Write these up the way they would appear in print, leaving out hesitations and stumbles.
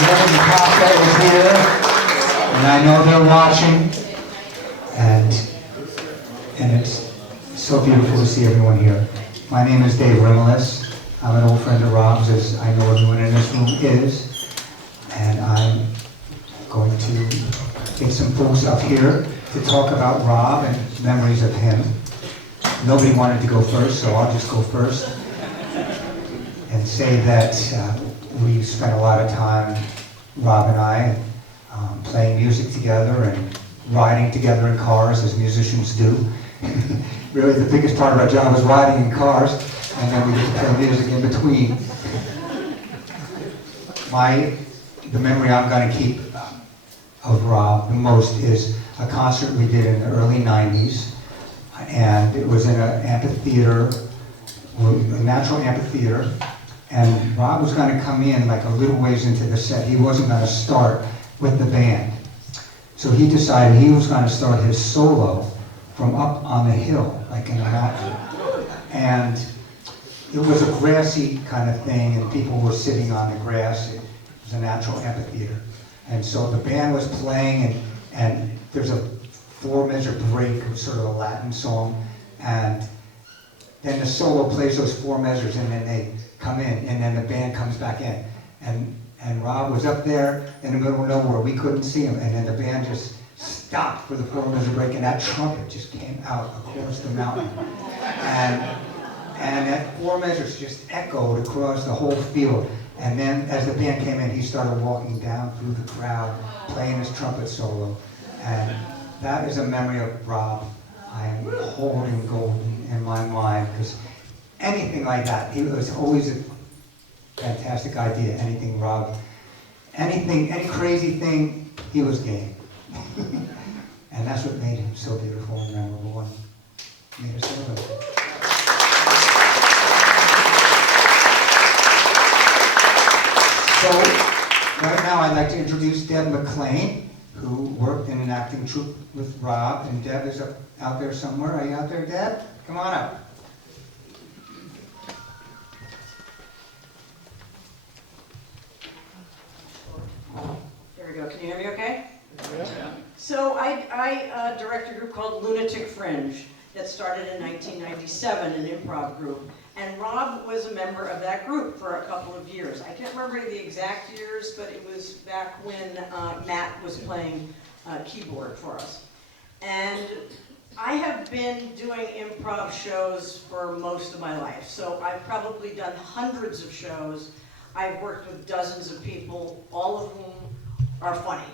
Mary and Papa is here, and I know they're watching, and it's so beautiful to see everyone here. My name is Dave Rimelis. I'm an old friend of Rob's, as I know everyone in this room is, and I'm going to get some folks up here to talk about Rob and memories of him. Nobody wanted to go first, so I'll just go first and say that we spent a lot of time, Rob and I, playing music together and riding together in cars, as musicians do. Really, the biggest part of our job is riding in cars, and then we get to play music in between. The memory I'm going to keep of Rob the most is a concert we did in the early 90s, and it was in an amphitheater, a natural amphitheater, and Rob was going to come in like a little ways into the set. He wasn't going to start with the band. So he decided he was going to start his solo from up on the hill, like in a mountain. And it was a grassy kind of thing, and people were sitting on the grass. It was a natural amphitheater. And so the band was playing, and there's a 4-measure break, sort of a Latin song, and then the solo plays those 4 measures, and then they come in, and then the band comes back in. And Rob was up there in the middle of nowhere. We couldn't see him, and then the band just stopped for the 4-measure break, and that trumpet just came out across the mountain. And that 4 measures just echoed across the whole field. And then as the band came in, he started walking down through the crowd, playing his trumpet solo. And that is a memory of Rob I am holding golden in my mind, because anything like that, he was always a fantastic idea. Anything Rob, any crazy thing, he was game. And that's what made him so beautiful and memorable and made us so good. So, right now I'd like to introduce Deb McLean, who worked in an acting troupe with Rob, and Deb is out there somewhere. Are you out there, Deb? Come on up. There we go. Can you hear me okay? Yeah. So I direct a group called Lunatic Fringe that started in 1997, an improv group. And Rob was a member of that group for a couple of years. I can't remember the exact years, but it was back when Matt was playing keyboard for us. And I have been doing improv shows for most of my life. So I've probably done hundreds of shows. I've worked with dozens of people, all of whom are funny.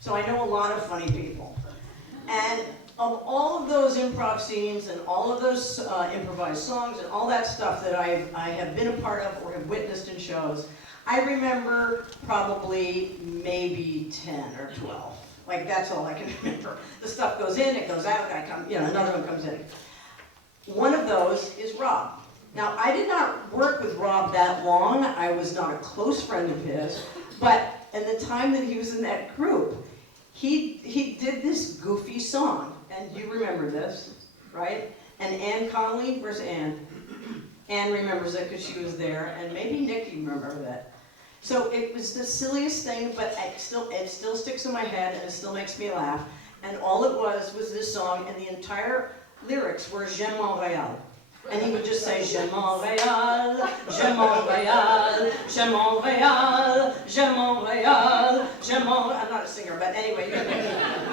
So I know a lot of funny people. And of all of those improv scenes and all of those improvised songs and all that stuff that I have been a part of or have witnessed in shows, I remember probably maybe 10 or 12. Like, that's all I can remember. The stuff goes in, it goes out, another one comes in. One of those is Rob. Now, I did not work with Rob that long. I was not a close friend of his, but in the time that he was in that group, he did this goofy song. And you remember this, right? And Ann Connolly, where's Ann? Ann remembers it because she was there, and maybe Nick, you remember that. So it was the silliest thing, but it still sticks in my head, and it still makes me laugh. And all it was this song, and the entire lyrics were J'aime Montréal. And he would just say, J'aime Montréal, J'aime Montréal, J'aime Montréal, J'aime Montréal, J'aime Montréal. I'm not a singer, but anyway.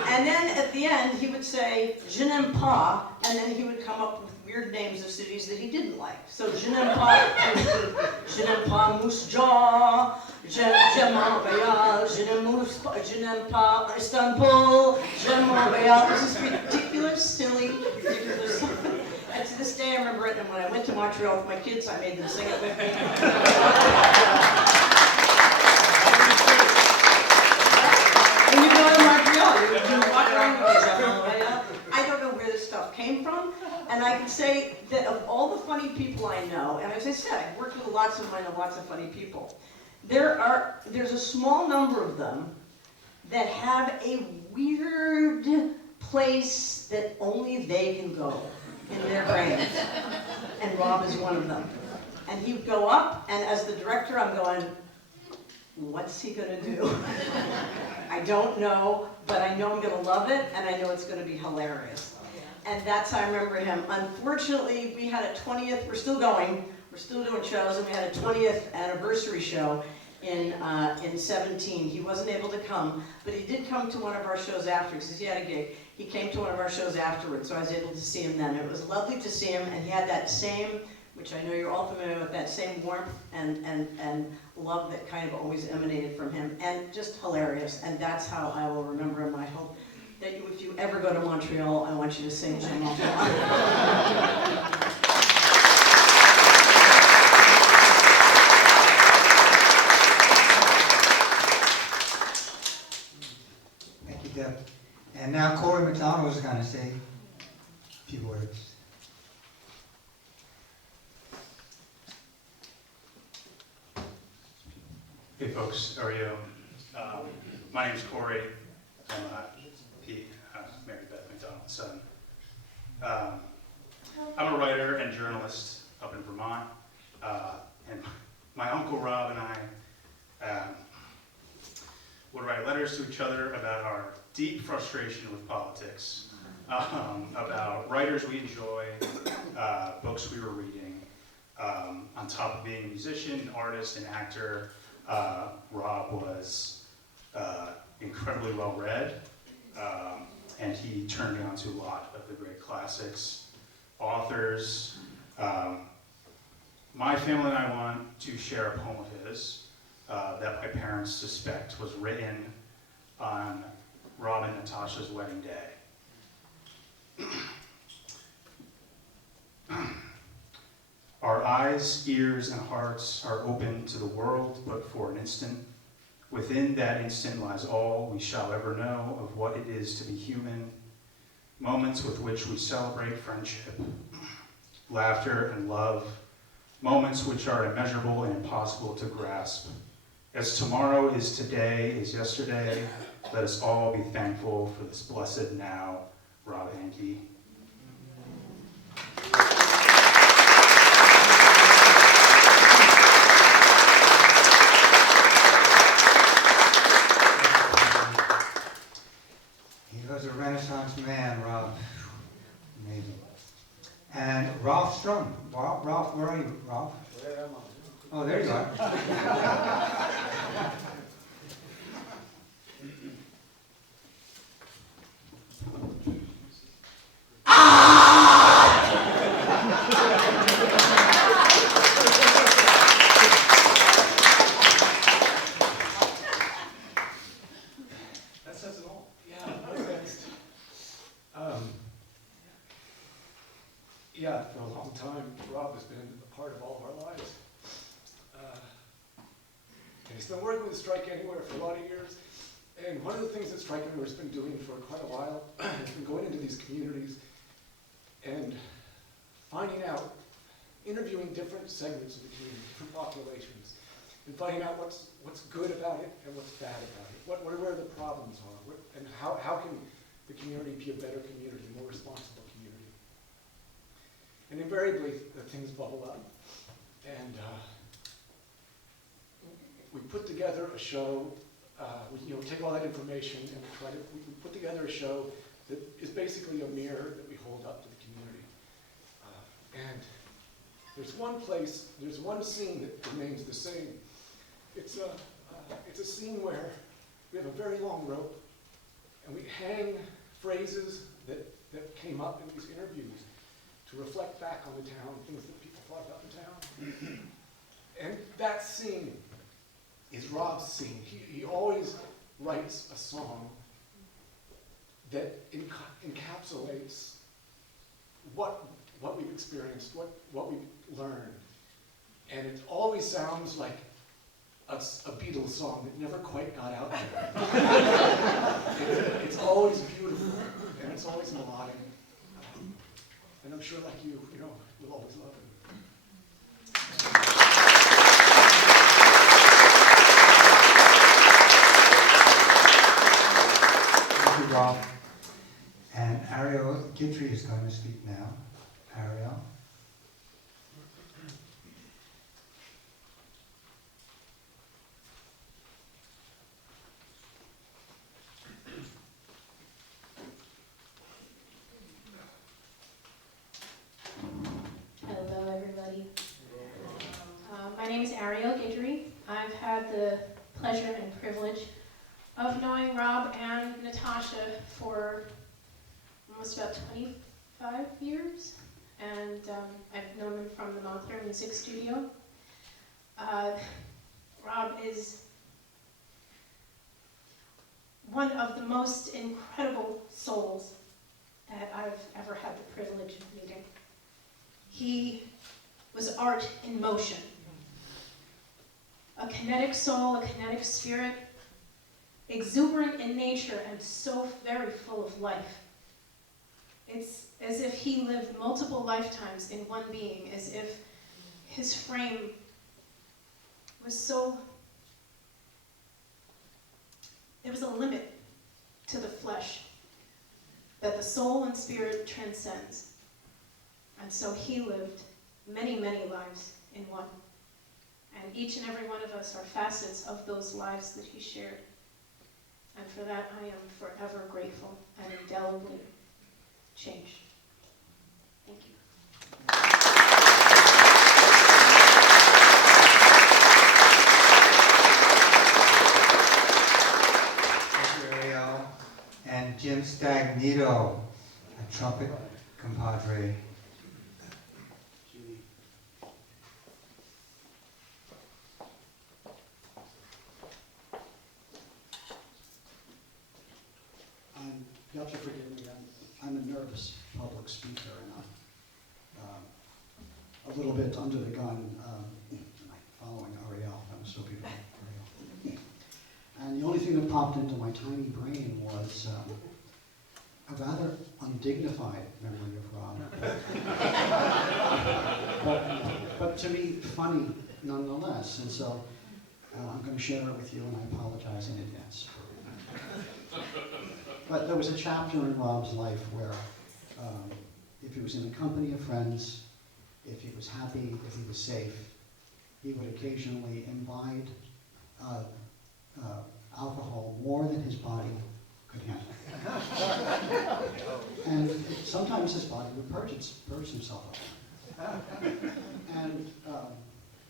And then at the end, he would say, Je n'aime pas, and then he would come up with weird names of cities that he didn't like. So, Je n'aime pas Moose Jaw, J'aime Montréal, Je n'aime pas Istanbul, J'aime Montréal. This is ridiculous, silly, ridiculous. And to this day, I remember it, and when I went to Montreal with my kids, I made them sing it with me. When you go to Montreal, you walk around Montreal. I don't know where this stuff came from, and I can say that of all the funny people I know, and as I said, I've worked with lots of funny people, there's a small number of them that have a weird place that only they can go in their brains. And Rob is one of them. And he would go up, and as the director, I'm going, what's he gonna do? I don't know, but I know I'm gonna love it, and I know it's gonna be hilarious. And that's how I remember him. Unfortunately, we had a 20th, we're still going, we're still doing shows, and we had a 20th anniversary show in 17. He wasn't able to come, but he did come to one of our shows after, because he had a gig. He came to one of our shows afterwards, so I was able to see him then. It was lovely to see him, and he had that same, which I know you're all familiar with, that same warmth and love that kind of always emanated from him, and just hilarious. And that's how I will remember him. I hope that if you ever go to Montreal, I want you to sing Jim Montreal. Thank you, Deb. And now Corey McDonald is going to say a few words. Hey folks, how are you? My name is Corey. I'm Pete, Mary Beth McDonald's son. I'm a writer and journalist up in Vermont, and my uncle Rob and I would write letters to each other about our deep frustration with politics, about writers we enjoy, books we were reading. On top of being a musician, artist, and actor, Rob was incredibly well read, and he turned me on to a lot of the great classics, authors. My family and I want to share a poem of his that my parents suspect was written on Rob and Natasha's wedding day. Our eyes, ears, and hearts are open to the world, but for an instant. Within that instant lies all we shall ever know of what it is to be human, moments with which we celebrate friendship, laughter, and love, moments which are immeasurable and impossible to grasp. As tomorrow is today, is yesterday, let us all be thankful for this blessed now, Rob Henke. He was a Renaissance man, Rob. Amazing. And Ralph Strum. Ralph, where are you, Ralph? Oh, there you are. That says it all. Yeah, what's next? Yeah, for a long time, Rob has been a part of all of our lives. And he's been working with Strike Anywhere for a lot of years. And one of the things that Strike Anywhere has been doing for quite a while has been going into these communities and finding out, interviewing different segments of the community, different populations, and finding out what's good about it and what's bad about it, where the problems are, and how can the community be a better community, a more responsible community. And invariably, things bubble up. And we put together a show, we take all that information and we put together a show that is basically a mirror that we hold up to the community. And there's one scene that remains the same. It's a scene where we have a very long rope and we hang phrases that came up in these interviews to reflect back on the town, things that people thought about the town. And that scene is Rob's scene. He always writes a song that encapsulates what we've experienced, what we've learned. And it always sounds like a Beatles song that never quite got out there. It's always beautiful, and it's always melodic. And I'm sure, like you will always love it. Thank you, Rob. And Ariel Guitry is going to speak now. Ariel. pleasure and privilege of knowing Rob and Natasha for almost about 25 years. And I've known them from the Montclair Music Studio. Rob is one of the most incredible souls that I've ever had the privilege of meeting. He was art in motion. A kinetic soul, a kinetic spirit, exuberant in nature and so very full of life. It's as if he lived multiple lifetimes in one being, as if his frame was so, there was a limit to the flesh that the soul and spirit transcends. And so he lived many, many lives in one. And each and every one of us are facets of those lives that he shared. And for that, I am forever grateful and indelibly changed. Thank you. Thank you, Ariel. And Jim Stagnito, a trumpet compadre. You have to forgive me, I'm a nervous public speaker, and I'm a little bit under the gun following Ariel. That was so beautiful, Ariel. And the only thing that popped into my tiny brain was a rather undignified memory of Rob. but to me, funny nonetheless. And so I'm going to share it with you, and I apologize in advance. But there was a chapter in Rob's life where if he was in the company of friends, if he was happy, if he was safe, he would occasionally imbibe alcohol more than his body could handle. And sometimes his body would purge himself of it. And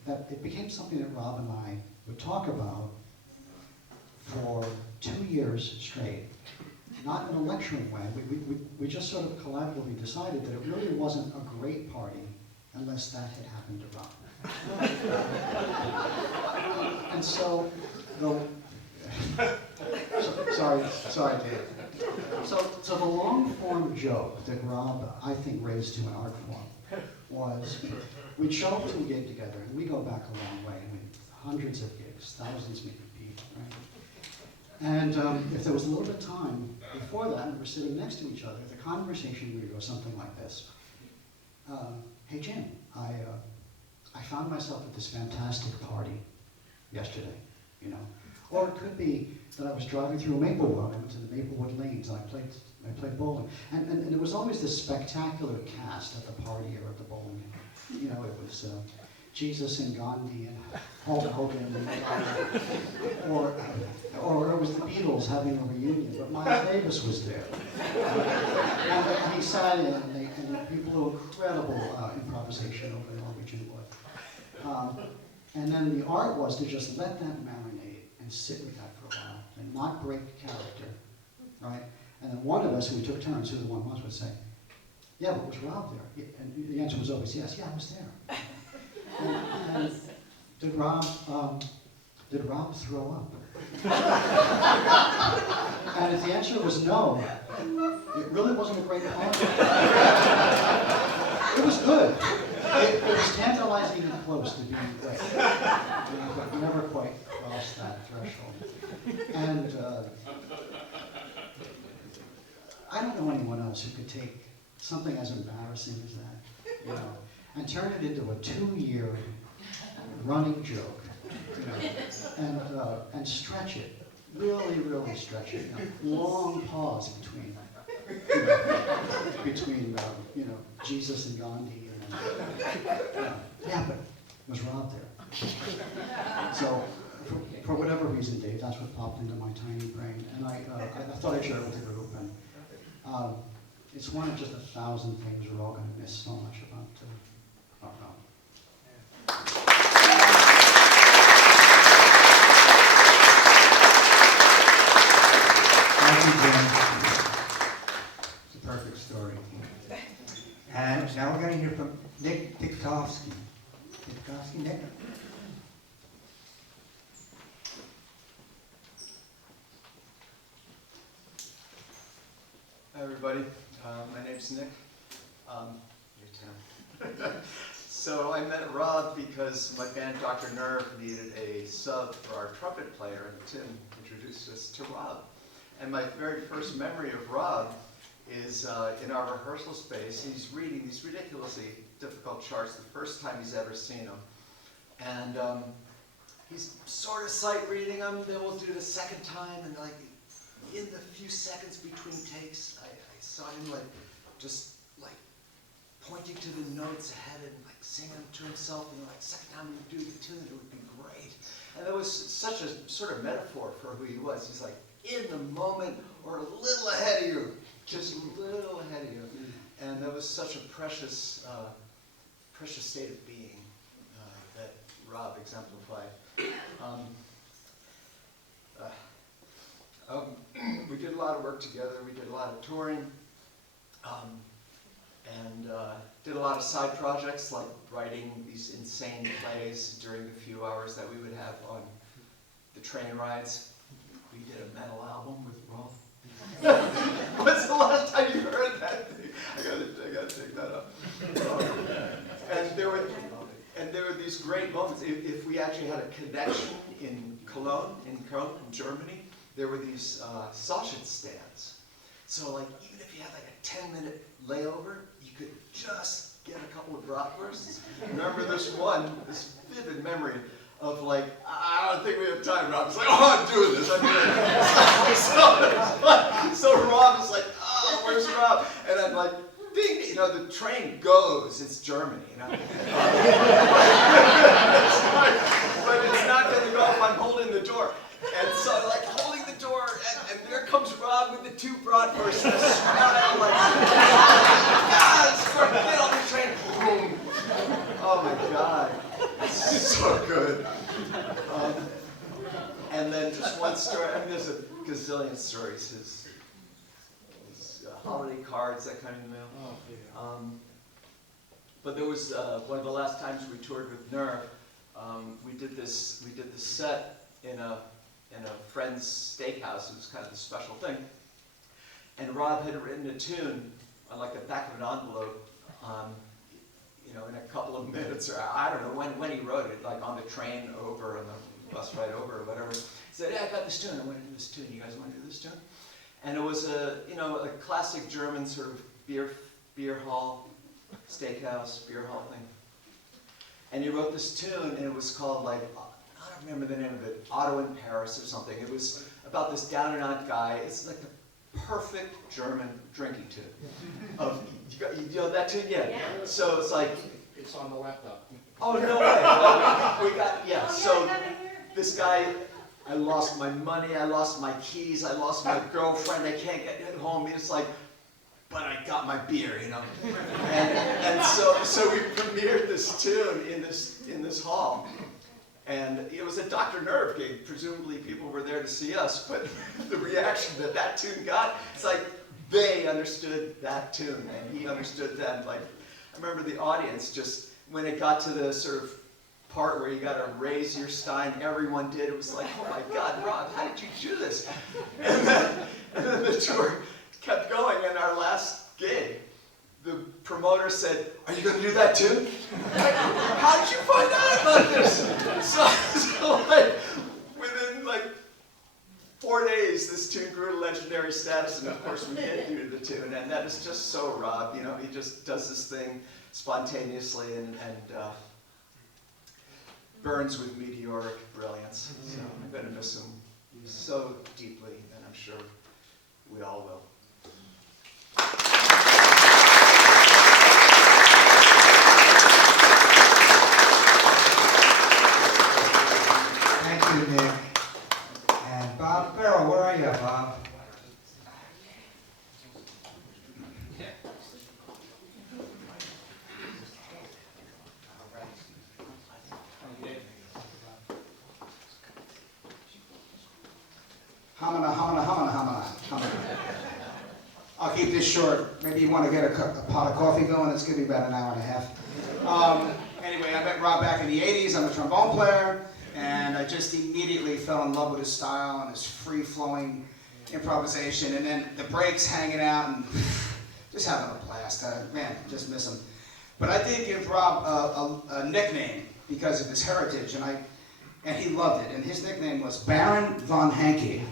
that it became something that Rob and I would talk about for 2 years straight. Not in a lecturing way. We just sort of collaboratively decided that it really wasn't a great party unless that had happened to Rob. And so, sorry, Dave. So the long form joke that Rob, I think, raised to an art form was we'd show up to a gig together, and we go back a long way. I mean, hundreds of gigs, thousands maybe, right? And if there was a little bit of time before that, and we're sitting next to each other, the conversation would go something like this. Hey Jim, I found myself at this fantastic party yesterday, you know. Or it could be that I was driving through Maplewood, I went to the Maplewood Lanes, and I played bowling. And there was always this spectacular cast at the party or at the bowling. You know, it was Jesus and Gandhi and Hulk Hogan, or it was the Beatles having a reunion, but Miles Davis was there. And he sat in, and people do incredible improvisation over the Norwegian Wood. And then the art was to just let that marinate and sit with that for a while and not break character, right? And then one of us, who we took turns, who the one was, would say, yeah, but was Rob there? And the answer was always yes, yeah, I was there. And did Rob throw up? And if the answer was no, it really wasn't a great party. It was good. It was tantalizing and close to being great. But never quite crossed that threshold. And I don't know anyone else who could take something as embarrassing as that, you know, and turn it into a 2-year running joke, you know, and stretch it, really stretch it. You know, long pause between Jesus and Gandhi. Yeah, but was Rob there? So, for whatever reason, Dave, that's what popped into my tiny brain, and I thought I'd share it with the group. And it's one of just 1,000 things we're all going to miss so much about Rob. everybody. My name's Nick. You're Tim. So I met Rob because my band Dr. Nerve needed a sub for our trumpet player, and Tim introduced us to Rob. And my very first memory of Rob is in our rehearsal space. He's reading these ridiculously difficult charts the first time he's ever seen them. And he's sort of sight reading them, then we'll do it a second time, and like in the few seconds between takes, I saw him like just like pointing to the notes ahead and like singing them to himself, and like second time we do the tune, it would be great. And that was such a sort of metaphor for who he was. He's like in the moment or a little ahead of you, just a little ahead of you. And that was such a precious, precious state of being that Rob exemplified. We did a lot of work together. We did a lot of touring, and did a lot of side projects like writing these insane plays during the few hours that we would have on the train rides. We did a metal album with Rob. When's the last time you heard that thing? I gotta take that up. And there were these great moments. If we actually had a connection in Cologne, Germany, there were these sausage stands. So like, even if you had like a 10-minute layover, you could just get a couple of bratwursts. Remember this vivid memory of like, I don't think we have time. Rob's like, oh, I'm doing this. So Rob is like, oh, where's Rob? And I'm like, ding, you know, the train goes. It's Germany, you know. But it's not going to go if I'm holding the door. And so, like, holding the door, and there comes Rob with the two bratwursts and a smile, like, yes, get on the train, boom. Oh my God, it's so good. And then just one story. I mean, there's a gazillion stories. His holiday cards that come in the mail. But there was one of the last times we toured with Nerve. We did this set in a friend's steakhouse. It was kind of a special thing. And Rob had written a tune on like the back of an envelope, you know, in a couple of minutes, or I don't know when he wrote it, like on the train over, on the bus ride over, or whatever. He said, "Yeah, I got this tune. I want to do this tune. You guys want to do this tune?" And it was a classic German sort of beer hall, steakhouse, beer hall thing. And he wrote this tune, and it was called like, I don't remember the name of it, Otto in Paris or something. It was about this down and out guy. It's like the perfect German drinking tune. You know that tune? Yeah. So it's like, It's on the laptop. oh, no way. Well, we got, yeah. So this guy, I lost my money, I lost my keys, I lost my girlfriend, I can't get home. It's like, but I got my beer, you know. And so we premiered this tune in this hall. And it was a Dr. Nerve gig. Presumably people were there to see us, but the reaction that tune got, it's like they understood that tune, and he understood them. Like, I remember the audience just, when it got to the sort of part where you got to raise your stein, everyone did. It was like, oh my God, Rob, how did you do this? And then the tour kept going, and our last gig, the promoter said, "Are you going to do that too?" Like, how did you find out about this? So like, within like 4 days, this tune grew to legendary status, and of course we did do the tune, and that is just so Rob. You know, he just does this thing spontaneously and burns with meteoric brilliance. So I'm going to miss him so deeply, and I'm sure we all will. Thank you, Nick. And Bob Farrell, where are you, Bob? Hamana. I'll keep this short. Maybe you want to get a pot of coffee going. It's going to be about an hour and a half. Anyway, I met Rob back in the 80s. I'm a trombone player. And I just immediately fell in love with his style and his free-flowing improvisation, and then the breaks, hanging out, and just having a blast. Man, just miss him. But I did give Rob a nickname because of his heritage, and he loved it. And his nickname was Baron von Henke.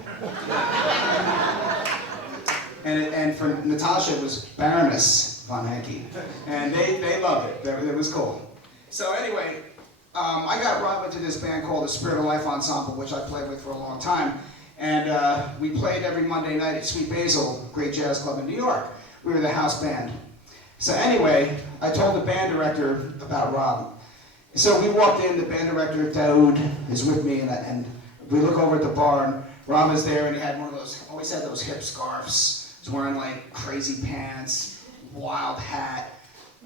and for Natasha, it was Baroness von Henke. And they loved it. It was cool. So anyway, I got Rob into this band called the Spirit of Life Ensemble, which I played with for a long time. And we played every Monday night at Sweet Basil, great jazz club in New York. We were the house band. So anyway, I told the band director about Rob. So we walked in, the band director, Daoud, is with me, and we look over at the bar, and Rob is there, and he had one of those, always had those hip scarves. He's wearing like crazy pants, wild hat,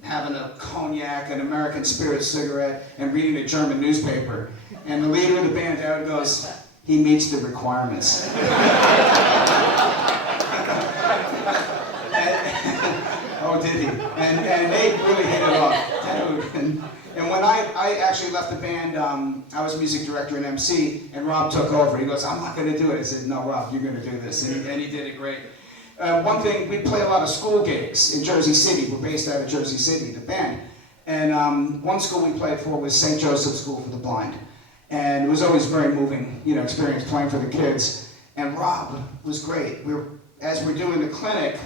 having a cognac, an American Spirit cigarette, and reading a German newspaper. And the leader of the band, Daoud, goes, he meets the requirements. Oh, did he? And they really hit it off. And when I actually left the band, I was music director and MC, and Rob took over. He goes, I'm not going to do it. I said, no, Rob, you're going to do this. And he did it great. One thing, we play a lot of school gigs in Jersey City. We're based out of Jersey City, the band. And one school we played for was St. Joseph's School for the Blind. And it was always very moving, experience playing for the kids. And Rob was great. As we're doing the clinic,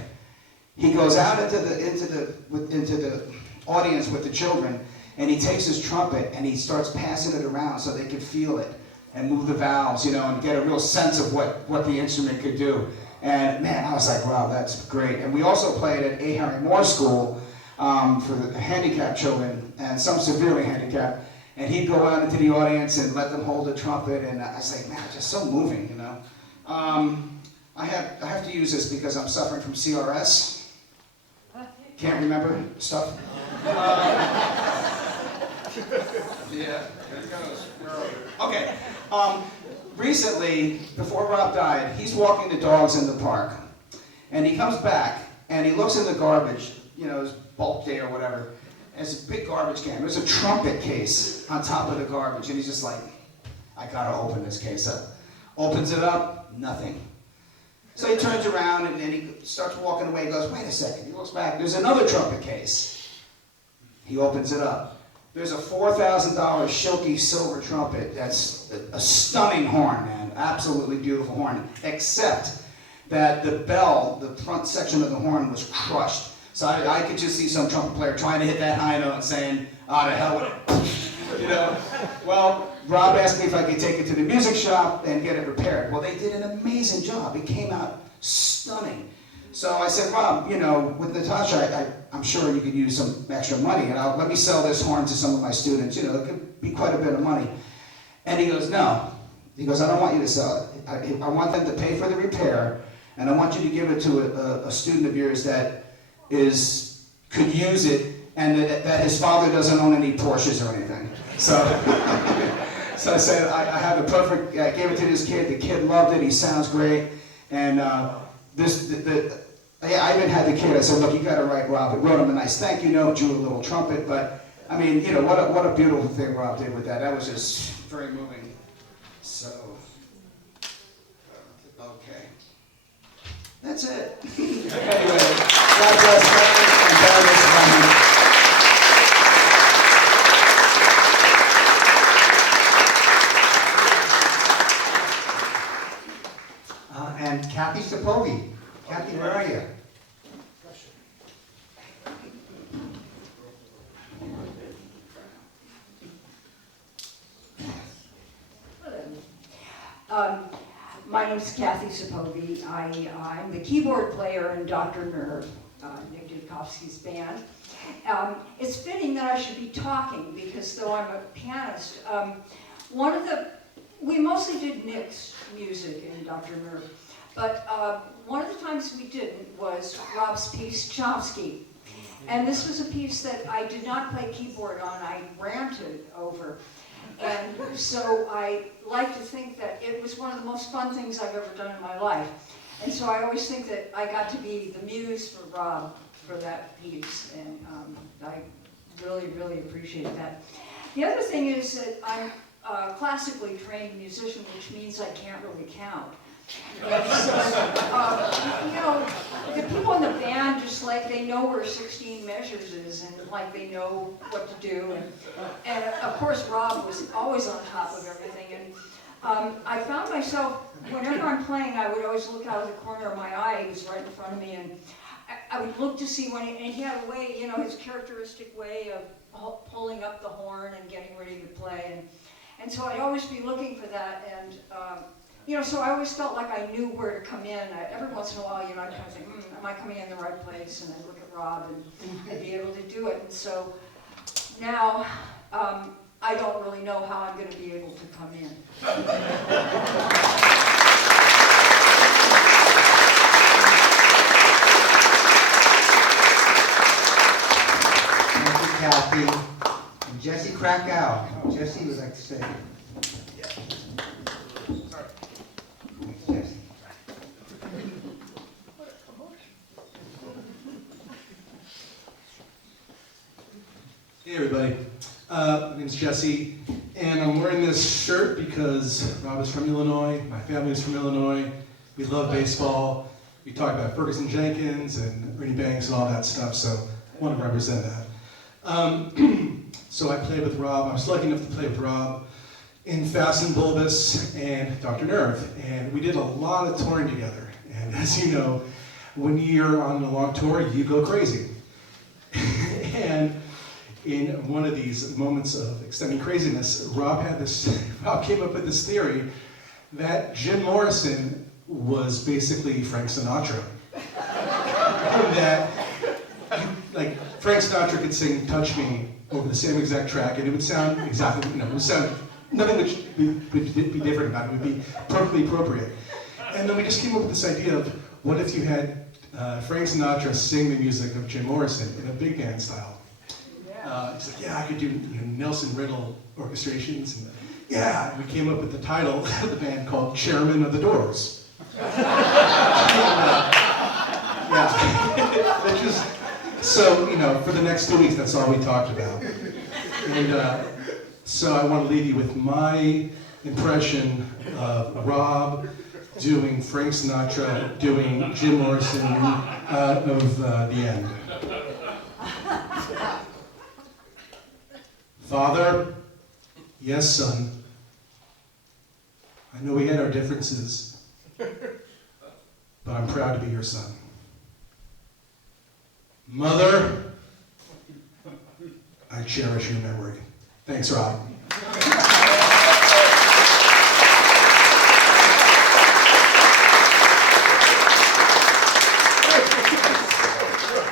he goes out into the audience with the children, and he takes his trumpet and he starts passing it around so they could feel it and move the valves, and get a real sense of what the instrument could do. And man, I was like, wow, that's great. And we also played at A. Harry Moore School for the handicapped children, and some severely handicapped. And he'd go out into the audience and let them hold the trumpet, and I was like, man, it's just so moving, I have to use this because I'm suffering from CRS. Can't remember stuff. Yeah, there it goes. Okay. Recently, before Rob died, he's walking the dogs in the park, and he comes back and he looks in the garbage, his bulk day or whatever. There's a big garbage can. There's a trumpet case on top of the garbage, and he's just like, I gotta open this case up. Opens it up, nothing. So he turns around and then he starts walking away. He goes, wait a second. He looks back. There's another trumpet case. He opens it up. There's a $4,000 Schilke silver trumpet. That's a stunning horn, man. Absolutely beautiful horn. Except that the bell, the front section of the horn, was crushed. So I could just see some trumpet player trying to hit that high note and saying, oh, to hell with it. Well, Rob asked me if I could take it to the music shop and get it repaired. Well, they did an amazing job. It came out stunning. So I said, Rob, with Natasha, I'm sure you could use some extra money, and let me sell this horn to some of my students. It could be quite a bit of money. And he goes, no. He goes, I don't want you to sell it. I want them to pay for the repair, and I want you to give it to a student of yours that could use it, and that his father doesn't own any Porsches or anything. So, so I said, I have the perfect, I gave it to this kid. The kid loved it. He sounds great. And I even had the kid, I said, look, you got to write Rob. I wrote him a nice thank you note, drew a little trumpet. But, I mean, what a beautiful thing Rob did with that. That was just very moving. So, okay. That's it. Anyway, God bless and God bless. And Kathy Sapovi. Kathy, where are you? My name's Kathy Sapovi. I'm the keyboard player in Dr. Nerve, Nick Dudkovsky's band. It's fitting that I should be talking because though I'm a pianist, we mostly did Nick's music in Dr. Nerve, but one of the times we didn't was Rob's piece, Chomsky. And this was a piece that I did not play keyboard on, I ranted over. And so I like to think that it was one of the most fun things I've ever done in my life. And so I always think that I got to be the muse for Rob for that piece, and I really, really appreciate that. The other thing is that I'm a classically trained musician, which means I can't really count. And so, you know, the people in the band just like, they know where 16 measures is, and like they know what to do. And of course, Rob was always on top of everything. And I found myself, whenever I'm playing, I would always look out of the corner of my eye. He was right in front of me, and I would look to see when, and he had a way, you know, his characteristic way of pulling up the horn and getting ready to play. And so I'd always be looking for that. And you know, so I always felt like I knew where to come in. Every once in a while, you know, I'd kind of think, am I coming in the right place? And I'd look at Rob and I'd be able to do it. And so now, I don't really know how I'm going to be able to come in. Thank you, Kathy. And Jesse Krakow. Jesse would like to say. Thanks, Jesse. Hey everybody, my name's Jesse, and I'm wearing this shirt because Rob is from Illinois, my family is from Illinois, we love baseball, we talk about Ferguson Jenkins and Ernie Banks and all that stuff, so I want to represent that. So I played with Rob, I was lucky enough to play with Rob in Fast and Bulbous and Dr. Nerve, and we did a lot of touring together, and as you know, when you're on a long tour, you go crazy. And in one of these moments of extending craziness, Rob came up with this theory that Jim Morrison was basically Frank Sinatra. That, like, Frank Sinatra could sing "Touch Me" over the same exact track, and it would sound exactly, you know, it would sound, nothing would be different about it. It would be perfectly appropriate. And then we just came up with this idea of, what if you had Frank Sinatra sing the music of Jim Morrison in a big band style? He's like, yeah, I could do, you know, Nelson Riddle orchestrations. And yeah, we came up with the title of the band called Chairman of the Doors. Yeah, which is, so, you know, for the next 2 weeks, that's all we talked about. And so I want to leave you with my impression of Rob doing Frank Sinatra, doing Jim Morrison of the end. Father, yes, son. I know we had our differences, but I'm proud to be your son. Mother, I cherish your memory. Thanks, Rob.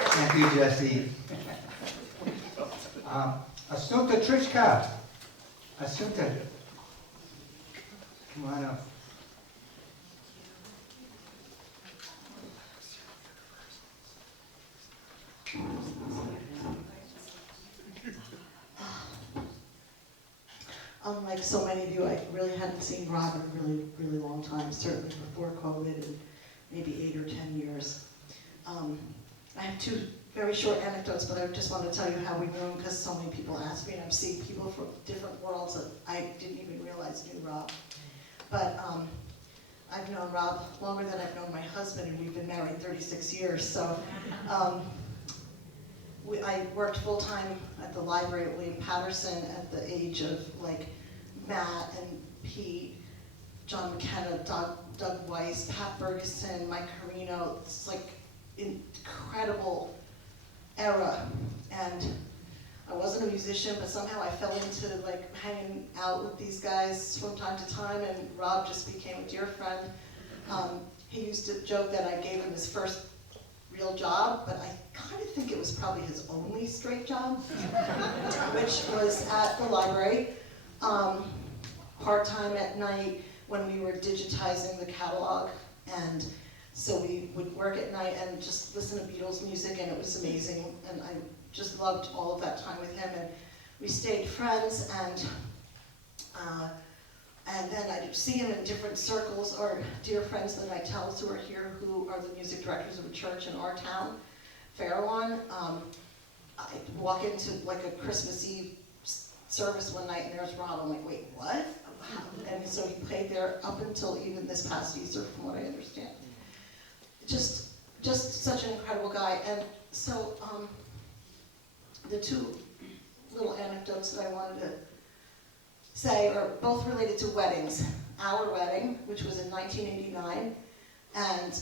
Thank you, Jesse. Assunta Trichka. Assunta. Come on up. Unlike so many of you, I really hadn't seen Rob in a really, really long time, certainly before COVID, and maybe 8 or 10 years. I have 2 very short anecdotes, but I just want to tell you how we knew him, because so many people ask me, and I'm seeing people from different worlds that I didn't even realize knew Rob. But I've known Rob longer than I've known my husband, and we've been married 36 years. So I worked full-time at the library at William Patterson at the age of like Matt and Pete, John McKenna, Doug Weiss, Pat Ferguson, Mike Carino. It's like incredible era. And I wasn't a musician, but somehow I fell into like hanging out with these guys from time to time, and Rob just became a dear friend. He used to joke that I gave him his first real job, but I kind of think it was probably his only straight job, which was at the library, part-time at night when we were digitizing the catalog. And so we would work at night and just listen to Beatles music, and it was amazing. And I just loved all of that time with him. And we stayed friends, and then I'd see him in different circles, or dear friends that I tell who are here, who are the music directors of a church in our town, Fairlawn. I'd walk into like a Christmas Eve service one night, and there's Rob. I'm like, wait, what? and so he played there up until even this past Easter, from what I understand. Just such an incredible guy. And so the two little anecdotes that I wanted to say are both related to weddings. Our wedding, which was in 1989, and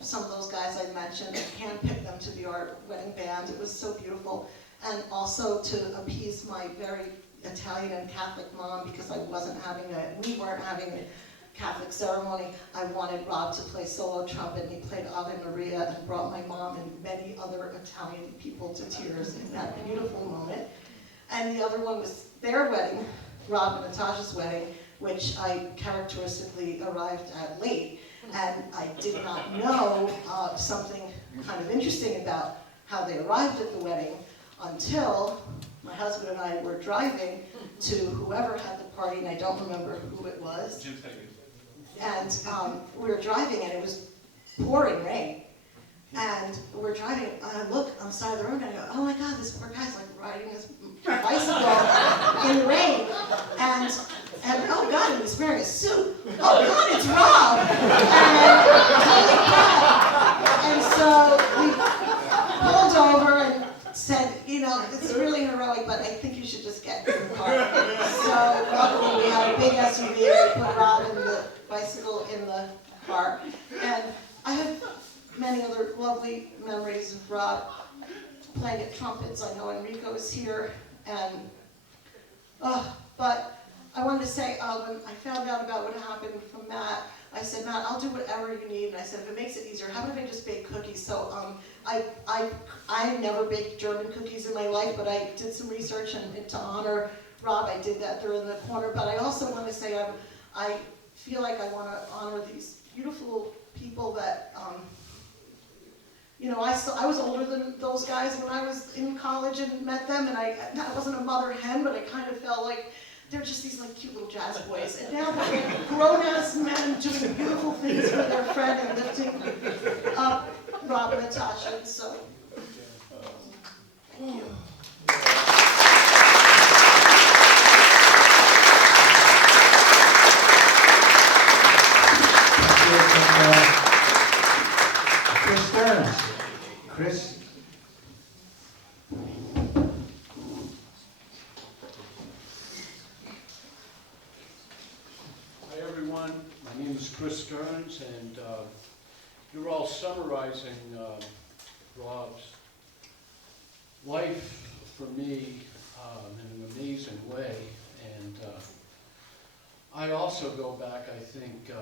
some of those guys I mentioned, I handpicked them to be our wedding band. It was so beautiful. And also to appease my very Italian and Catholic mom, because we weren't having a Catholic ceremony. I wanted Rob to play solo trumpet, and he played Ave Maria and brought my mom and many other Italian people to tears in that beautiful moment. And the other one was their wedding, Rob and Natasha's wedding, which I characteristically arrived at late. And I did not know something kind of interesting about how they arrived at the wedding until my husband and I were driving to whoever had the party, and I don't remember who it was. And we were driving, and it was pouring rain. And we're driving, and I look on the side of the road, and I go, oh my God, this poor guy's like riding his bicycle in the rain. And oh God, and he's wearing a suit. Oh God, it's Rob! And holy crap! And so we pulled over and said, you know, it's really heroic, but I think you should just get in the car. So luckily we had a big SUV, and we put Rob in the bicycle in the car. And I have many other lovely memories of Rob playing at trumpets. I know Enrico is here, and but I wanted to say, when I found out about what happened from Matt, I said, Matt, I'll do whatever you need. And I said, if it makes it easier, how about I just bake cookies? So I never baked German cookies in my life, but I did some research, and to honor Rob, I did that during the corner. But I also want to say, I feel like I want to honor these beautiful people that, you know, I was older than those guys when I was in college and met them, and I wasn't a mother hen, but I kind of felt like they're just these like cute little jazz boys. And now they're grown-ass men doing beautiful things for their friend and lifting up Rob and Natasha. And so, thank you. Chris Stearns. Chris. Hi everyone, my name is Chris Stearns, and you're all summarizing Rob's life for me in an amazing way. And I also go back, I think, to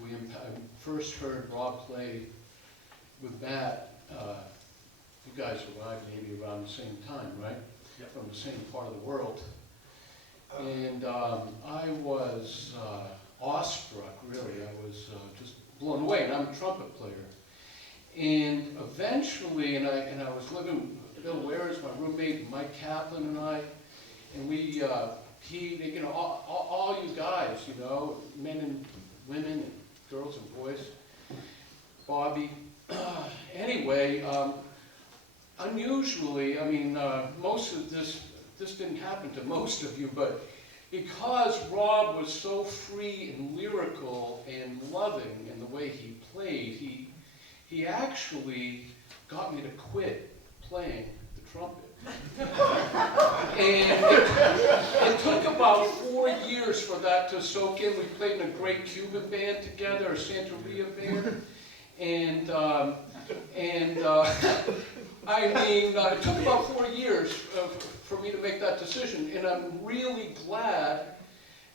when I first heard Rob play with Matt. You guys arrived maybe around the same time, right? Yep. From the same part of the world. And I was awestruck, really. I was just blown away, and I'm a trumpet player. And eventually, and I was living with Bill Ware as my roommate, Mike Kaplan and I, and we, you know, all you guys, you know, men and women and girls and boys, Bobby. Anyway, unusually, I mean, most of this didn't happen to most of you, but because Rob was so free and lyrical and loving in the way he played, he actually got me to quit playing the trumpet. And it took about 4 years for that to soak in. We played in a great Cuban band together, a Santeria band, and I mean, it took about 4 years for me to make that decision, and I'm really glad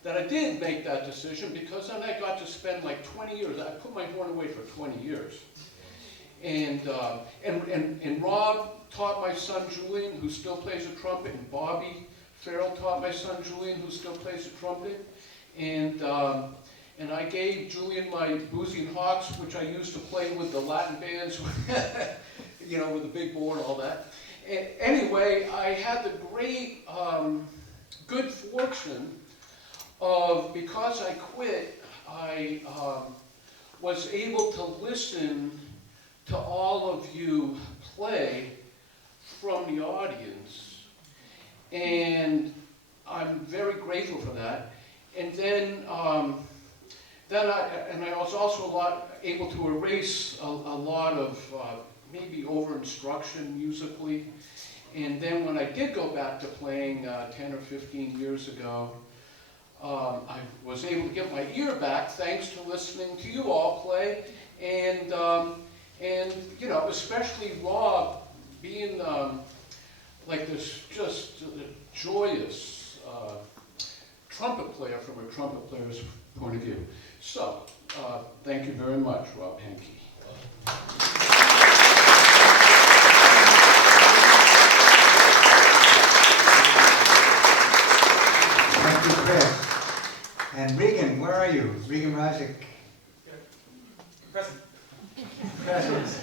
that I did make that decision, because then I got to spend like 20 years. I put my horn away for 20 years. And Rob taught my son Julian, who still plays the trumpet, and Bobby Farrell taught my son Julian, who still plays the trumpet. And I gave Julian my Boozy and Hawks, which I used to play with the Latin bands, you know, with the big board, all that. And anyway, I had the great, good fortune of, because I quit, I was able to listen to all of you play from the audience. And I'm very grateful for that. And then I was also able to erase a lot of maybe over instruction musically. And then when I did go back to playing 10 or 15 years ago, I was able to get my ear back thanks to listening to you all play, and you know, especially Rob being like this just joyous trumpet player from a trumpet player's point of view. So, thank you very much, Rob Henke. Thank you, Chris. And Regan, where are you? Regan Razik. Present. Present.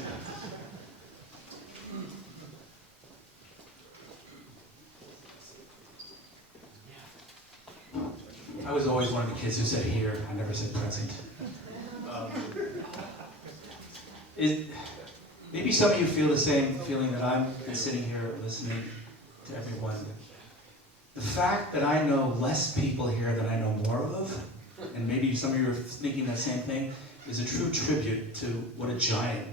I was always one of the kids who said here. I never said present. Maybe some of you feel the same feeling that I'm sitting here listening to everyone. The fact that I know less people here than I know more of, and maybe some of you are thinking that same thing, is a true tribute to what a giant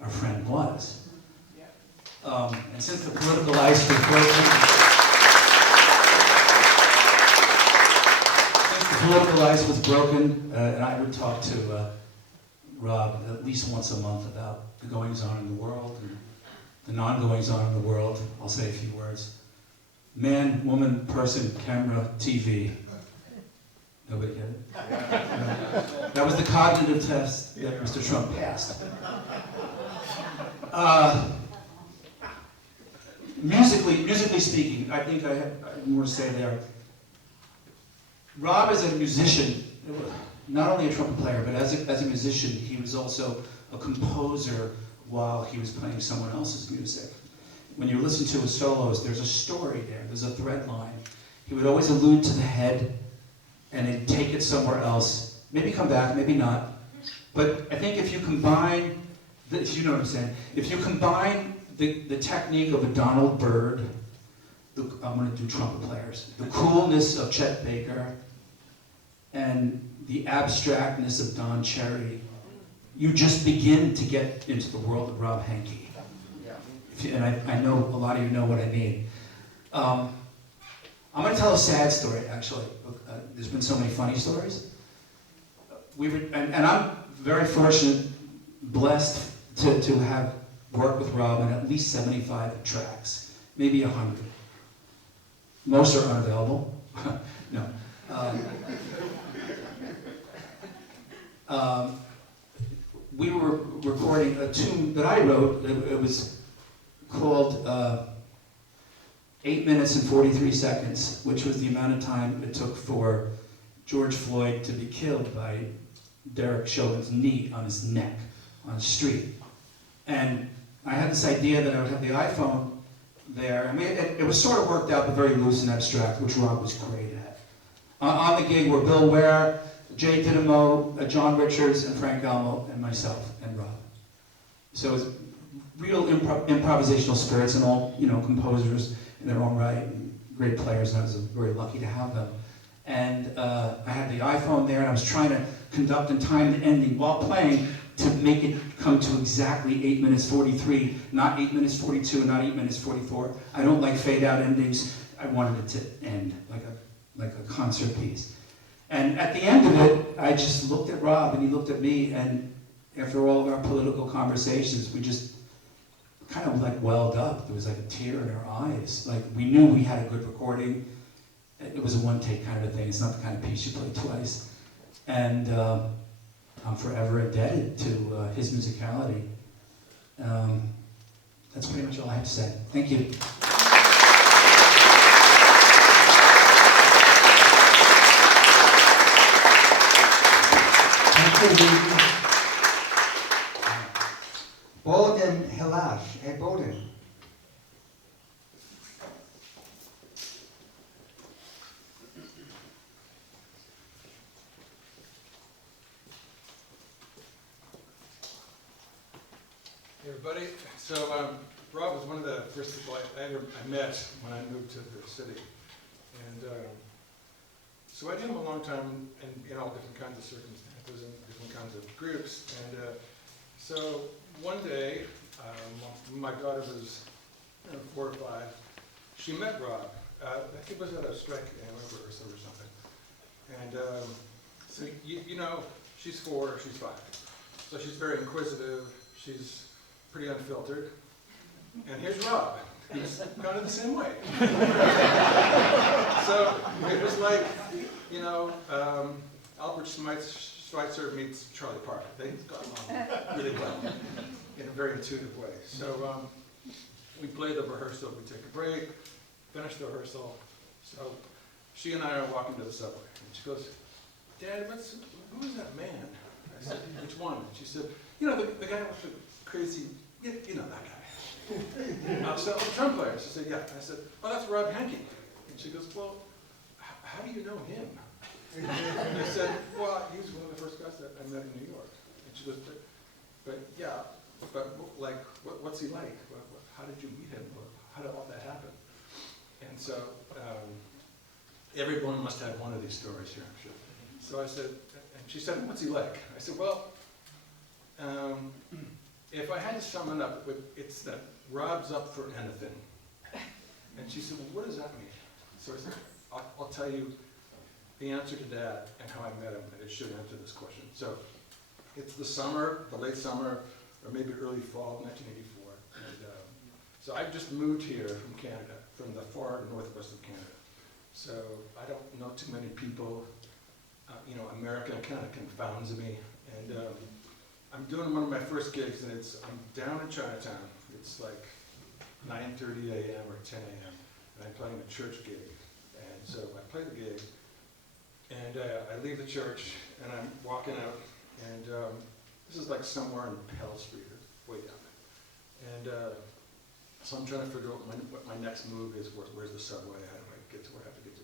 our friend was. And since the political ice was broken, and I would talk to Rob at least once a month about the goings-on in the world and the non-goings-on in the world. I'll say a few words. Man, woman, person, camera, TV. Nobody get it? That was the cognitive test that Mr. Trump passed. Musically speaking, I think I have more to say there. Rob is a musician, not only a trumpet player, but as a musician, he was also a composer while he was playing someone else's music. When you listen to his solos, there's a story there, there's a thread line. He would always allude to the head and then take it somewhere else. Maybe come back, maybe not. But I think if you combine, you know what I'm saying, if you combine the technique of a Donald Byrd, I'm going to do trumpet players, the coolness of Chet Baker, and the abstractness of Don Cherry, you just begin to get into the world of Rob Henke. And I know a lot of you know what I mean. I'm going to tell a sad story, actually. There's been so many funny stories. And I'm very fortunate, blessed to have worked with Rob on at least 75 tracks, maybe 100. Most are unavailable. No. We were recording a tune that I wrote. It was called 8 minutes and 43 seconds, which was the amount of time it took for George Floyd to be killed by Derek Chauvin's knee on his neck on the street. And I had this idea that I would have the iPhone there. I mean, it was sort of worked out, but very loose and abstract, which Rob was great at. On the gig were Bill Ware, Jay Didymo, John Richards, and Frank Almo, and myself, and Rob. So it was real improvisational spirits, and all, you know, composers in their own right, and great players, and I was very lucky to have them. And I had the iPhone there, and I was trying to conduct and time the ending while playing to make it come to exactly 8 minutes 43, not 8 minutes 42, not 8 minutes 44. I don't like fade-out endings. I wanted it to end like a concert piece. And at the end of it, I just looked at Rob, and he looked at me, and after all of our political conversations, we just kind of like welled up. There was like a tear in our eyes. Like, we knew we had a good recording. It was a one-take kind of a thing. It's not the kind of piece you play twice. And I'm forever indebted to his musicality. That's pretty much all I have to say. Thank you. Thank you. Bolden Hilash. Hey, Bolden. Hey everybody, so Rob was one of the first people I met when I moved to the city. so I knew him a long time in all different kinds of circumstances and different kinds of groups. And so one day, my daughter was 4 or 5. She met Rob. I think it was at a strike rehearsal or something. And so, you know, she's 4, she's 5. So she's very inquisitive. She's pretty unfiltered. And here's Rob. He's kind of the same way. So it was like, you know, Albert Schweitzer meets Charlie Parker. They got along really well in a very intuitive way. So we play the rehearsal, we take a break, finish the rehearsal. So she and I are walking to the subway. And she goes, Dad, who is that man? I said, which one? And she said, you know, the guy with the crazy, you know that guy. I said, oh, the drum player. She said, yeah. I said, oh, that's Rob Henke. And she goes, well, how do you know him? And I said, well, he was one of the first guys that I met in New York. And she goes, but yeah, but like, what's he like? How did you meet him? How did all that happen? And so everyone must have one of these stories here, I'm sure. So I said, and she said, what's he like? I said, well, if I had to sum it up, it's that Rob's up for anything. And she said, well, what does that mean? So I said, I'll tell you the answer to that and how I met him, and it should answer this question. So it's the summer, the late summer, or maybe early fall of 1984. And so I just moved here from Canada, from the far northwest of Canada. So I don't know too many people. You know, America kind of confounds me. And I'm doing one of my first gigs, and I'm down in Chinatown. It's like 9:30 a.m. or 10 a.m. and I'm playing a church gig. And so I play the gig, and I leave the church, and I'm walking out, and this is like somewhere in Pell Street, or way down there. And so I'm trying to figure out what my next move is. Where's the subway? How do I get to where I have to get to?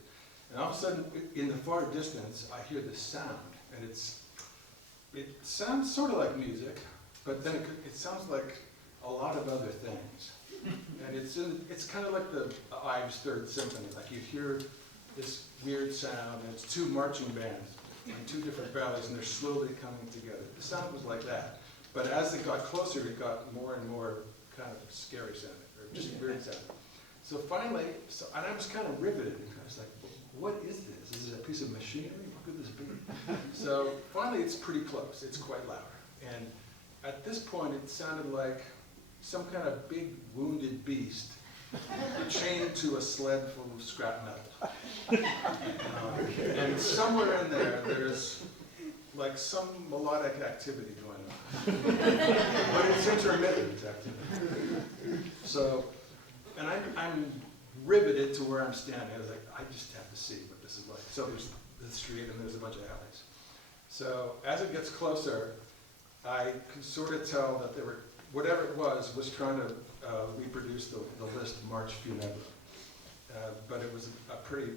And all of a sudden, in the far distance, I hear this sound, and it sounds sort of like music, but then it sounds like a lot of other things. And it's kind of like the Ives Third Symphony. Like you hear this weird sound, and it's 2 marching bands in 2 different valleys, and they're slowly coming together. The sound was like that. But as it got closer, it got more and more kind of scary sounding, or just weird sounding. So finally, and I was kind of riveted. I was like, what is this? Is it a piece of machinery? What could this be? So finally, it's pretty close. It's quite loud. And at this point, it sounded like some kind of big wounded beast chained to a sled full of scrap metal. And somewhere in there, there's like some melodic activity going on. But it's intermittent activity. So, and I'm riveted to where I'm standing. I was like, I just have to see what this is like. So there's the street, and there's a bunch of alleys. So as it gets closer, I can sort of tell that whatever it was trying to reproduce the list March Funèbre. But it was pretty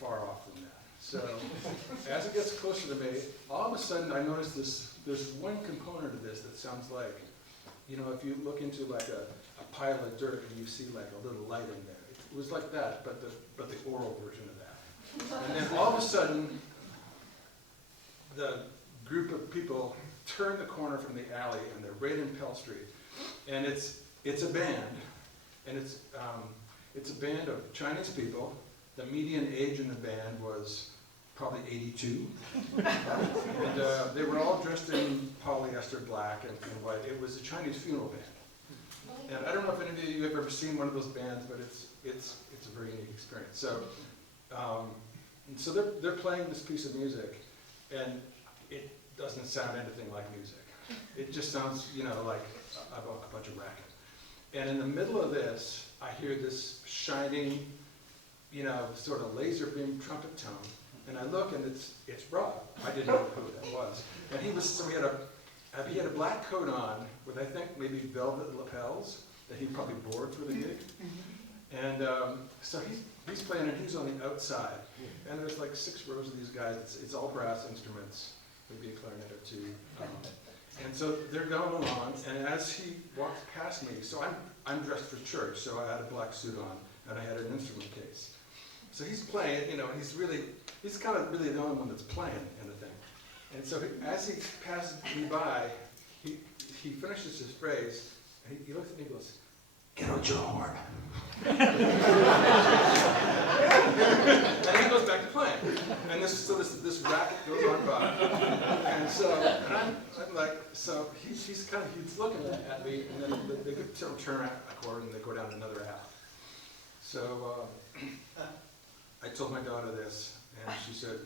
far off from that. So as it gets closer to me, all of a sudden I notice there's one component of this that sounds like, you know, if you look into like a pile of dirt and you see like a little light in there. It was like that, but the oral version of that. And then all of a sudden, the group of people turn the corner from the alley, and they're right in Pell Street. And it's a band, and it's a band of Chinese people. The median age in the band was probably 82. And they were all dressed in polyester black and white. It was a Chinese funeral band. And I don't know if any of you have ever seen one of those bands, but it's a very unique experience. So, so they're playing this piece of music, and it doesn't sound anything like music. It just sounds, you know, like a bunch of racket. And in the middle of this, I hear this shining, you know, sort of laser beam trumpet tone, and I look, and it's Rob. I didn't know who that was. And he had a black coat on with, I think, maybe velvet lapels that he probably bored for the gig. And so he's playing, and he's on the outside. And there's like 6 rows of these guys. It's all brass instruments, maybe a clarinet or 2. And so they're going along, and as he walks past me, so I'm dressed for church, so I had a black suit on, and I had an instrument case. So he's playing, he's kind of really the only one that's playing kind of thing. And so as he passes me by, he finishes his phrase, and he looks at me and goes, "Get out your horn." And he goes back to playing. And this racket goes on by. And so, I'm like, so he's looking at me, and then they turn around a chord and they go down another half. So I told my daughter this, and she said,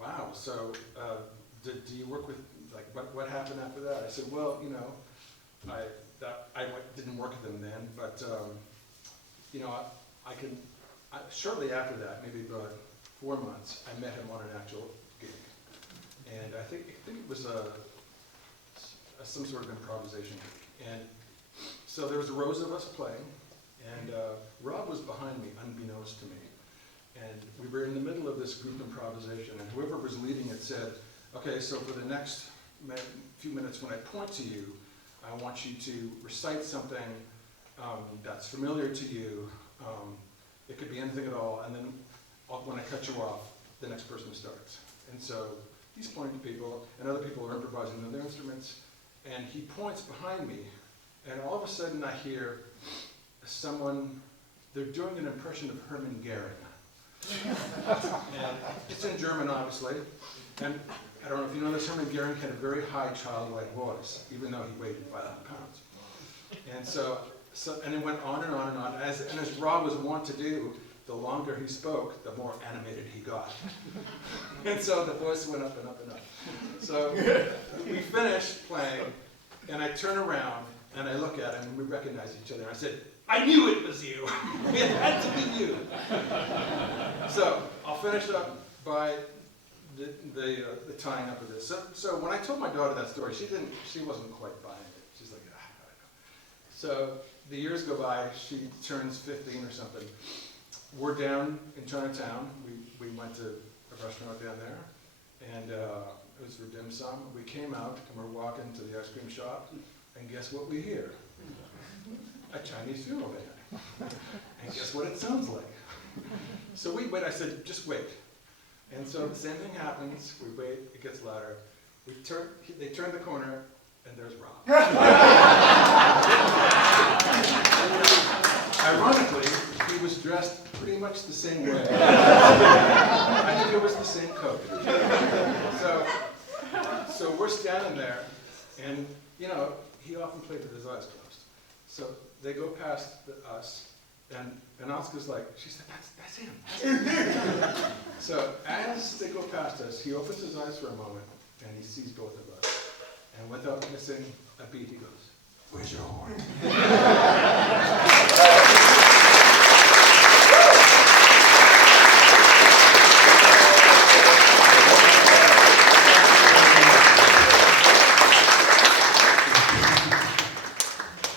"Wow, so do you work with, like, what happened after that?" I said, "Well, I didn't work with them then, but shortly after that, maybe about 4 months, I met him on an actual gig, and I think it was some sort of improvisation gig, and so there was rows of us playing, and Rob was behind me, unbeknownst to me, and we were in the middle of this group improvisation, and whoever was leading it said, "Okay, so for the next few minutes when I point to you, I want you to recite something that's familiar to you. It could be anything at all, and then when I cut you off, the next person starts." And so he's pointing to people, and other people are improvising on their instruments, and he points behind me, and all of a sudden I hear someone, they're doing an impression of Hermann Goering. And it's in German, obviously, and I don't know if you know this, Hermann Goering had a very high childlike voice, even though he weighed 500 pounds. And and it went on and on and on. As Rob was wont to do, the longer he spoke, the more animated he got. And so the voice went up and up and up. So we finished playing, and I turn around, and I look at him, and we recognize each other. And I said, "I knew it was you. It had to be you." So I'll finish up by the tying up of this. So when I told my daughter that story, she wasn't quite buying it. She's like, I don't know. So the years go by, she turns 15 or something. We're down in Chinatown. We went to a restaurant down there, and it was for dim sum. We came out and we're walking to the ice cream shop, and guess what we hear? A Chinese funeral band. And guess what it sounds like? So we wait. I said, "Just wait." And so the same thing happens. We wait, it gets louder. They turn the corner, and there's Rob. Ironically, he was dressed pretty much the same way. I think it was the same coat. So we're standing there, and he often played with his eyes closed. So they go past us, and Oscar's like, she said, that's him. So as they go past us, he opens his eyes for a moment, and he sees both of us. And without missing a beat, he goes, "Where's your horn?"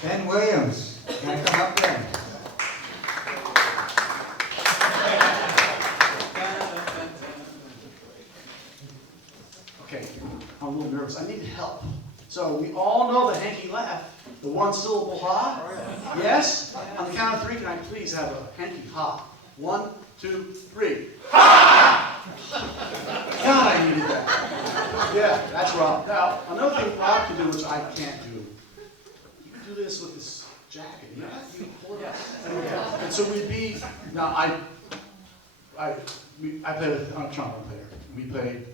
Ben Williams, can I come up there? Okay, I'm a little nervous. I need help. So we all know the Henke laugh, the one syllable ha. Yes? On the count of 3, can I please have a Henke ha? 1, 2, 3. Ha! God, I needed that. Yeah, that's Rob. Now, another thing Rob can do, which I can't do, you can do this with this jacket. You know, you pull it up. And so we'd be, now I played with, I'm a trombone player. We played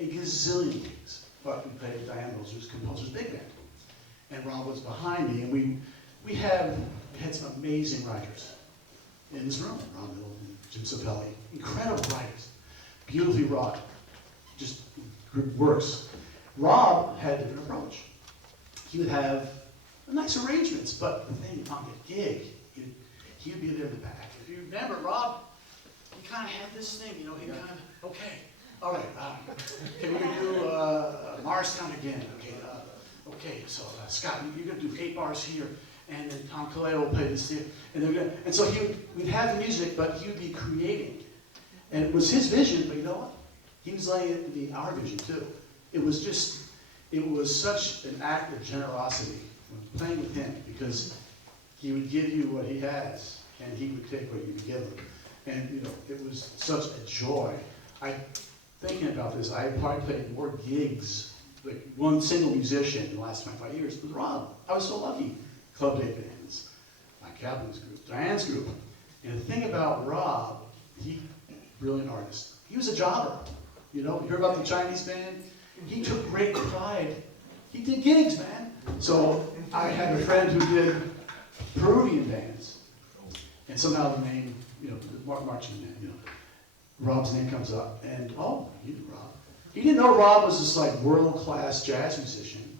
a gazillion gigs. But we played Diane Moser's Composer's Big Band. And Rob was behind me, and we had some amazing writers in this room. Rob Miller and Jim Sapelli, incredible writers, beautifully wrought, just works. Rob had a different approach. He would have nice arrangements, but the thing on the gig, he would be there in the back. If you remember, Rob, he kind of had this thing, he kind of, okay. All right, okay, we're going to do Mars Count again. Okay, so Scott, you're going to do 8 bars here, and then Tom Kaleo will play this here. And so we'd have the music, but he would be creating. And it was his vision, but you know what? He was letting it be our vision too. It was such an act of generosity when playing with him, because he would give you what he has, and he would take what you would give him. And, you know, it was such a joy. Thinking about this, I probably played more gigs, like one single musician in the last 25 years was Rob. I was so lucky. Club day bands, my Kaplan's group, Diane's group. And the thing about Rob, brilliant artist. He was a jobber. You know, you hear about the Chinese band? He took great pride. He did gigs, man. So I had a friend who did Peruvian bands. And somehow the name, you know, the marching band, you know, Rob's name comes up. And, oh, you knew Rob. He didn't know Rob was this like world-class jazz musician.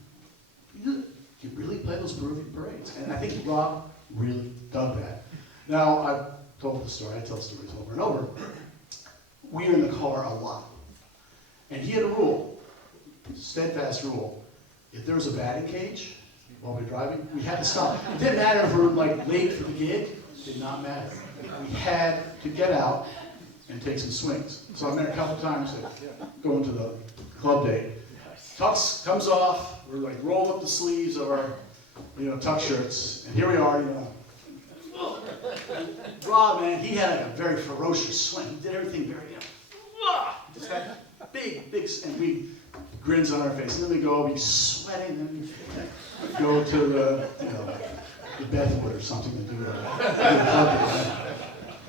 He really played those Peruvian parades. And I think Rob really dug that. Now, I've told the story, I tell stories over and over. We were in the car a lot. And he had a rule, steadfast rule. If there was a batting cage while we were driving, we had to stop. It didn't matter if we were like late for the gig, it did not matter. We had to get out and take some swings. So I met a couple times going to the club day. Tux comes off, we're like roll up the sleeves of our, you know, tuck shirts, and here we are, you know. Rob, man, he had like a very ferocious swing. He did everything very, you know, just had big, and we grins on our face. And then we go, we sweating, and we go to the, you know, the Bethwood or something to do it.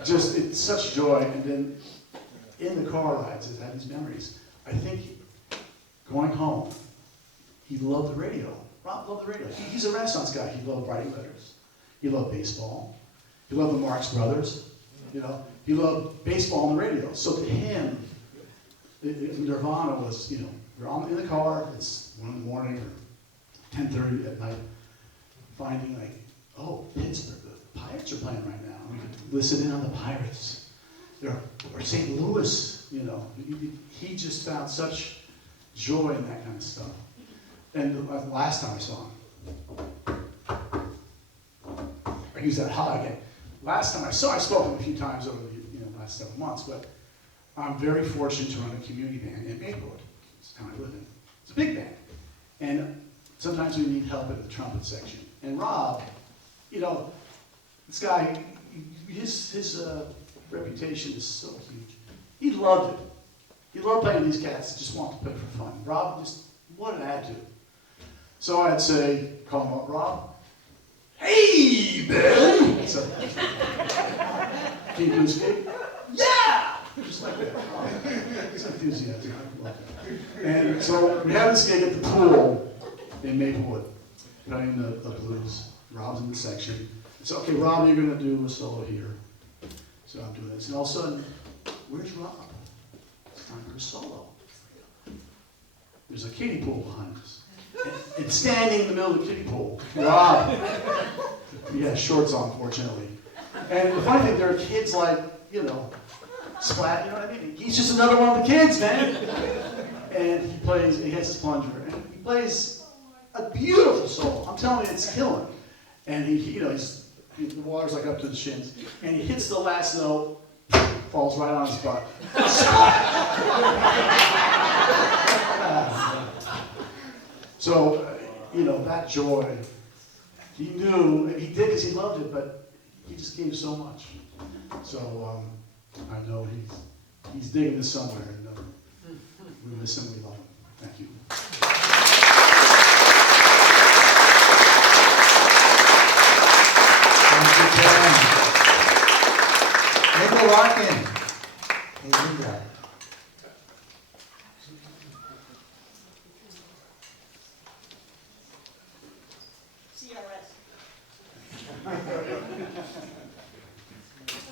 Just, it's such joy. And then in the car rides, I have these memories. I think going home, he loved the radio. Rob loved the radio. He's a Renaissance guy. He loved writing letters. He loved baseball. He loved the Marx Brothers. You know, he loved baseball on the radio. So to him, Nirvana was, you know, we're in the car, it's 1 in the morning or 10:30 at night, finding like, oh, Pittsburgh, the Pirates are playing right now. We could listen in on the Pirates. Or St. Louis, you know. He just found such joy in that kind of stuff. And the last time I saw him, I use that ha again. Last time I spoke to him a few times over the last 7 months, but I'm very fortunate to run a community band in Maplewood. It's the town I live in. It's a big band. And sometimes we need help at the trumpet section. And Rob, you know, this guy, his reputation is so huge. He loved it. He loved playing with these cats, just wanted to play for fun. Rob, just, what an attitude. So I'd say, call him up, Rob. Hey, Ben! So, can you do this gig? Yeah! Just like that. It's enthusiasm. I love that. And so we have this gig at the pool in Maplewood, playing the blues. Rob's in the section. It's okay, Rob, you're going to do a solo here. So I'm doing this. And all of a sudden, where's Rob? It's time for a solo. There's a kiddie pool behind us. And standing in the middle of the kiddie pool, Rob. He has shorts on, fortunately. And the funny thing, there are kids like, you know, Splat, you know what I mean? He's just another one of the kids, man. And he has his plunger, and he plays a beautiful solo. I'm telling you, it's killing. And the water's like up to the shins. And he hits the last note, falls right on his butt. So, that joy, he knew, and he did because he loved it, but he just gave so much. So, I know he's digging this somewhere, and we miss him, we love him. Thank you. Michael Larkin. Hey, Linda.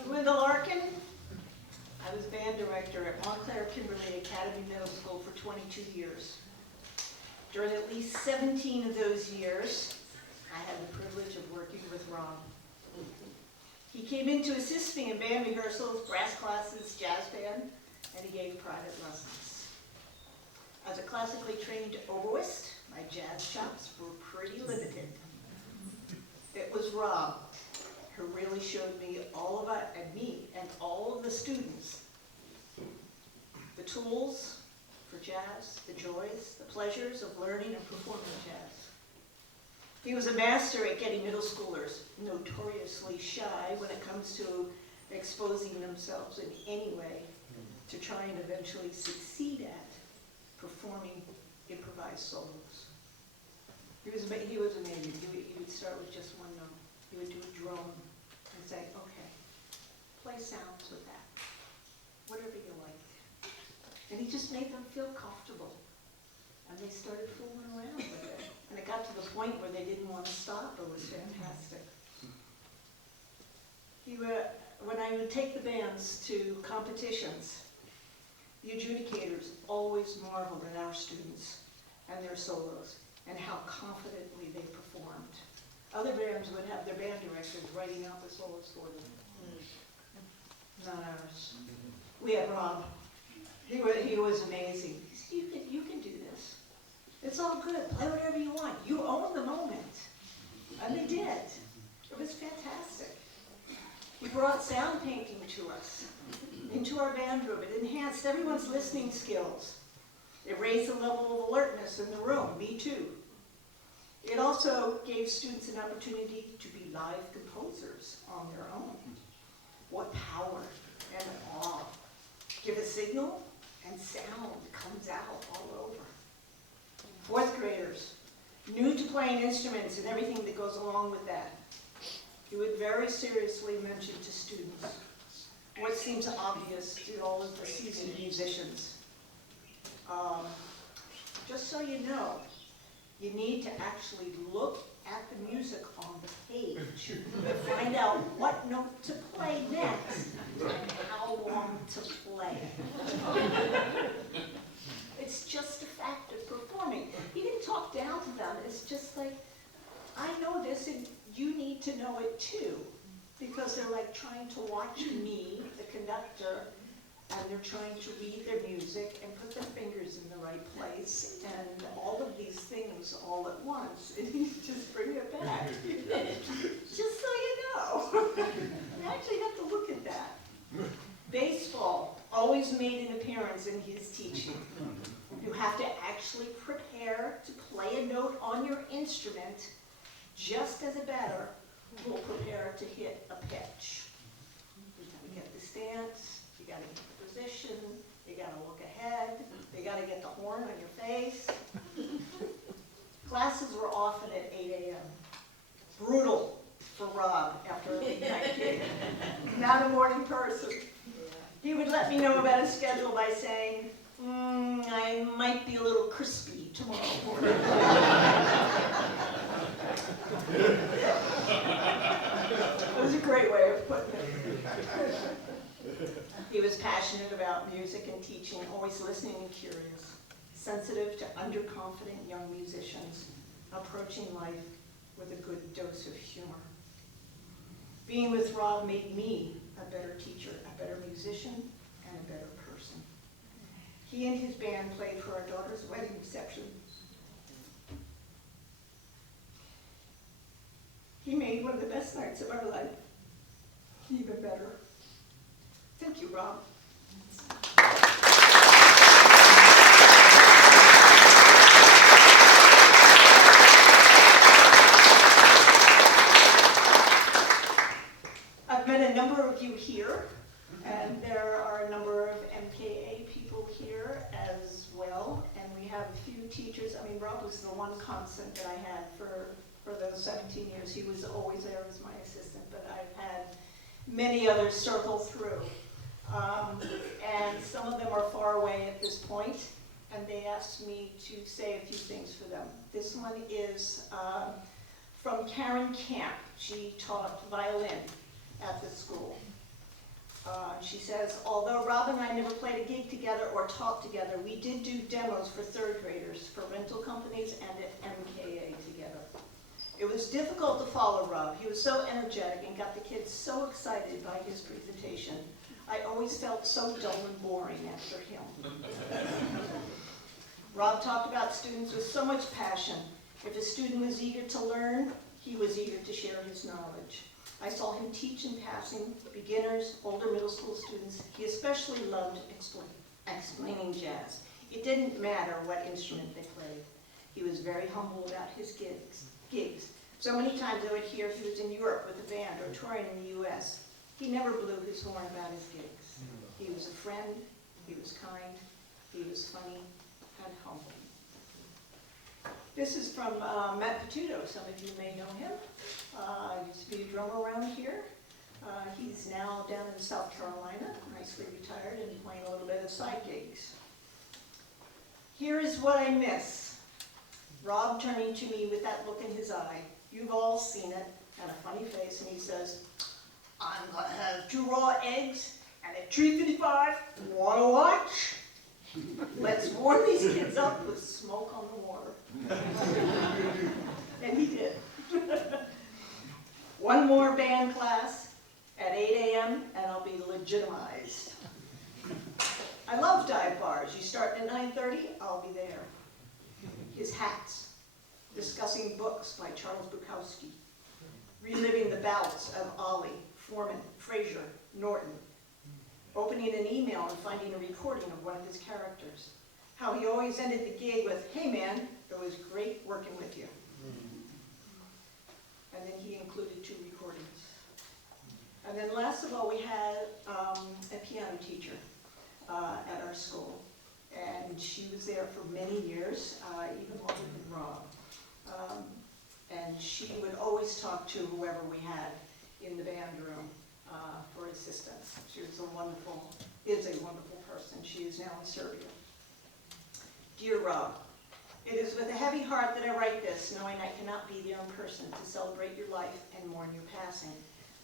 I'm Linda Larkin. I was band director at Montclair Kimberly Academy Middle School for 22 years. During at least 17 of those years, I had the privilege of working with Ron. He came in to assist me in band rehearsals, brass classes, jazz band, and he gave private lessons. As a classically trained oboist, my jazz chops were pretty limited. It was Rob who really showed me all of the students the tools for jazz, the joys, the pleasures of learning and performing jazz. He was a master at getting middle schoolers notoriously shy when it comes to exposing themselves in any way to try and eventually succeed at performing improvised solos. He was amazing. He would start with just one note. He would do a drone and say, okay, play sounds with that, whatever you like. And he just made them feel comfortable. And they started fooling around with it. And it got to the point where they didn't want to stop. It was fantastic. When I would take the bands to competitions, the adjudicators always marveled at our students and their solos and how confidently they performed. Other bands would have their band directors writing out the solos for them. Not ours. We had Rob. He was amazing. He said, you can do this. It's all good. Play whatever you want. You own the moment. And they did. It was fantastic. He brought sound painting to us, into our band room. It enhanced everyone's listening skills. It raised the level of alertness in the room, me too. It also gave students an opportunity to be live composers on their own. What power and awe. Give a signal and sound comes out all over. Fourth graders, new to playing instruments and everything that goes along with that. He would very seriously mention to students what seems obvious to all of the seasoned musicians. Just so you know, you need to actually look at the music on the page to find out what note to play next and how long to play. It's just a fact of performing. He didn't talk down to them. It's just like, I know this and you need to know it too. Because they're like trying to watch me, the conductor, and they're trying to read their music and put their fingers in the right place and all of these things all at once. And you just bring it back. Just so you know. You actually have to look at that. Baseball always made an appearance in his teaching. You have to actually prepare to play a note on your instrument just as a batter will prepare to hit a pitch. You gotta get the stance, you gotta get the position, you gotta look ahead, you gotta get the horn on your face. Classes were often at 8 a.m. Brutal for Rob after a big night gig. Not a morning person. He would let me know about his schedule by saying, I might be a little crispy tomorrow morning. It was a great way of putting it. He was passionate about music and teaching, always listening and curious, sensitive to underconfident young musicians, approaching life with a good dose of humor. Being with Rob made me a better teacher, a better musician, and a better person. He and his band played for our daughter's wedding reception. He made one of the best nights of our life even better. Thank you, Rob. I've met a number of you here, and there are a number of MKA people here as well, and we have a few teachers. I mean, Rob was the one constant that I had for those 17 years. He was always there as my assistant, but I've had many others circle through. And some of them are far away at this point, and they asked me to say a few things for them. This one is from Karen Camp. She taught violin at the school. She says, although Rob and I never played a gig together or taught together, we did do demos for third graders, for rental companies, and at MKA together. It was difficult to follow Rob. He was so energetic and got the kids so excited by his presentation. I always felt so dull and boring after him. Rob talked about students with so much passion. If a student was eager to learn, he was eager to share his knowledge. I saw him teach in passing beginners, older middle school students. He especially loved explaining jazz. It didn't matter what instrument they played. He was very humble about his gigs. So many times I would hear he was in Europe with a band or touring in the US. He never blew his horn about his gigs. He was a friend, he was kind, he was funny, and humble. This is from Matt Patuto. Some of you may know him. Used to be a drummer around here. He's now down in South Carolina, nicely retired and playing a little bit of side gigs. Here is what I miss. Rob turning to me with that look in his eye. You've all seen it, and a funny face, and he says, I'm gonna have 2 raw eggs and at 3:55, wanna watch? Let's warm these kids up with smoke on the water. And he did. One more band class at 8 a.m. and I'll be legitimized. I love dive bars. You start at 9:30, I'll be there. His hats, discussing books by Charles Bukowski, reliving the bouts of Ollie, Foreman, Fraser, Norton, opening an email and finding a recording of one of his characters. How he always ended the gig with, hey man, it was great working with you. And then he included 2 recordings. And then last of all, we had a piano teacher at our school. And she was there for many years, even longer than Rob. And she would always talk to whoever we had in the band room for assistance. She was is a wonderful person. She is now in Serbia. Dear Rob, it is with a heavy heart that I write this, knowing I cannot be there in person to celebrate your life and mourn your passing.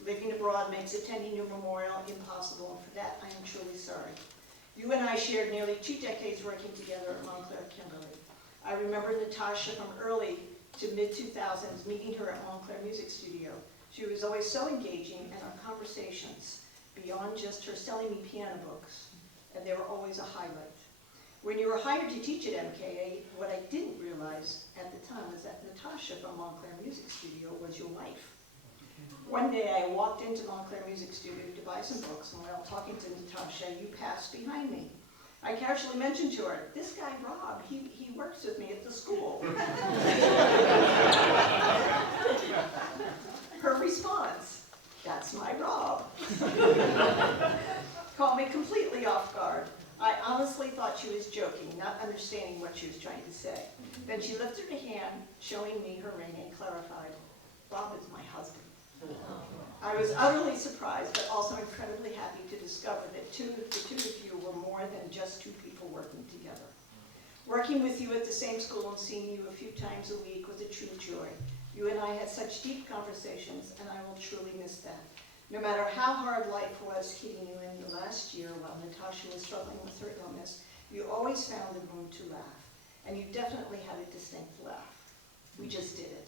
Living abroad makes attending your memorial impossible, and for that I am truly sorry. You and I shared nearly 2 decades working together at Montclair Kimberly. I remember Natasha from early to mid-2000s, meeting her at Montclair Music Studio. She was always so engaging, and our conversations, beyond just her selling me piano books, and they were always a highlight. When you were hired to teach at MKA, what I didn't realize at the time was that Natasha from Montclair Music Studio was your wife. One day I walked into Montclair Music Studio to buy some books, and while talking to Natasha, you passed behind me. I casually mentioned to her, this guy Rob, he works with me at the school. Her response, that's my Rob. Caught me completely off guard. I honestly thought she was joking, not understanding what she was trying to say. Then she lifted her hand, showing me her ring, and clarified, Rob is my husband. I was utterly surprised, but also incredibly happy to discover that the two of you were more than just 2 people working together. Working with you at the same school and seeing you a few times a week was a true joy. You and I had such deep conversations, and I will truly miss that. No matter how hard life was hitting you in the last year while Natasha was struggling with her illness, you always found the room to laugh. And you definitely had a distinct laugh. We just did it.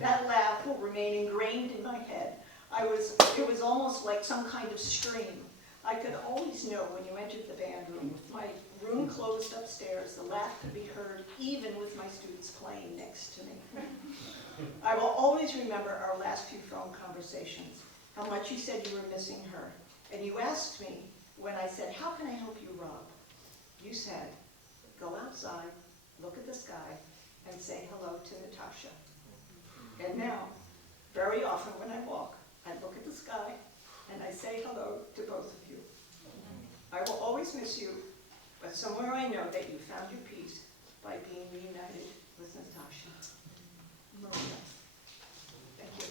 That laugh will remain ingrained in my head. It was almost like some kind of stream. I could always know when you entered the band room. With my room closed upstairs, the laugh could be heard even with my students playing next to me. I will always remember our last few phone conversations, how much you said you were missing her. And you asked me when I said, how can I help you, Rob? You said, go outside, look at the sky, and say hello to Natasha. And now, very often when I walk, I look at the sky and I say hello to both of you. I will always miss you, but somewhere I know that you found your peace by being reunited with Natasha. Maria. Thank you.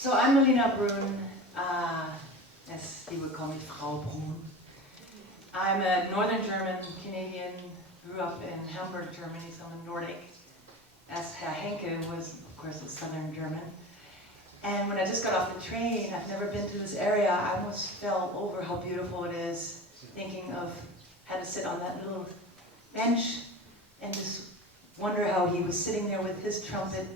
So I'm Melina Brun, as you would call me, Frau Brun. I'm a Northern German Canadian, grew up in Hamburg, Germany, so I'm a Nordic. As Herr Henke was, of course, a Southern German. And when I just got off the train, I've never been to this area, I almost fell over how beautiful it is, thinking of how to sit on that little bench and just wonder how he was sitting there with his trumpet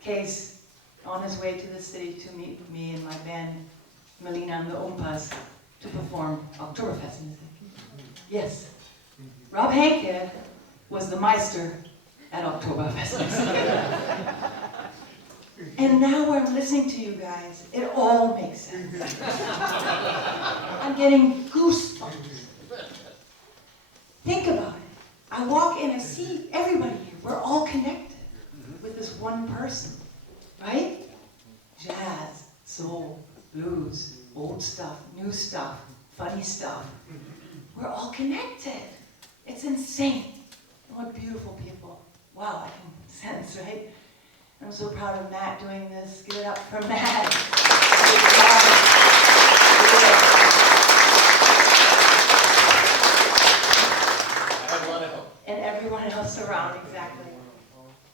case on his way to the city to meet me and my band, Melina and the Oompas, to perform Oktoberfest music. Yes, Rob Henke was the Meister at Oktoberfest music. And now I'm listening to you guys, it all makes sense. I'm getting goosebumps. Think about it. I walk in, I see everybody here. We're all connected with this one person, right? Jazz, soul, blues, old stuff, new stuff, funny stuff. We're all connected. It's insane. And what beautiful people. Wow, I can sense, right? I'm so proud of Matt doing this. Give it up for Matt. And everyone else around, exactly.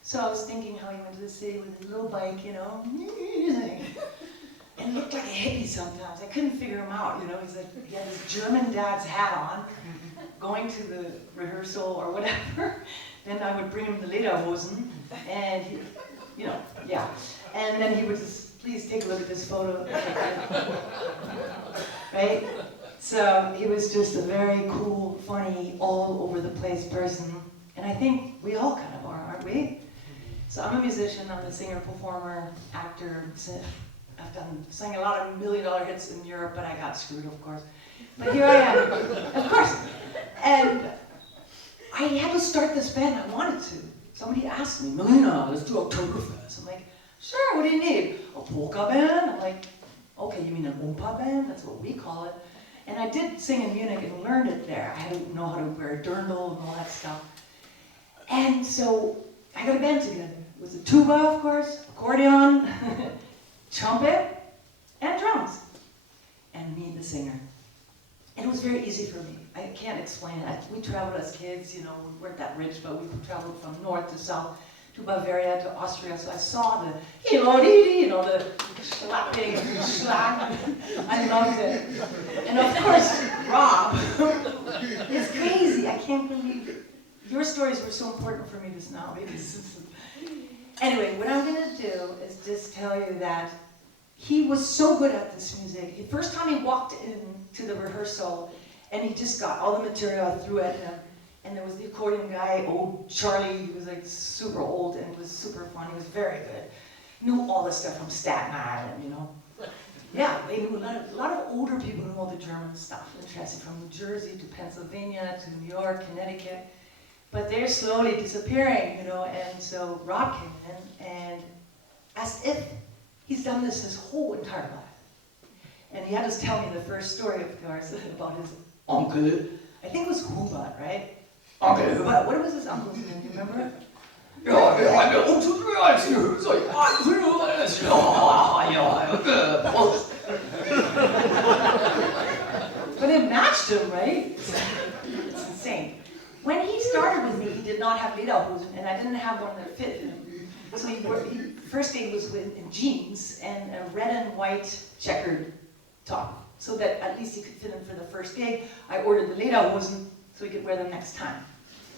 So I was thinking how he went to the city with his little bike, you know, and looked like a hippie sometimes. I couldn't figure him out, you know. He's like, he had his German dad's hat on, going to the rehearsal or whatever. Then I would bring him the lederhosen, and he, you know, yeah. And then he would just, please take a look at this photo. Right? So he was just a very cool, funny, all over the place person. And I think we all kind of are, aren't we? So I'm a musician, I'm a singer, performer, actor. Sang a lot of million-dollar hits in Europe, but I got screwed, of course. But here I am, of course. And I had to start this band, I wanted to. Somebody asked me, Melina, let's do Oktoberfest. I'm like, sure, what do you need? A polka band? I'm like, okay, you mean an Oompa band? That's what we call it. And I did sing in Munich and learned it there. I had to know how to wear a dirndl and all that stuff. And so I got a band together. It was a tuba, of course, accordion, trumpet, and drums. And me, the singer. And it was very easy for me. I can't explain it. We traveled as kids, you know, we weren't that rich, but we traveled from north to south, to Bavaria, to Austria. So I saw the, you know, the slapping, schlag. I loved it. And of course, Rob is crazy. I can't believe it. Your stories were so important for me just now. Because anyway, what I'm going to do is just tell you that he was so good at this music. The first time he walked into the rehearsal, and he just got all the material, I threw at him. And there was the accordion guy, old Charlie, he was like super old and was super fun. He was very good. Knew all the stuff from Staten Island, you know. Yeah, they knew a lot of older people knew all the German stuff. Interesting, from New Jersey to Pennsylvania to New York, Connecticut. But they're slowly disappearing, you know. And so Rob came in, and as if he's done this his whole entire life. And he had to tell me the first story, of course, about his uncle. I think it was Hubert, right? Uncle Hubert. What was his uncle's name? Do you remember? But it matched him, right? It's insane. When he started with me, he did not have lederhosen, and I didn't have one that fit him. So first day was in jeans and a red and white checkered top, so that at least he could fit him for the first gig. I ordered the lederhosen so he could wear them next time.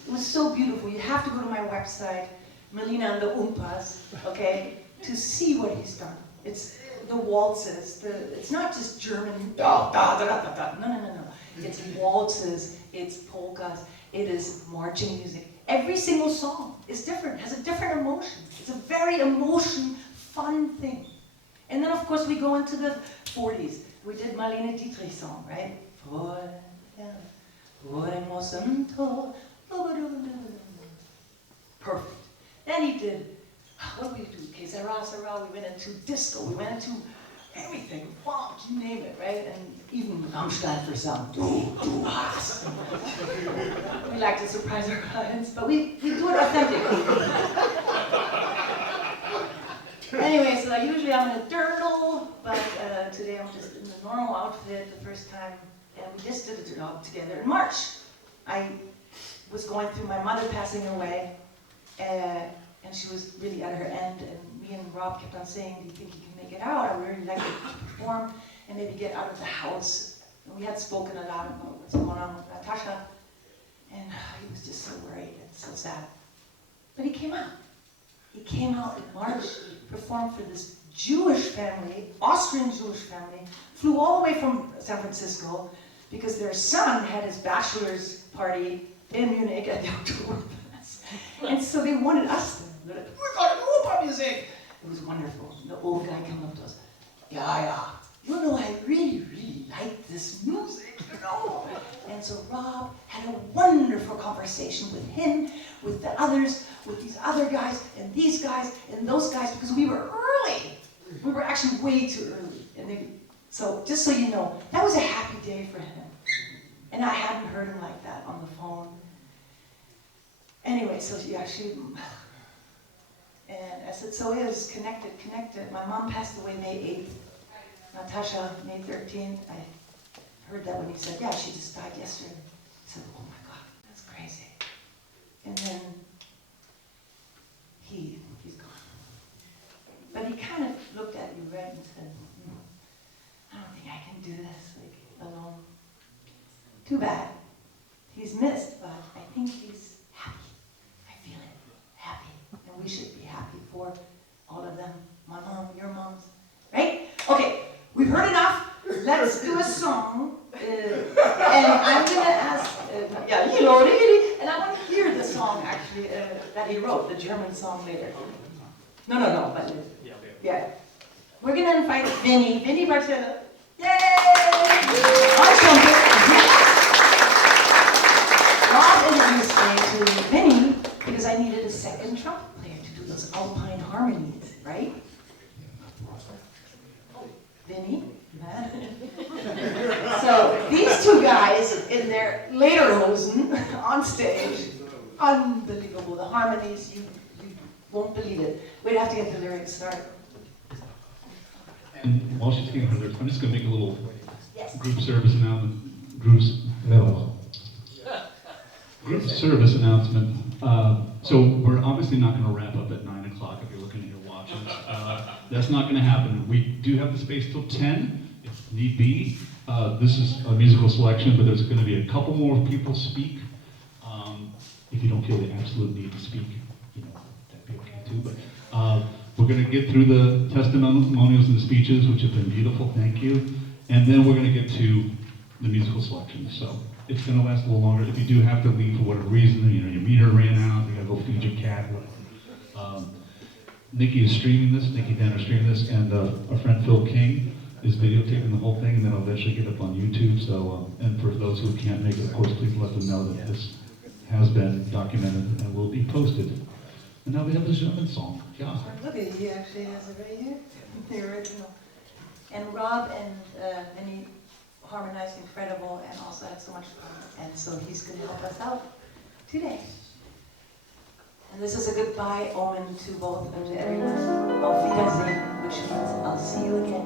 It was so beautiful. You have to go to my website, Melina and the Oompas, okay, to see what he's done. It's the waltzes. It's not just German. Da, da, da, da, da. No. It's waltzes. It's polkas. It is marching music. Every single song is different. Has a different emotion. It's a very fun thing. And then, of course, we go into the 40s. We did Marlene Dietrich's song, right? Perfect. Then he did, what did we do? Que sera, sera. We went into disco. We went into everything. Funk, you name it, right? And even Rammstein for some. We like to surprise our clients, but we do it authentically. Anyway, so usually I'm in a dirndl, but today I'm just in the normal outfit the first time, and we just did a job together in March. I was going through my mother passing away, and she was really at her end, and me and Rob kept on saying, do you think you can make it out? I would really like to perform and maybe get out of the house. And we had spoken a lot about what's going on with Natasha, and he was just so worried and so sad. But came out. He came out in March, performed for this Jewish family, Austrian Jewish family, flew all the way from San Francisco because their son had his bachelor's party in Munich at the Oktoberfest. And so they wanted us there. They're like, we're going to know about music. It was wonderful. The old guy came up to us. Yeah. You know, I really, really like this music, you know. And so Rob had a wonderful conversation with him, with the others, with these other guys, and these guys, and those guys, because we were early. We were actually way too early. And so just so you know, that was a happy day for him. And I hadn't heard him like that on the phone. Anyway, so yeah, and I said, so it was connected. My mom passed away May 8th. Natasha, May 13th. I heard that when he said, yeah, she just died yesterday. I said, oh my God, that's crazy. And then he's gone. But he kind of looked at you, right, and said, I don't think I can do this, like, alone. Too bad. He's missed, but I think he's happy. I feel it. Happy. And we should be happy for all of them. My mom, your moms. Right? Okay, we've heard enough. Let's do a song. And I'm going to ask, and I want to hear the song, actually, that he wrote, the German song later. No, but yeah. We're going to invite Vinny Barcelo. Yay! On trumpet. Rob introduced me to Vinny because I needed a second trumpet player to do those alpine harmonies, right? Vinny? So these two guys in their lederhosen on stage, unbelievable. The harmonies, you won't believe it. We'd have to get the lyrics started. And while she's getting her lyrics, I'm just going to make a little Yes. group service announcement. Group service announcement. So we're obviously not going to wrap up at 9 o'clock if you're looking at your watches. That's not going to happen. We do have the space till 10 if need be. This is a musical selection, but there's going to be a couple more people speak. If you don't feel the absolute need to speak, that'd be okay too. But we're going to get through the testimonials and the speeches, which have been beautiful. Thank you. And then we're going to get to the musical selection. So it's going to last a little longer. If you do have to leave for whatever reason, your meter ran out, you got to go feed your cat. Nikki is streaming this. Nikki Dan is streaming this, and our friend Phil King is videotaping the whole thing, and then I'll eventually get up on YouTube. So, and for those who can't make it, of course, please let them know that this has been documented and will be posted. And now we have this German song. Yeah. Look at it, he actually has it right here, the original. And Rob and Vinny harmonized incredible and also had so much fun. And so he's going to help us out today. And this is a goodbye omen to both and to everyone. Auf Wiedersehen, which means I'll see you again.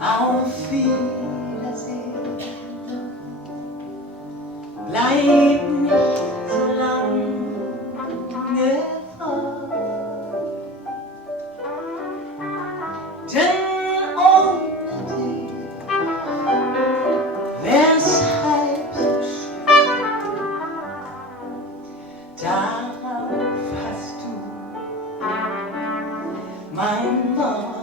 Auf Wiedersehen, bleib nicht so lang gefangen, denn ohne dich wär's halb so schön, darauf hast du mein Wort.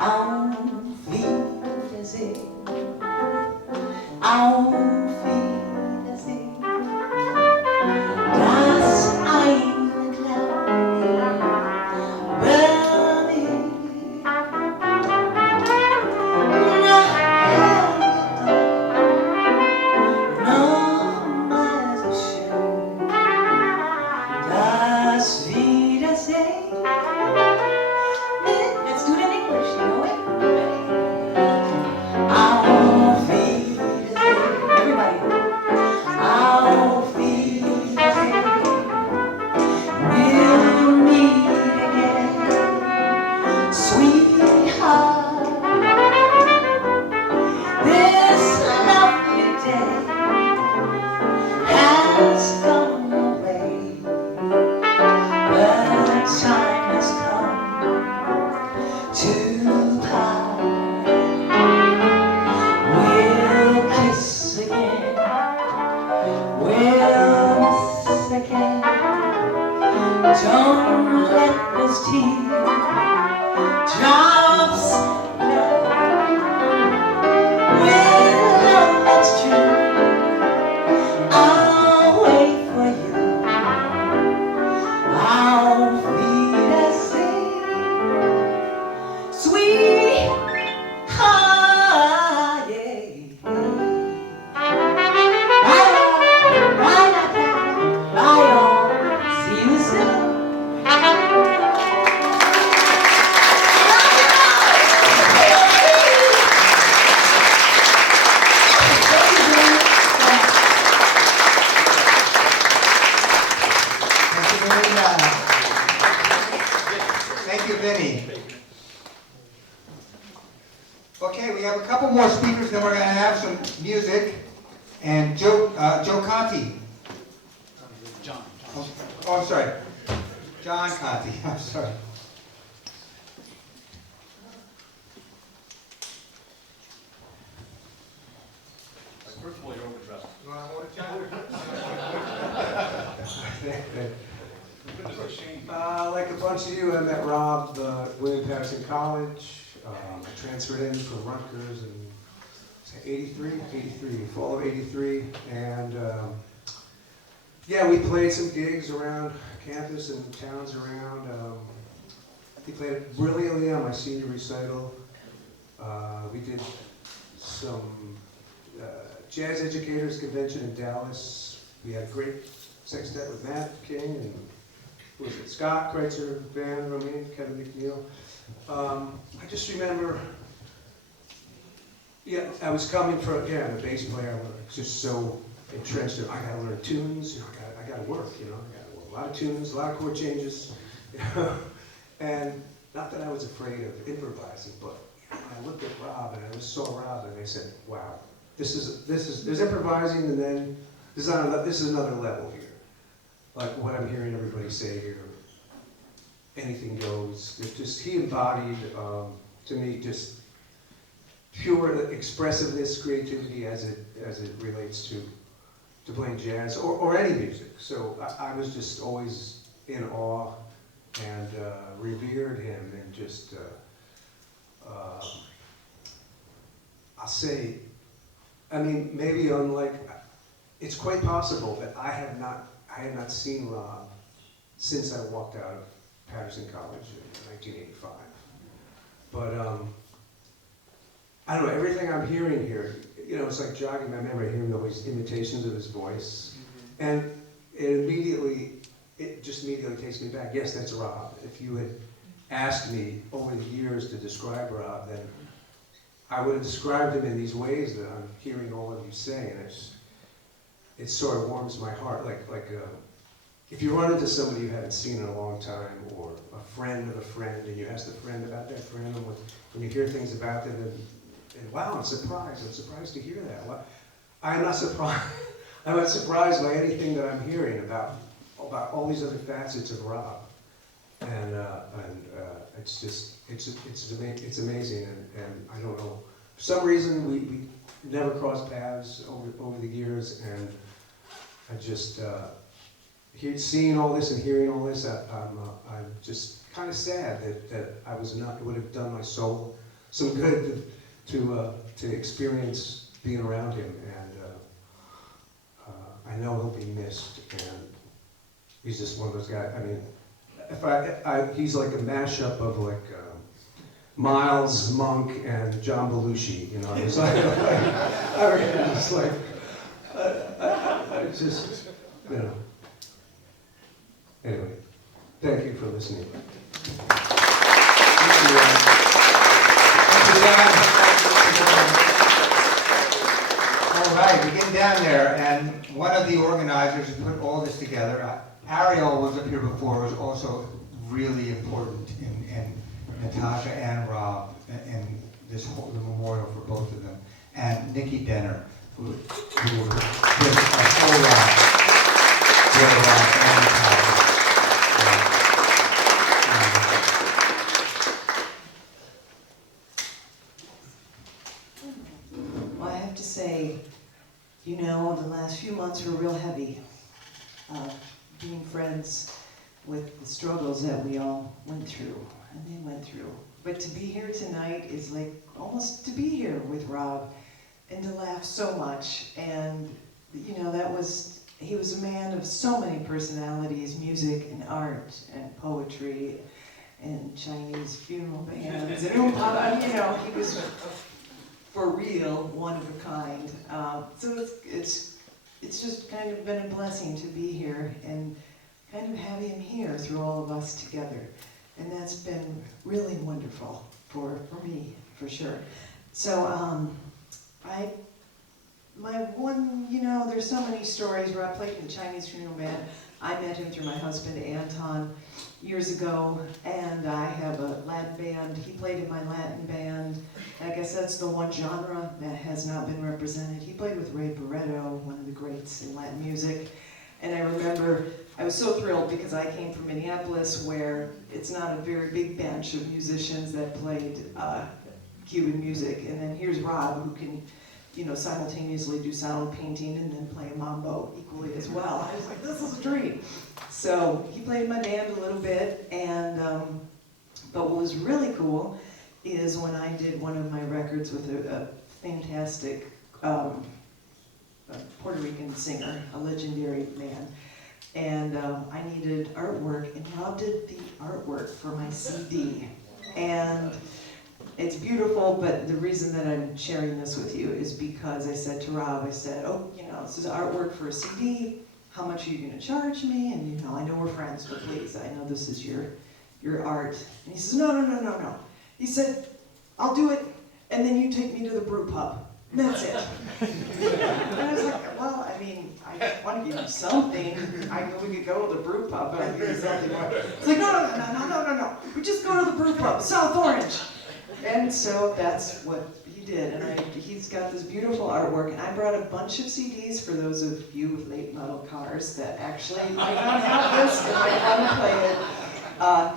Auf Wiedersehen, auf Wiedersehen, das eine glaube ich, nachher gedacht, couple more speakers, then we're going to have some music. And Joe Conti. John. Oh, I'm sorry. John Conti. I'm sorry. First of all, you're overdressed. Like a bunch of you, I met Rob at William Patterson College. I transferred in from Rutgers in 83, fall of 83. And yeah, we played some gigs around campus and towns around. He played brilliantly on my senior recital. We did some Jazz Educators Convention in Dallas. We had a great sextet with Matt King and who was it? Scott Kreitzer, Van Romain, Kevin McNeil. I just remember, yeah, I was coming from, yeah, I'm a bass player. I was just so entrenched in, I gotta learn tunes, I gotta work, I got a lot of tunes, a lot of chord changes, and not that I was afraid of improvising, but I looked at Rob and I saw Rob and I said, wow, there's improvising, and then this is another level here. Like what I'm hearing everybody say here, anything goes. It's just, he embodied, to me, just pure expressiveness, creativity as it relates to playing jazz or any music. So I was just always in awe and revered him, and just I'll say, I mean, maybe unlike, it's quite possible that I had not seen Rob since I walked out of Patterson College in 1985. But I don't know, everything I'm hearing here, it's like jogging my memory, hearing all these imitations of his voice. And it just immediately takes me back. Yes, that's Rob. If you had asked me over the years to describe Rob, then I would have described him in these ways that I'm hearing all of you say, and it sort of warms my heart. Like if you run into somebody you haven't seen in a long time, or a friend of a friend, and you ask the friend about that friend, and when you hear things about them, and wow, I'm surprised to hear that. Well, I'm not surprised. I'm not surprised by anything that I'm hearing about all these other facets of Rob, and it's just it's amazing, and I don't know, for some reason we never crossed paths over the years, and I just seeing all this and hearing all this, I'm just kind of sad that I was not. It would have done my soul some good to experience being around him, and I know he'll be missed, and he's just one of those guys. I mean, he's like a mashup of like Miles Monk and John Belushi. It's like I just Anyway, thank you for listening. All right, we're getting down there, and one of the organizers who put all this together, Ariel was up here before, was also really important in Natasha and Rob in the memorial for both of them, and Nikki Denner, who did a whole lot for Rob and Natasha. Well, I have to say, the last few months were real heavy. Being friends with the struggles that we all went through, and they went through. But to be here tonight is like almost to be here with Rob, and to laugh so much. And he was a man of so many personalities: music and art and poetry and Chinese funeral bands and he was for real one of a kind. So it's just kind of been a blessing to be here and kind of have him here through all of us together. And that's been really wonderful for me, for sure. So I my one, there's so many stories. Rob played in the Chinese funeral band. I met him through my husband, Anton, years ago, and I have a Latin band. He played in my Latin band. I guess that's the one genre that has not been represented. He played with Ray Barretto, one of the greats in Latin music. And I remember, I was so thrilled because I came from Minneapolis, where it's not a very big bench of musicians that played Cuban music. And then here's Rob, who can simultaneously do sound painting and then play a mambo equally as well. I was like, this is a dream. So he played in my band a little bit, and but what was really cool is when I did one of my records with a fantastic Puerto Rican singer, a legendary man, and I needed artwork, and Rob did the artwork for my CD. And it's beautiful, but the reason that I'm sharing this with you is because I said to Rob, this is artwork for a CD. How much are you going to charge me? And I know we're friends, but please, I know this is your art. And he says, no. He said, I'll do it, and then you take me to the brew pub. And that's it. And I was like, well, I want to give you something. We could go to the brew pub, but I'll give you something more. It's like, no. We just go to the brew pub, South Orange. And so that's what he did, and he's got this beautiful artwork, and I brought a bunch of CDs for those of you with late model cars that actually might not have this and might want to play it.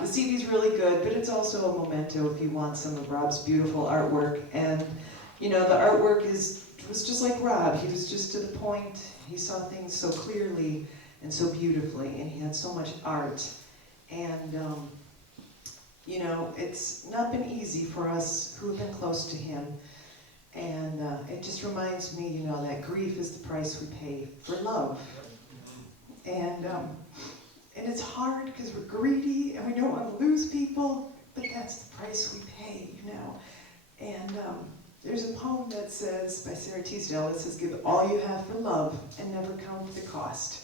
The CD's really good, but it's also a memento if you want some of Rob's beautiful artwork. And the artwork was just like Rob. He was just to the point. He saw things so clearly and so beautifully, and he had so much art. And it's not been easy for us who have been close to him. And it just reminds me, that grief is the price we pay for love. And it's hard because we're greedy and we don't want to lose people, but that's the price we pay, And there's a poem that says, by Sarah Teasdale, that says, give all you have for love and never count the cost.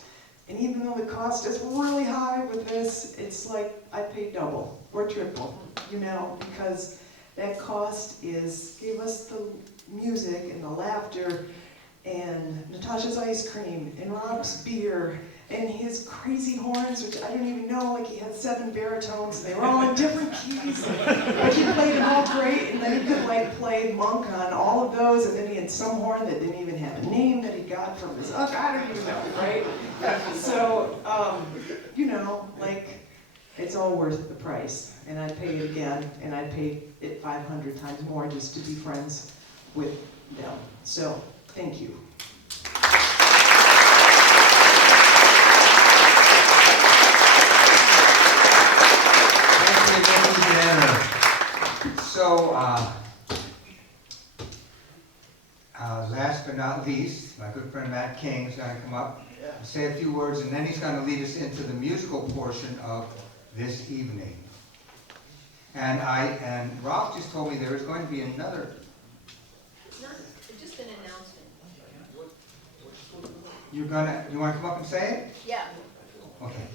And even though the cost is really high with this, it's like I paid double or triple, because that cost gave us the music and the laughter and Natasha's ice cream and Rob's beer and his crazy horns, which I didn't even know, like he had 7 baritones, and they were all in different keys, but he played them all great, and then he could play monk on all of those, and then he had some horn that didn't even have a name that he got from his, I don't even know, right? So, it's all worth the price, and I'd pay it again, and I'd pay it 500 times more just to be friends with them. So, thank you. So, last but not least, my good friend Matt King is going to come up and say a few words, and then he's going to lead us into the musical portion of this evening. And Ralph just told me there is going to be another. It's just an announcement. You want to come up and say it? Yeah. Okay.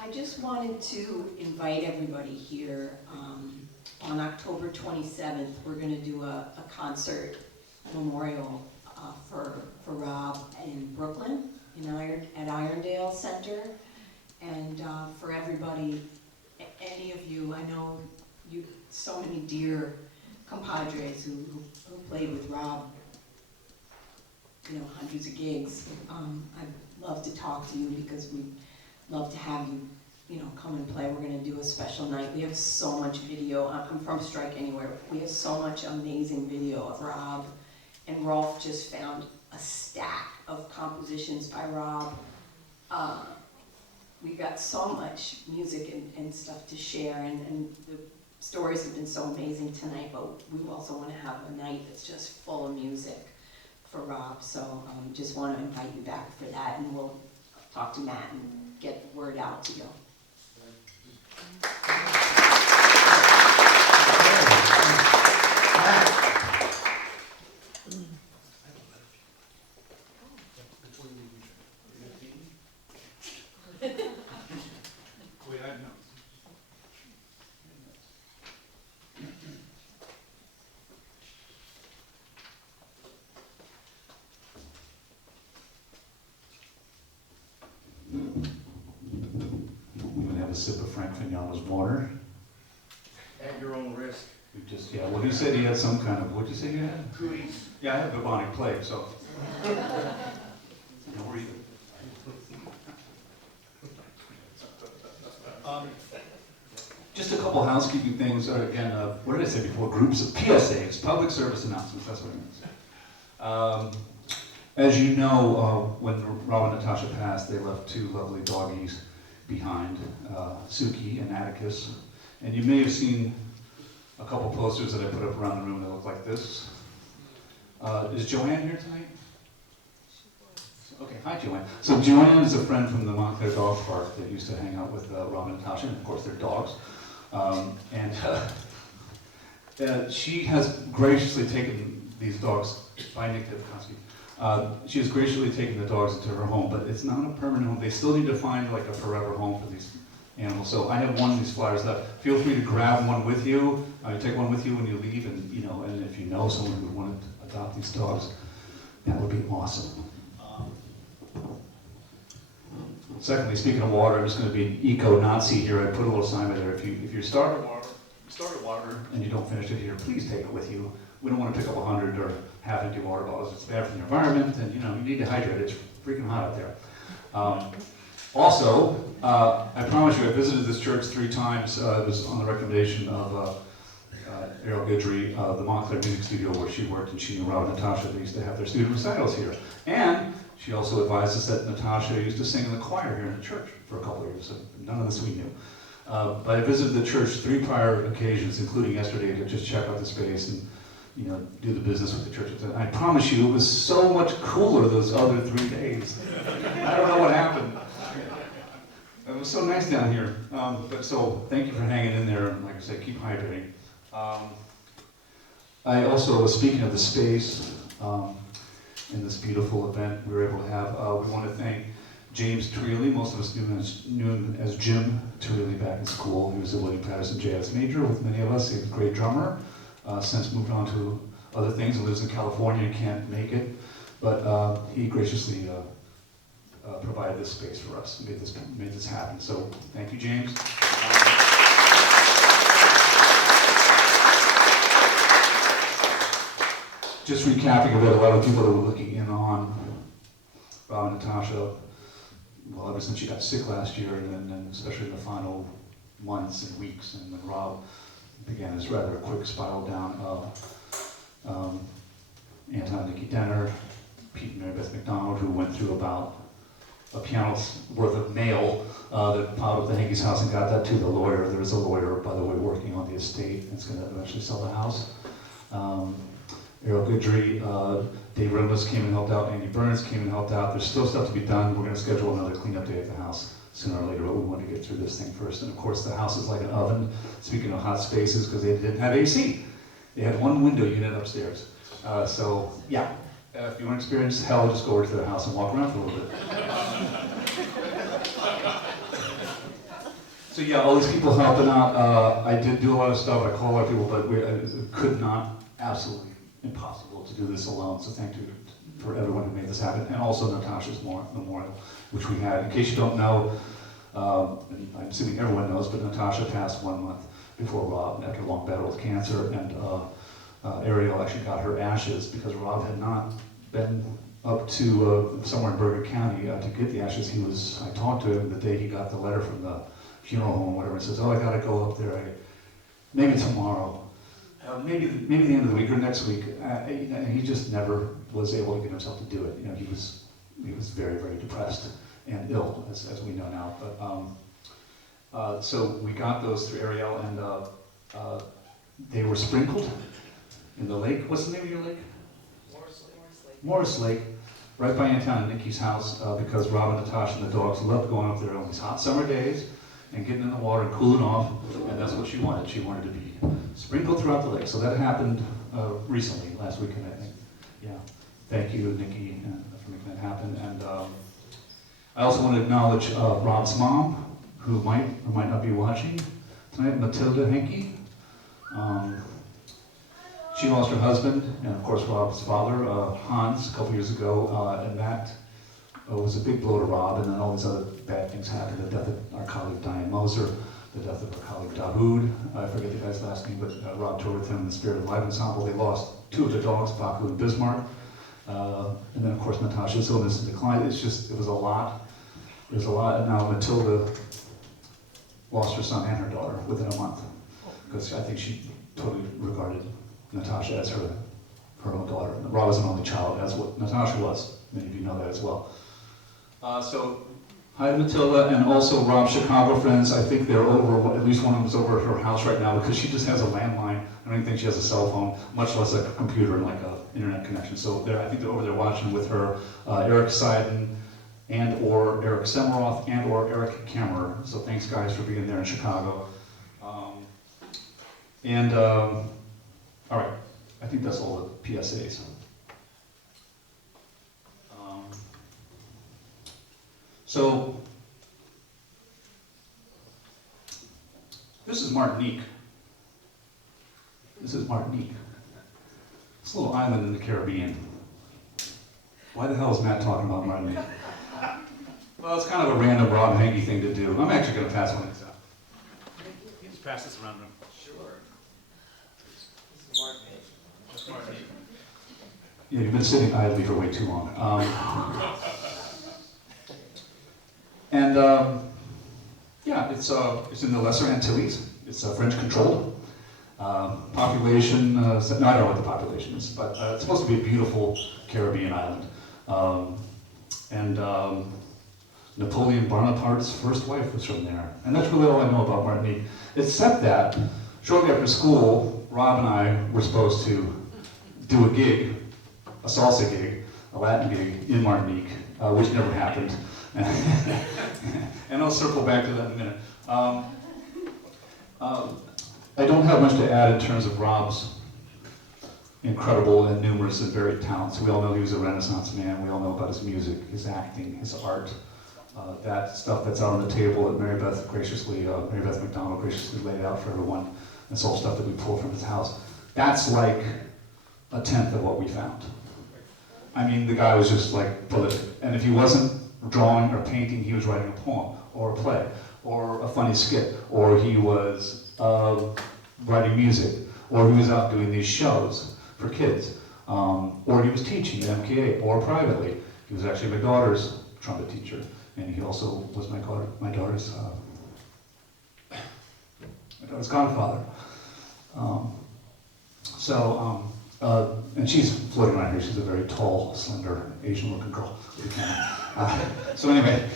I just wanted to invite everybody here. On October 27th, we're going to do a concert memorial for Rob in Brooklyn, at Irondale Center. And for everybody, any of you, I know you, so many dear compadres who played with Rob, hundreds of gigs. I'd love to talk to you because we'd love to have you come and play. We're going to do a special night. We have so much video. I'm from Strike Anywhere. We have so much amazing video of Rob. And Rolf just found a stack of compositions by Rob. We got so much music and stuff to share. And the stories have been so amazing tonight. But we also want to have a night that's just full of music for Rob. So just want to invite you back for that. And we'll talk to Matt and get the word out to you. Fignon was born. At your own risk. Yeah, well, he said he had some kind of, what'd you say you had? Cooties. Yeah, I have bubonic plague, so. No reason. Just a couple housekeeping things. Again, what did I say before? Groups of PSAs, public service announcements. That's what it means. As you know, when Rob and Natasha passed, they left two lovely doggies behind, Suki and Atticus. And you may have seen a couple posters that I put up around the room that look like this. Is Joanne here tonight? Okay, hi Joanne. So Joanne is a friend from the Montclair Dog Park that used to hang out with Rob and Natasha, and of course their dogs. She has graciously taken these dogs, by Nick Dipkowski. She has graciously taken the dogs into her home, but it's not a permanent home. They still need to find like a forever home for these animals. So I have one of these flyers left. Feel free to grab one with you. You take one with you when you leave, and and if you know someone who would want to adopt these dogs, that would be awesome. Secondly, speaking of water, I'm just going to be an eco-Nazi here. I put a little sign right there. If you start a water and you don't finish it here, please take it with you. We don't want to pick up 100 or half-empty water bottles. It's bad for the environment, and you need to hydrate. It's freaking hot out there. Also, I promise you, I visited this church 3 times. It was on the recommendation of Errol Guidry, the Montclair Music Studio where she worked, and she knew Rob and Natasha. They used to have their student recitals here. And she also advised us that Natasha used to sing in the choir here in the church for a couple of years, so none of this we knew. But I visited the church 3 prior occasions, including yesterday, to just check out the space and do the business with the church. And I promise you, it was so much cooler those other 3 days. I don't know what happened. It was so nice down here. So thank you for hanging in there, and like I said, keep hydrating. I also was speaking of the space. In this beautiful event we were able to have. We want to thank James Tweely. Most of us knew him as Jim Tweely back in school. He was a William Patterson Jazz major with many of us. He was a great drummer. Since moved on to other things and lives in California and can't make it. But he graciously provided this space for us, made this happen. So thank you, James. Just recapping a bit, a lot of people that were looking in on Rob and Natasha, well, ever since she got sick last year, and then especially in the final months and weeks, and when Rob began his rather quick spiral down, Anton and Nikki Denner, Pete and Mary Beth McDonald, who went through about a piano's worth of mail that piled up the Henke's house and got that to the lawyer. There is a lawyer, by the way, working on the estate that's going to eventually sell the house. Errol Guidry, Dave Rimelis came and helped out, Andy Burns came and helped out. There's still stuff to be done. We're going to schedule another cleanup day at the house sooner or later, but we want to get through this thing first. And of course, the house is like an oven, speaking of hot spaces, because they didn't have AC. They had one window unit upstairs. So, yeah, if you want to experience hell, just go over to their house and walk around for a little bit. So yeah, all these people helping out. I did do a lot of stuff. I called a lot of people, but we could not, absolutely impossible to do this alone. So thank you for everyone who made this happen, and also Natasha's memorial, which we had. In case you don't know, and I'm assuming everyone knows, but Natasha passed 1 month before Rob after a long battle with cancer, and Ariel actually got her ashes because Rob had not been up to somewhere in Bergen County to get the ashes. I talked to him the day he got the letter from the funeral home or whatever, and says, oh, I gotta go up there, maybe tomorrow. Maybe the end of the week or next week. And he just never was able to get himself to do it. He was very, very depressed and ill, as we know now. But so we got those through Ariel, and they were sprinkled in the lake. What's the name of your lake? Morris Lake, right by Anton and Nikki's house, because Rob and Natasha and the dogs loved going up there on these hot summer days and getting in the water and cooling off, and that's what she wanted. She wanted to be sprinkled throughout the lake. So that happened recently, last weekend, I think. Yeah. Thank you, Nikki, for making that happen. And I also want to acknowledge Rob's mom, who might or might not be watching tonight, Matilda Henke. She lost her husband, and of course Rob's father, Hans, a couple years ago, and that was a big blow to Rob, and then all these other bad things happened, the death of our colleague Diane Moser, the death of our colleague Dawood. I forget the guy's last name, but Rob toured with him in the Spirit of Life Ensemble. They lost 2 of their dogs, Baku and Bismarck. And then, of course, Natasha's illness and decline. It was a lot. It was a lot. And now Matilda lost her son and her daughter within a month. Because I think she totally regarded Natasha as her own daughter. Rob was an only child, as what Natasha was. Many of you know that as well. So, hi to Matilda, and also Rob's Chicago friends. I think they're over, at least one of them is over at her house right now because she just has a landline. I don't even think she has a cell phone, much less a computer and like an internet connection. So I think they're over there watching with her, Eric Seiden, and or Eric Semiroth, and or Eric Kammerer. So thanks guys for being there in Chicago. All right, I think that's all the PSAs. So, this is Martinique. This is Martinique. It's a little island in the Caribbean. Why the hell is Matt talking about Martinique? Well, it's kind of a random Rob Henke thing to do. I'm actually going to pass one of these out. You just pass this around. Sure. This is Martinique. Just Martinique. Yeah, you've been sitting idly for way too long. Yeah, it's in the Lesser Antilles. It's French controlled. Population, no, I don't know what the population is, but it's supposed to be a beautiful Caribbean island. Napoleon Bonaparte's first wife was from there. And that's really all I know about Martinique. Except that, shortly after school, Rob and I were supposed to do a gig, a salsa gig, a Latin gig in Martinique, which never happened. And I'll circle back to that in a minute. I don't have much to add in terms of Rob's incredible and numerous and varied talents. We all know he was a Renaissance man. We all know about his music, his acting, his art. That stuff that's out on the table that Mary Beth McDonald graciously laid out for everyone. That's all stuff that we pulled from his house. That's like a tenth of what we found. I mean, the guy was just like prolific. And if he wasn't drawing or painting, he was writing a poem or a play or a funny skit, or he was writing music, or he was out doing these shows for kids, or he was teaching at MKA or privately. He was actually my daughter's trumpet teacher, and he also was my daughter's godfather. And she's floating around here. She's a very tall, slender, Asian-looking girl. So anyway,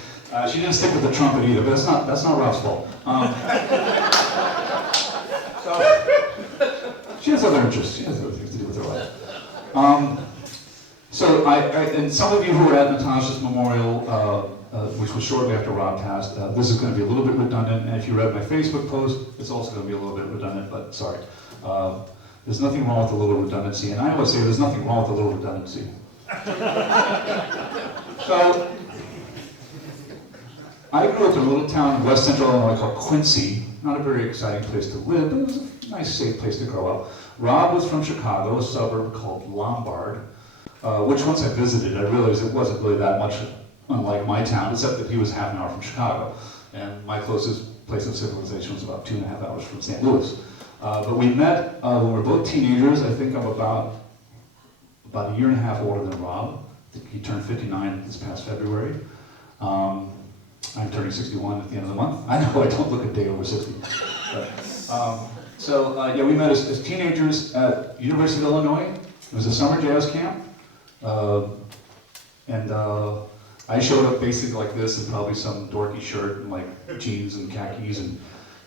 she didn't stick with the trumpet either, but that's not Rob's fault. She has other interests. She has other things to do with her life. And some of you who were at Natasha's memorial, which was shortly after Rob passed, this is going to be a little bit redundant, and if you read my Facebook post, it's also going to be a little bit redundant, but sorry. There's nothing wrong with a little redundancy, and I always say there's nothing wrong with a little redundancy. So, I grew up in a little town in west central Illinois called Quincy. Not a very exciting place to live, but it was a nice, safe place to grow up. Rob was from Chicago, a suburb called Lombard, which once I visited, I realized it wasn't really that much unlike my town, except that he was half an hour from Chicago. And my closest place of civilization was about 2.5 hours from St. Louis. But we met when we were both teenagers. I think I'm about a year and a half older than Rob. I think he turned 59 this past February. I'm turning 61 at the end of the month. I know I don't look a day over 60. But, we met as teenagers at University of Illinois. It was a summer jazz camp. I showed up basically like this in probably some dorky shirt and like jeans and khakis, and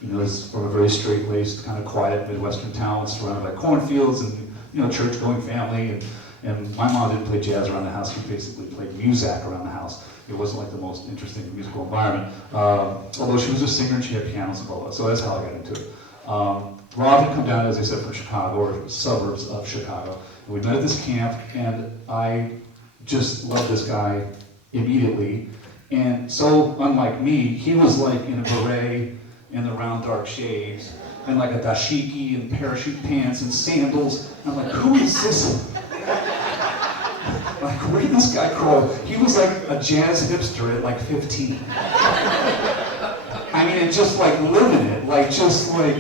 it's from a very straight-laced, kind of quiet Midwestern town surrounded by cornfields and church-going family. And my mom didn't play jazz around the house. She basically played muzak around the house. It wasn't like the most interesting musical environment. Although she was a singer and she had pianos and blah, blah. So that's how I got into it. Rob had come down, as I said, from Chicago, or suburbs of Chicago. And we met at this camp, and I just loved this guy immediately. And so, unlike me, he was like in a beret and the round dark shades, and like a dashiki and parachute pants and sandals. I'm like, who is this? Like, where did this guy grow? He was like a jazz hipster at like 15. I I mean, and just like living it, like just like,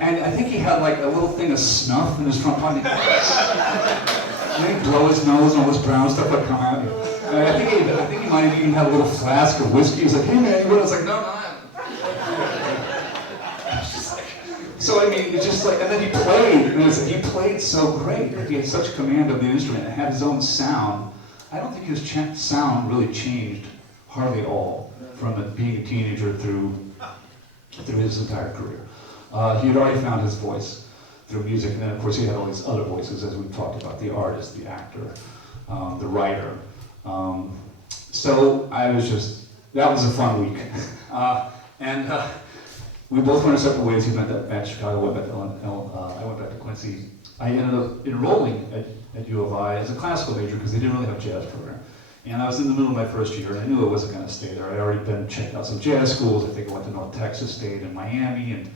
and I think he had like a little thing of snuff in his front pocket. And he'd blow his nose and all this brown stuff would come out. And I think he might have even had a little flask of whiskey. He was like, hey man, you want? I was like, no, I haven't. So I mean, it's just like, and then he played, and he played so great. He had such command of the instrument and had his own sound. I don't think his sound really changed hardly at all from being a teenager through his entire career. He had already found his voice through music, and then of course he had all these other voices, as we've talked about, the artist, the actor, the writer. So that was a fun week. We both went our separate ways. He went back to Chicago, went back to I went back to Quincy. I ended up enrolling at U of I as a classical major because they didn't really have a jazz program. And I was in the middle of my first year, and I knew I wasn't going to stay there. I'd already been checking out some jazz schools. I think I went to North Texas State and Miami, and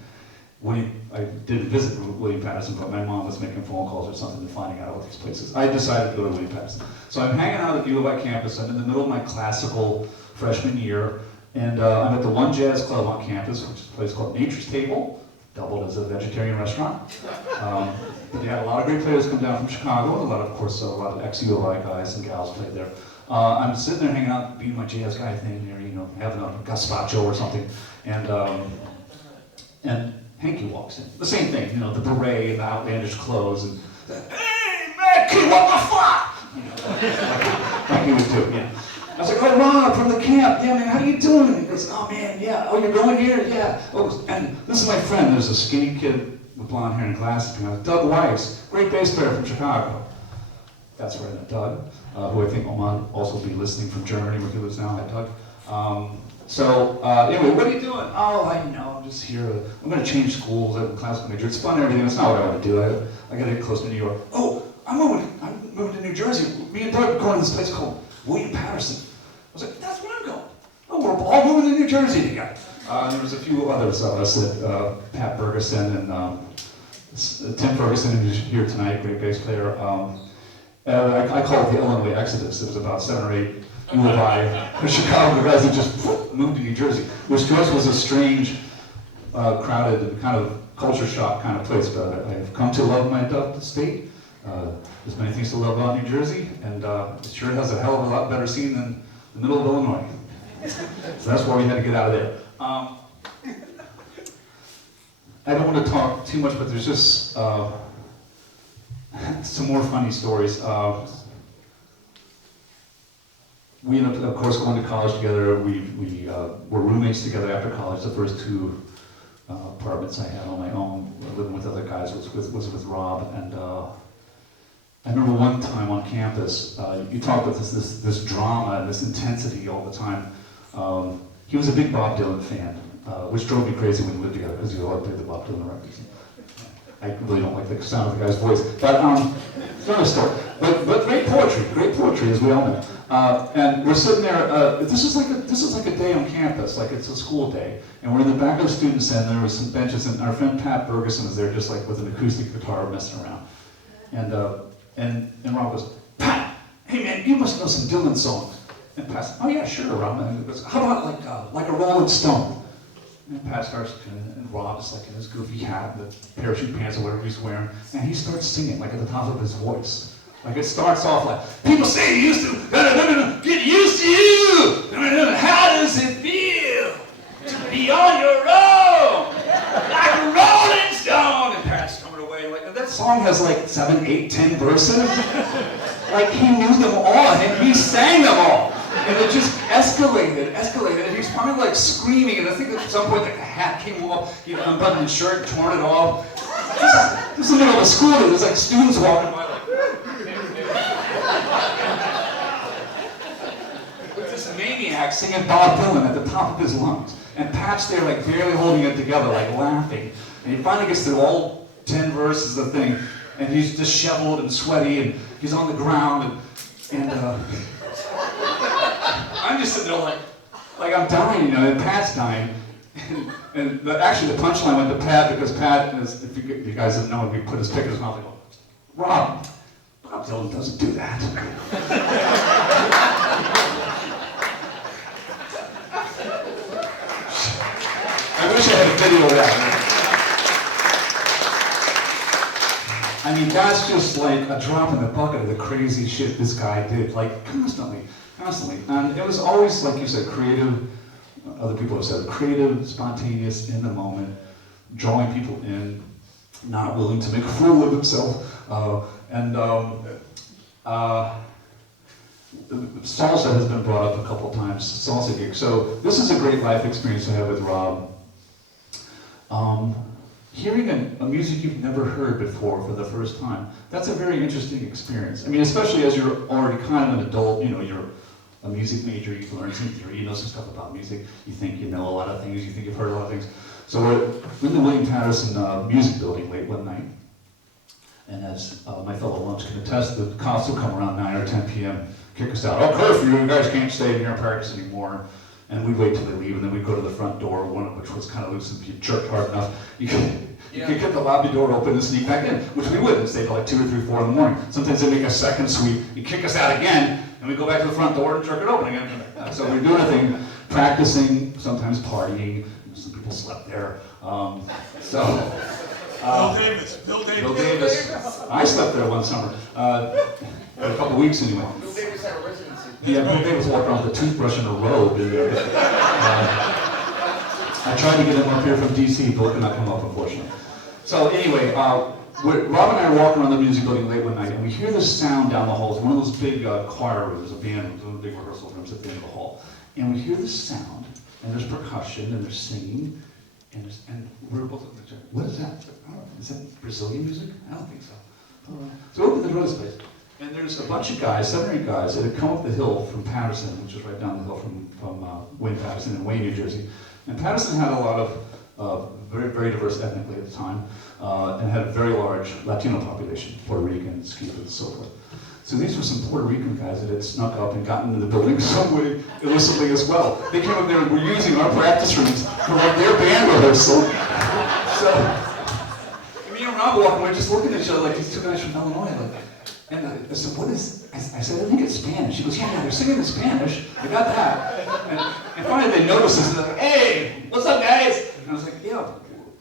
I didn't visit William Patterson, but my mom was making phone calls or something and finding out about these places. I decided to go to William Patterson. So I'm hanging out at U of I campus. I'm in the middle of my classical freshman year, and I'm at the one jazz club on campus, which is a place called Nature's Table, doubled as a vegetarian restaurant. But they had a lot of great players come down from Chicago, and of course, a lot of ex-U of I guys and gals played there. I'm sitting there hanging out, being my jazz guy thing there, having a gazpacho or something, and Henke walks in. The same thing, the beret and the outlandish clothes, and hey, man, kid, what the fuck? Like he would do, yeah. I was like, oh, Rob, from the camp. Yeah, man, how you doing? And he goes, oh, man, yeah. Oh, you're going here? Yeah. Oh, and this is my friend. There's a skinny kid with blonde hair and glasses. Doug Weiss, great bass player from Chicago. That's where I met Doug, who I think might also be listening from Germany, where he lives now. Hi, Doug. Anyway, what are you doing? Oh, I'm just here. I'm going to change schools. I'm a classical major. It's fun and everything. It's not what I want to do. I got to get close to New York. Oh, I'm moving to New Jersey. Me and Doug are going to this place called William Patterson. I was like, that's where I'm going. Oh, we're all moving to New Jersey together. There was a few others of us, Pat Bergeson and Tim Ferguson, who's here tonight, great bass player. I call it the Illinois Exodus. It was about 7 or 8 U of I Chicago guys that just moved to New Jersey, which to us was a strange, crowded, and kind of culture shock kind of place. But I've come to love my adopted state. There's many things to love about New Jersey, and it sure has a hell of a lot better scene than the middle of Illinois. So that's why we had to get out of there. I don't want to talk too much, but there's just some more funny stories. We ended up, of course, going to college together. We were roommates together after college. The first 2 apartments I had on my own, living with other guys, was with Rob. And I remember one time on campus, you talk about this drama and this intensity all the time. He was a big Bob Dylan fan, which drove me crazy when we lived together because he always played the Bob Dylan records. I really don't like the sound of the guy's voice, but it's another story. But great poetry, as we all know. And we're sitting there. This is like a day on campus, like it's a school day, and we're in the back of the student center. There were some benches, and our friend Pat Bergeson was there, just like with an acoustic guitar, messing around. And Rob goes, Pat, hey man, you must know some Dylan songs. And Pat said, oh yeah, sure, Rob. And he goes, how about like a Rolling Stone? And Pat starts, and Rob's like in his goofy hat, the parachute pants or whatever he's wearing, and he starts singing like at the top of his voice. Like it starts off like, people say you used to, get used to you. How does it feel to be on your own? Like a Rolling Stone. And Pat's coming away like, that song has like 7, 8, 10 verses. Like he knew them all, and he sang them all. And it just escalated, and he was probably like screaming, and I think at some point like a hat came off, unbuttoned his shirt, torn it off. This is the middle of a school day, there's like students walking by like, with this maniac singing Bob Dylan at the top of his lungs. And Pat's there like barely holding it together, like laughing. And he finally gets through all 10 verses of the thing, and he's disheveled and sweaty, and he's on the ground, and I'm just sitting there like I'm dying, and Pat's dying. And actually the punchline went to Pat because Pat, if you guys have known, we put his pick in his mouth and go, Rob Dylan doesn't do that. wish I had a video of that. I mean, that's just like a drop in the bucket of the crazy shit this guy did, like constantly. And it was always, like you said, creative. Other people have said creative, spontaneous, in the moment, drawing people in, not willing to make a fool of himself. Salsa has been brought up a couple times, salsa gigs. So this is a great life experience I had with Rob. Hearing a music you've never heard before for the first time, that's a very interesting experience. I mean, especially as you're already kind of an adult, you know, you're a music major, you've learned some theory, you know some stuff about music, you think you know a lot of things, you think you've heard a lot of things. So we're in the William Patterson Music Building late one night, and as my fellow lunch can attest, the cops will come around 9 or 10 p.m., kick us out. Oh, curfew, you guys can't stay in here and practice anymore. And we'd wait till they leave, and then we'd go to the front door, one of which was kind of loose, and if you jerked hard enough, you could get the lobby door open and sneak back in, which we wouldn't stay till like 2 or 3, 4 in the morning. Sometimes they make a second sweep, you kick us out again, and we go back to the front door and jerk it open again. So we're doing a thing, practicing, sometimes partying. Some people slept there. Bill Davis. I slept there one summer, for a couple weeks anyway. Bill Davis had a residency. Yeah, Bill Davis walked around with a toothbrush and a robe. I tried to get him up here from DC, Bill could not come up, unfortunately. So anyway, Rob and I are walking around the music building late one night, and we hear this sound down the hall. It's one of those big choir rooms, a band room, one of the big rehearsal rooms at the end of the hall. And we hear this sound, and there's percussion, and there's singing, and we're both looking at each other. What is that? I don't know. Is that Brazilian music? I don't think so. So we open the door to this place, and there's a bunch of guys, 7 or 8 guys, that had come up the hill from Patterson, which is right down the hill from Wayne Patterson in Wayne, New Jersey. And Patterson had a lot of very, very diverse ethnically at the time, and had a very large Latino population, Puerto Ricans, Cubans, and so forth. So these were some Puerto Rican guys that had snuck up and gotten into the building some way illicitly as well. They came up there and were using our practice rooms for like their band rehearsal. So me and Rob walking, we're just looking at each other like these 2 guys from Illinois. And I said, what is, I said, I think it's Spanish. He goes, yeah, they're singing in Spanish. I got that. And finally they noticed us and they're like, hey, what's up, guys? And I was like, yeah,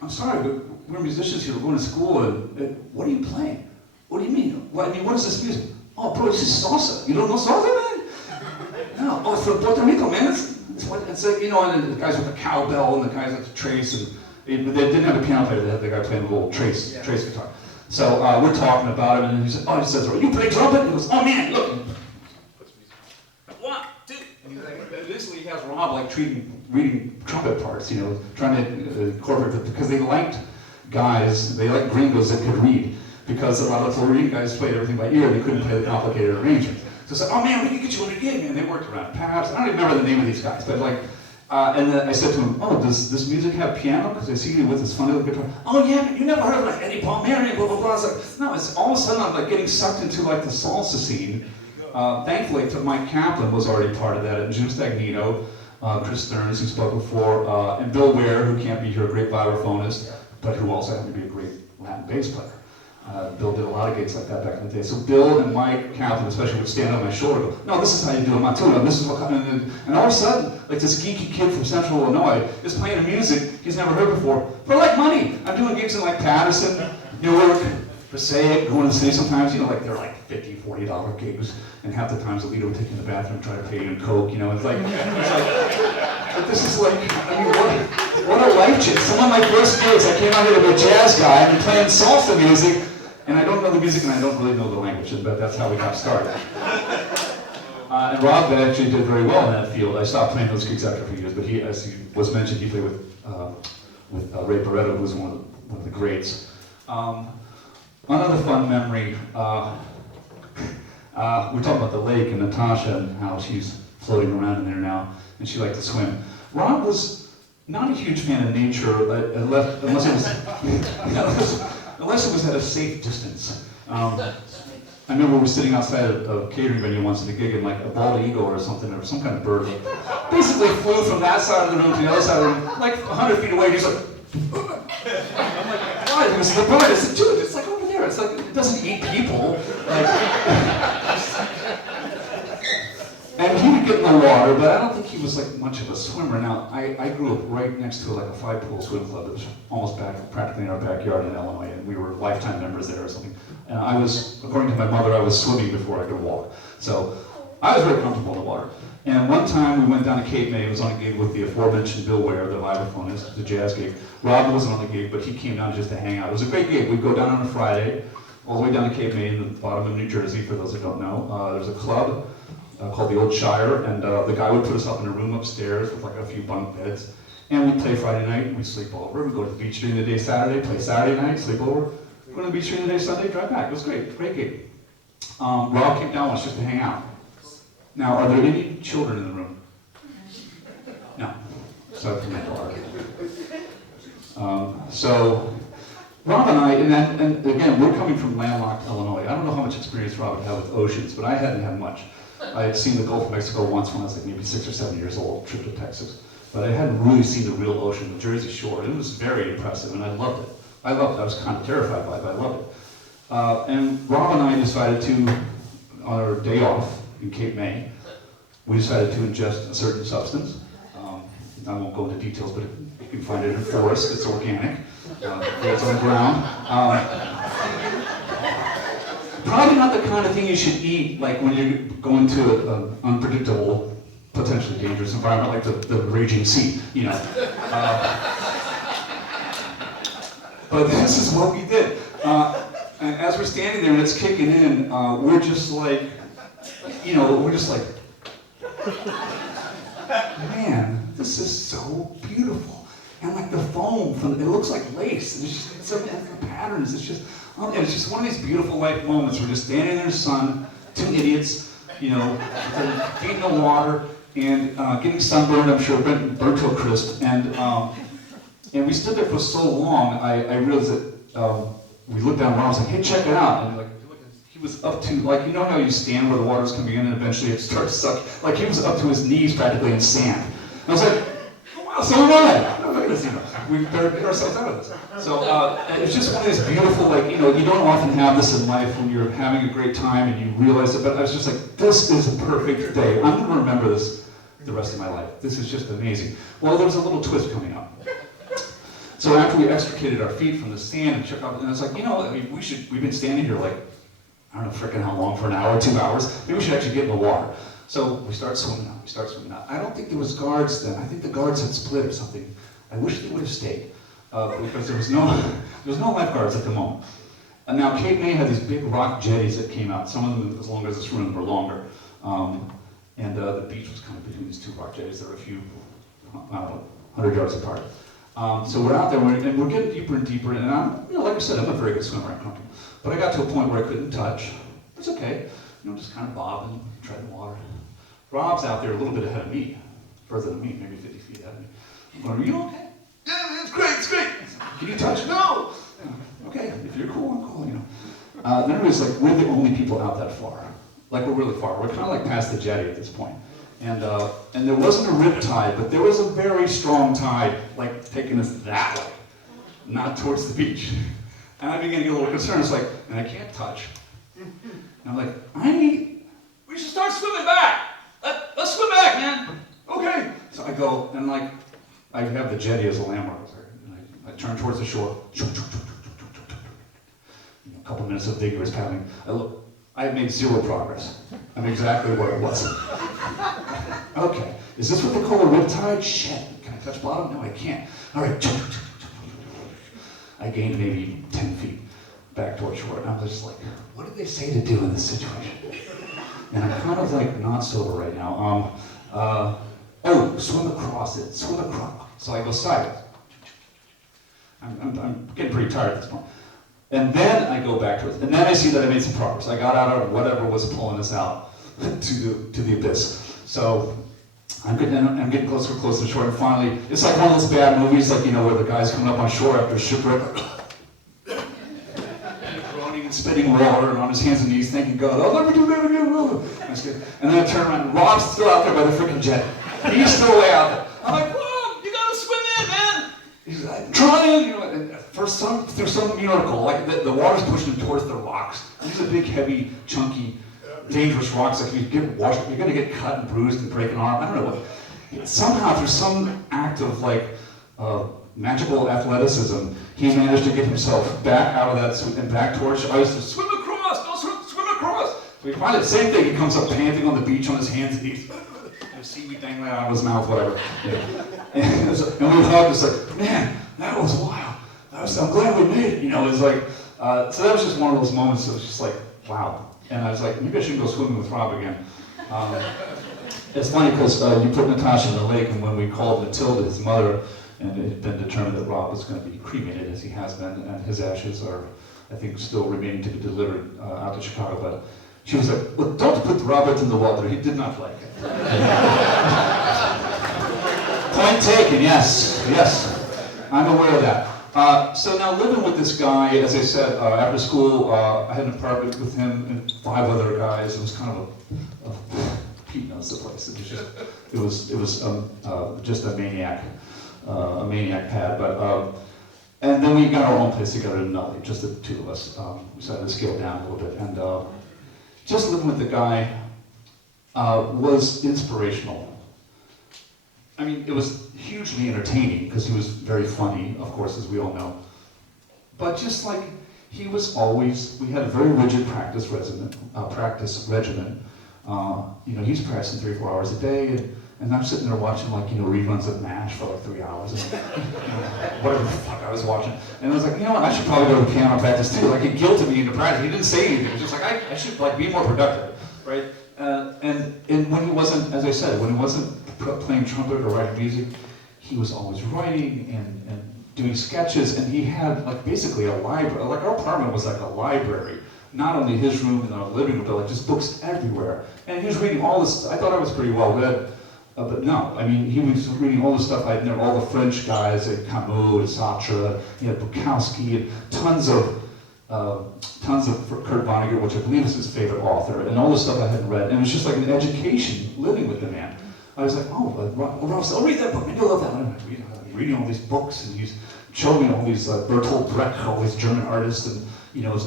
I'm sorry, but we're musicians here, we're going to school, and what are you playing? What do you mean? Well, I mean, what is this music? Oh, bro, this is salsa. You don't know salsa, man? No. Oh, it's from Puerto Rico, man. It's like, you know, and the guys with the cowbell and the guys with the trace, and they didn't have a piano player, they had the guy playing a little trace guitar. So we're talking about it, and he said, you play trumpet? And he goes, oh man, look. 1, 2. And initially he has Rob like reading trumpet parts, you know, trying to incorporate it, because they liked gringos that could read, because a lot of the Puerto Rican guys played everything by ear, they couldn't play the complicated arrangements. So I said, oh man, we can get you on a gig, and they worked around Paps. I don't even remember the name of these guys, but like, and then I said to him, oh, does this music have piano? Because I see you with this funny little guitar. Oh yeah, but you never heard of like Eddie Palmieri, blah, blah, blah. I was like, no, it's all of a sudden I'm like getting sucked into like the salsa scene. Thankfully, Mike Kaplan was already part of that, and Jim Stagnino, Chris Stearns, who spoke before, and Bill Ware, who can't be here, a great vibraphonist, but who also happened to be a great Latin bass player. Bill did a lot of gigs like that back in the day. So Bill and Mike Kaplan especially would stand on my shoulder and go, no, this is how you do a matuto, and this is what, and all of a sudden, like this geeky kid from Central Illinois is playing music he's never heard before for like money. I'm doing gigs in like Patterson, Newark, Passaic, going to the city sometimes, you know, like they're like $50, $40 gigs, and half the times Alito would take you in the bathroom and try to pay you in Coke, you know, it's like but this is like, I mean, what a life change. Some of my first gigs, I came out here to be a jazz guy, and playing salsa music, and I don't know the music and I don't really know the language, but that's how we got started. And Rob actually did very well in that field. I stopped playing those gigs after a few years, but he, as he was mentioned, he played with Ray Barretto, who was one of the greats. Another fun memory, we're talking about the lake and Natasha and how she's floating around in there now, and she liked to swim. Rob was not a huge fan of nature, unless it was at a safe distance. I remember we were sitting outside a catering venue once at a gig, and like a bald eagle or something, or some kind of bird, basically flew from that side of the room to the other side of the room, like 100 feet away, and he's like, I'm like, why? It was the bird. I said, dude, it's like over there. It's like, it doesn't eat people. Like, and he would get in the water, but I don't think he was like much of a swimmer. Now, I grew up right next to like a 5-pool swim club that was almost practically in our backyard in Illinois, and we were lifetime members there or something. And I was, according to my mother, I was swimming before I could walk. So I was very comfortable in the water. And one time we went down to Cape May. It was on a gig with the aforementioned Bill Ware, the vibraphonist, the jazz gig. Rob wasn't on the gig, but he came down just to hang out. It was a great gig. We'd go down on a Friday, all the way down to Cape May in the bottom of New Jersey, for those that don't know. There's a club called the Old Shire, and the guy would put us up in a room upstairs with like a few bunk beds. And we'd play Friday night, we'd sleep over. We'd go to the beach during the day Saturday, play Saturday night, sleep over. Go to the beach during the day Sunday, drive back. It was great, great gig. Rob came down once just to hang out. Now, are there any children in the room? No, aside from my daughter. So, Rob and I, and again, we're coming from landlocked Illinois. I don't know how much experience Rob would have with oceans, but I hadn't had much. I had seen the Gulf of Mexico once when I was like maybe 6 or 7 years old, trip to Texas. But I hadn't really seen the real ocean, the Jersey Shore. It was very impressive, and I loved it. I was kind of terrified by it, but I loved it. And Rob and I decided to, on our day off in Cape May, we decided to ingest a certain substance. I won't go into details, but you can find it in a forest. It's organic. It's on the ground. Probably not the kind of thing you should eat, like when you're going to an unpredictable, potentially dangerous environment like the raging sea, you know. But this is what we did. And as we're standing there and it's kicking in, we're just like, man, this is so beautiful. And like the foam it looks like lace. And it's just some patterns. It's just one of these beautiful life moments. We're just standing there in the sun, two idiots, you know, with their feet in the water and getting sunburned, I'm sure, burnt to a crisp. And we stood there for so long, I realized that we looked down and I was like, hey, check it out. And like, he was up to, like, you know how you stand where the water's coming in and eventually it starts to suck? Like, he was up to his knees practically in sand. And I was like, wow, so am I. Look at this, you know, we better get ourselves out of this. So it's just one of these beautiful, like, you know, you don't often have this in life when you're having a great time and you realize it, but I was just like, this is a perfect day. I'm going to remember this the rest of my life. This is just amazing. Well, there was a little twist coming up. So after we extricated our feet from the sand and checked out, and I was like, you know, I mean, we've been standing here like, I don't know frickin' how long, for an hour, 2 hours. Maybe we should actually get in the water. So we start swimming out. I don't think there was guards then. I think the guards had split or something. I wish they would have stayed because there was no lifeguards at the moment. And now Cape May had these big rock jetties that came out. Some of them as long as this room were longer. And the beach was kind of between these two rock jetties. There were a few, I don't know, 100 yards apart. So we're out there and we're getting deeper and deeper. And I'm, you know, like I said, I'm a very good swimmer. I'm comfortable. But I got to a point where I couldn't touch. It's okay. You know, just kind of bobbing, treading water. Rob's out there a little bit ahead of me, further than me, maybe 50 feet ahead of me. I'm going, are you okay? Yeah, it's great, it's great. Can you touch? No! Okay, if you're cool, I'm cool, you know. Then it was like, we're the only people out that far. Like, we're really far. We're kind of like past the jetty at this point. And there wasn't a rip tide, but there was a very strong tide, like taking us that way, not towards the beach. And I began to get a little concerned. It's like, and I can't touch. And I'm like, we should start swimming back. Let's swim back, man. Okay. So I go, and like, I have the jetty as a landmark. And I turn towards the shore. You know, a couple minutes of vigorous paddling. I look, I have made zero progress. I'm exactly where I was. Okay. Is this what they call a rip tide? Shit. Can I touch bottom? No, I can't. All right. I gained maybe 10 feet back toward shore, and I was just like, what did they say to do in this situation? And I'm kind of like not sober right now. Swim across it, swim across. So I go sideways. I'm getting pretty tired at this point. And then I go back to it, and then I see that I made some progress. I got out of whatever was pulling us out to the abyss. So I'm getting closer and closer to shore, and finally, it's like one of those bad movies, like, you know, where the guy's coming up on shore after a shipwreck, groaning and spitting water, and on his hands and knees, thanking God, I'll never do that again. And then I turn around, and Rob's still out there by the freaking jet. He's still way out there. I'm like, Rob, you gotta swim in, man. He's like, trying, you know, and through some miracle, like the water's pushing him towards the rocks. These are big, heavy, chunky, dangerous rocks. Like, you get washed, you're gonna get cut and bruised and break an arm. I don't know what. somehow through some act of like magical athleticism, he managed to get himself back out of that and back towards ice to swim across, no, swim across. So we find the same thing, he comes up panting on the beach on his hands and knees, and seaweed dangling out of his mouth, whatever. Yeah. And we hugged, it's like, man, that was wild. I'm glad we made it, you know, it's like, so that was just one of those moments that was just like, wow. And I was like, maybe I should go swimming with Rob again. It's funny because you put Natasha in the lake, and when we called Matilda, his mother, and it had been determined that Rob was going to be cremated, as he has been, and his ashes are, I think, still remaining to be delivered out to Chicago. But she was like, well, don't put Robert in the water. He did not like it. Point taken, yes, yes. I'm aware of that. So now living with this guy, as I said, after school, I had an apartment with him and 5 other guys. It was kind of Pete knows the place. It was just a maniac pad. But and then we got our own place together in Nutley, just the 2 of us. We decided to scale down a little bit, and just living with the guy was inspirational. I mean, it was hugely entertaining because he was very funny, of course, as we all know. But just like he was always, we had a very rigid practice regimen. You know, he's practicing 3 or 4 hours a day, and I'm sitting there watching, like, you know, reruns of MASH for like 3 hours, and whatever the fuck I was watching. And I was like, you know what, I should probably go to piano practice too. Like, it guilted me into practice. He didn't say anything. It was just like, I should like be more productive, right? And when he wasn't, as I said, when he wasn't playing trumpet or writing music, he was always writing and doing sketches, and he had like basically a library. Like, our apartment was like a library. Not only his room and our living room, but like just books everywhere. And he was reading all this. I thought I was pretty well read, but no. I mean, he was reading all the stuff I'd never. All the French guys, like Camus and Sartre. He had Bukowski and tons of Kurt Vonnegut, which I believe is his favorite author, and all the stuff I hadn't read. And it was just like an education living with the man. I was like, oh, Rob said, oh, read that book, maybe you'll love that one. I'm reading all these books, and he's showing me all these Bertolt Brecht, all these German artists, and you know,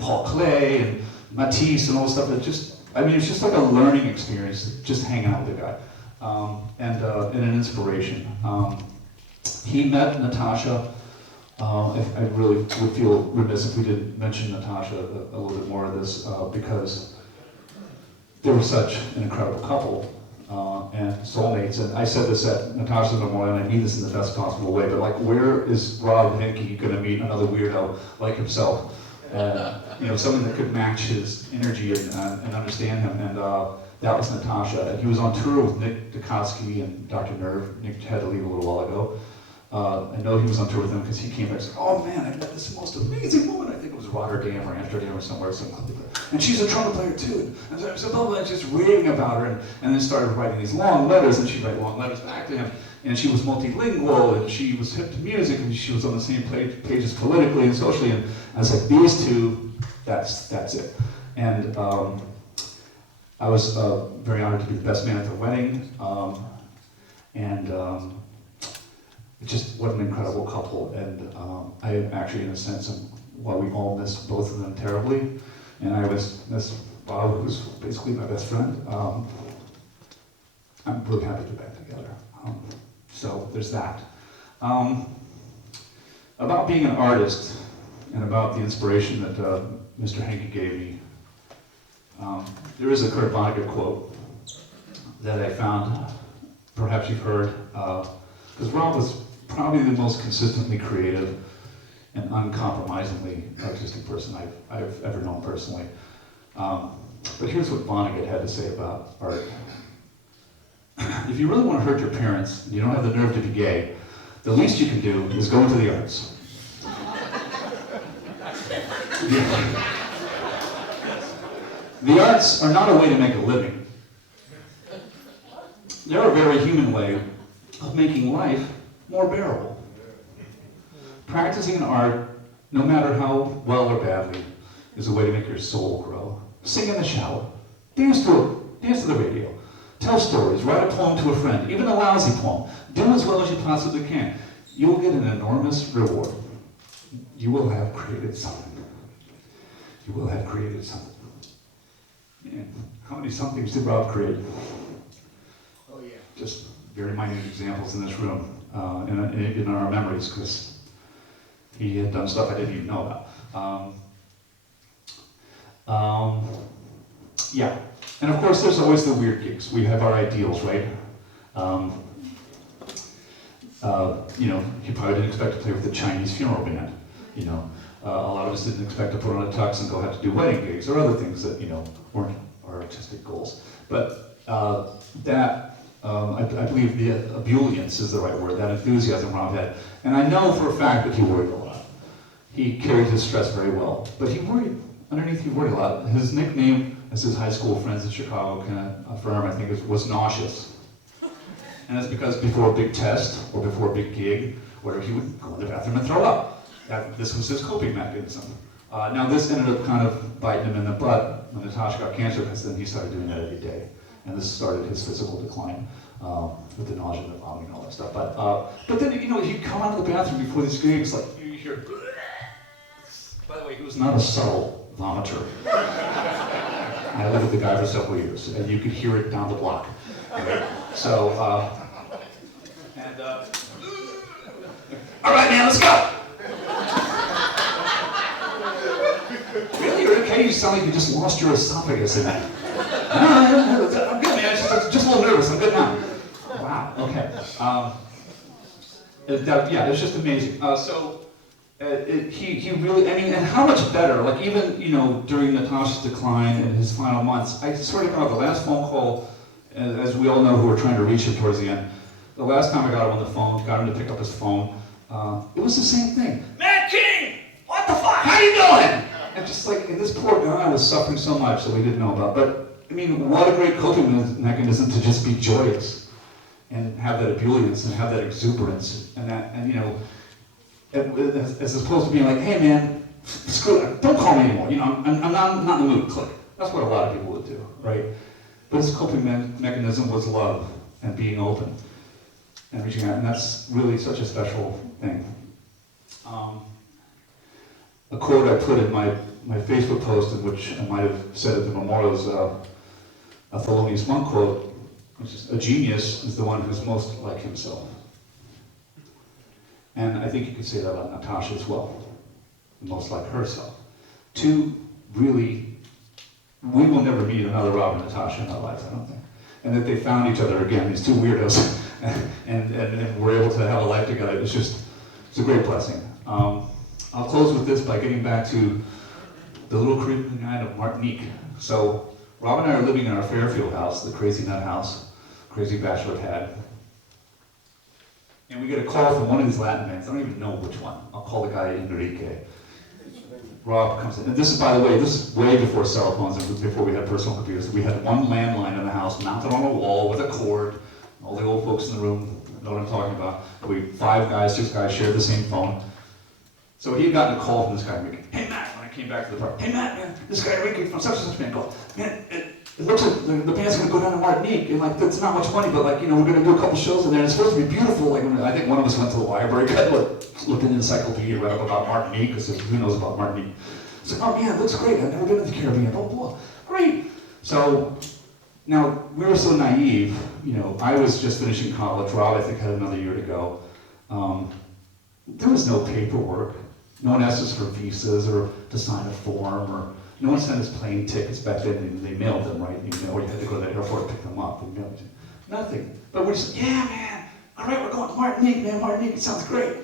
Paul Klee and Matisse and all this stuff. That just, I mean, it's just like a learning experience, just hanging out with the guy, and an inspiration. He met Natasha. I really would feel remiss if we didn't mention Natasha a little bit more of this, because they were such an incredible couple. And soulmates, and I said this at Natasha's memorial, and I mean this in the best possible way, but like, where is Rob Henke going to meet another weirdo like himself? You know, someone that could match his energy and understand him, and that was Natasha. And he was on tour with Nick Dukowski and Dr. Nerve. Nick had to leave a little while ago. I know he was on tour with him because he came back and said, oh man, I met this most amazing woman. I think it was Rotterdam or Amsterdam or somewhere. And she's a trumpet player too. And so I said, blah, blah, and just raving about her, and then started writing these long letters, and she'd write long letters back to him. And she was multilingual, and she was hip to music, and she was on the same pages politically and socially. And I was like, these 2, that's it. And I was very honored to be the best man at the wedding. Just what an incredible couple, and I actually, in a sense, while we all missed both of them terribly, and I missed Bob, who was basically my best friend, I'm really happy to be back together. So there's that. About being an artist, and about the inspiration that Mr. Henke gave me, there is a Kurt Vonnegut quote that I found, perhaps you've heard, because Rob was probably the most consistently creative and uncompromisingly artistic person I've ever known personally. But here's what Vonnegut had to say about art. If you really want to hurt your parents, and you don't have the nerve to be gay, the least you can do is go into the arts. The arts are not a way to make a living. They're a very human way of making life more bearable. Practicing an art, no matter how well or badly, is a way to make your soul grow. Sing in the shower, dance to the radio, tell stories, write a poem to a friend, even a lousy poem. Do as well as you possibly can. You will get an enormous reward. You will have created something. You will have created something. Man, how many somethings did Rob create? Oh yeah. Just very minute examples in this room, in our memories, because he had done stuff I didn't even know about. Yeah, and of course there's always the weird gigs. We have our ideals, right? You know, he probably didn't expect to play with the Chinese funeral band. You know, a lot of us didn't expect to put on a tux and go have to do wedding gigs or other things that, you know, weren't our artistic goals. But I believe the ebullience is the right word, that enthusiasm Rob had. And I know for a fact that he worried a lot. He carried his stress very well, but he worried, underneath he worried a lot. His nickname, as his high school friends in Chicago can affirm, I think, was Nauseous. And it's because before a big test or before a big gig, where he would go in the bathroom and throw up. This was his coping mechanism. Now this ended up kind of biting him in the butt when Natasha got cancer, because then he started doing that every day. And this started his physical decline with the nausea and the vomiting and all that stuff. But then, you know, he'd come out of the bathroom before these gigs, like, you hear, by the way, he was not a subtle vomiter. I lived with the guy for several years, and you could hear it down the block. Right? So, all right, man, let's go. Really, you're okay? You sound like you just lost your esophagus in that. No, I'm good, man. Just a little nervous. I'm good now. Wow. Okay. Yeah, it's just amazing. He really, I mean, and how much better? Like even, you know, during Natasha's decline in his final months, I swear to God, the last phone call, as we all know who were trying to reach him towards the end, the last time I got him on the phone, got him to pick up his phone, it was the same thing. Matt King, what the fuck? How you doing? And just like, and this poor guy was suffering so much that we didn't know about. But I mean, what a great coping mechanism to just be joyous and have that ebullience and have that exuberance and that, and you know, as opposed to being like, hey man, screw it, don't call me anymore. You know, I'm not in the mood. Click. That's what a lot of people would do, right? But his coping mechanism was love and being open and reaching out, and that's really such a special thing. A quote I put in my Facebook post, in which I might have said at the memorial, is a Thelonious Monk quote, which is, a genius is the one who's most like himself. And I think you could say that about Natasha as well, most like herself. Two really, we will never meet another Rob and Natasha in our lives, I don't think. And that they found each other again, these two weirdos, and were able to have a life together. It's a great blessing. I'll close with this by getting back to the little Caribbean island of Martinique. So Rob and I are living in our Fairfield house, the crazy nut house, crazy bachelor pad. And we get a call from one of these Latin men. I don't even know which one. I'll call the guy Enrique. Rob comes in. And this is, by the way, this is way before cell phones and before we had personal computers. We had one landline in the house mounted on a wall with a cord. All the old folks in the room know what I'm talking about. Six guys shared the same phone. So he had gotten a call from this guy, Enrique. Hey Matt, when I came back to the park. Hey Matt, man, this guy Enrique from such and such band called. Man, it looks like the band's gonna go down to Martinique, and like that's not much money, but like, you know, we're gonna do a couple shows in there, and it's supposed to be beautiful. Like, I think one of us went to the library, looked in the encyclopedia, read up about Martinique, because who knows about Martinique. It's like, oh man, it looks great. I've never been to the Caribbean. Blah blah. Great. So now we were so naive. You know, I was just finishing college. Rob, I think, had another year to go. There was no paperwork. No one asked us for visas or to sign a form, or no one sent us plane tickets back then. They mailed them, right? Or you had to go to the airport to pick them up. They mailed them. Nothing. But we're just, yeah, man. All right, we're going to Martinique, man. Martinique, it sounds great.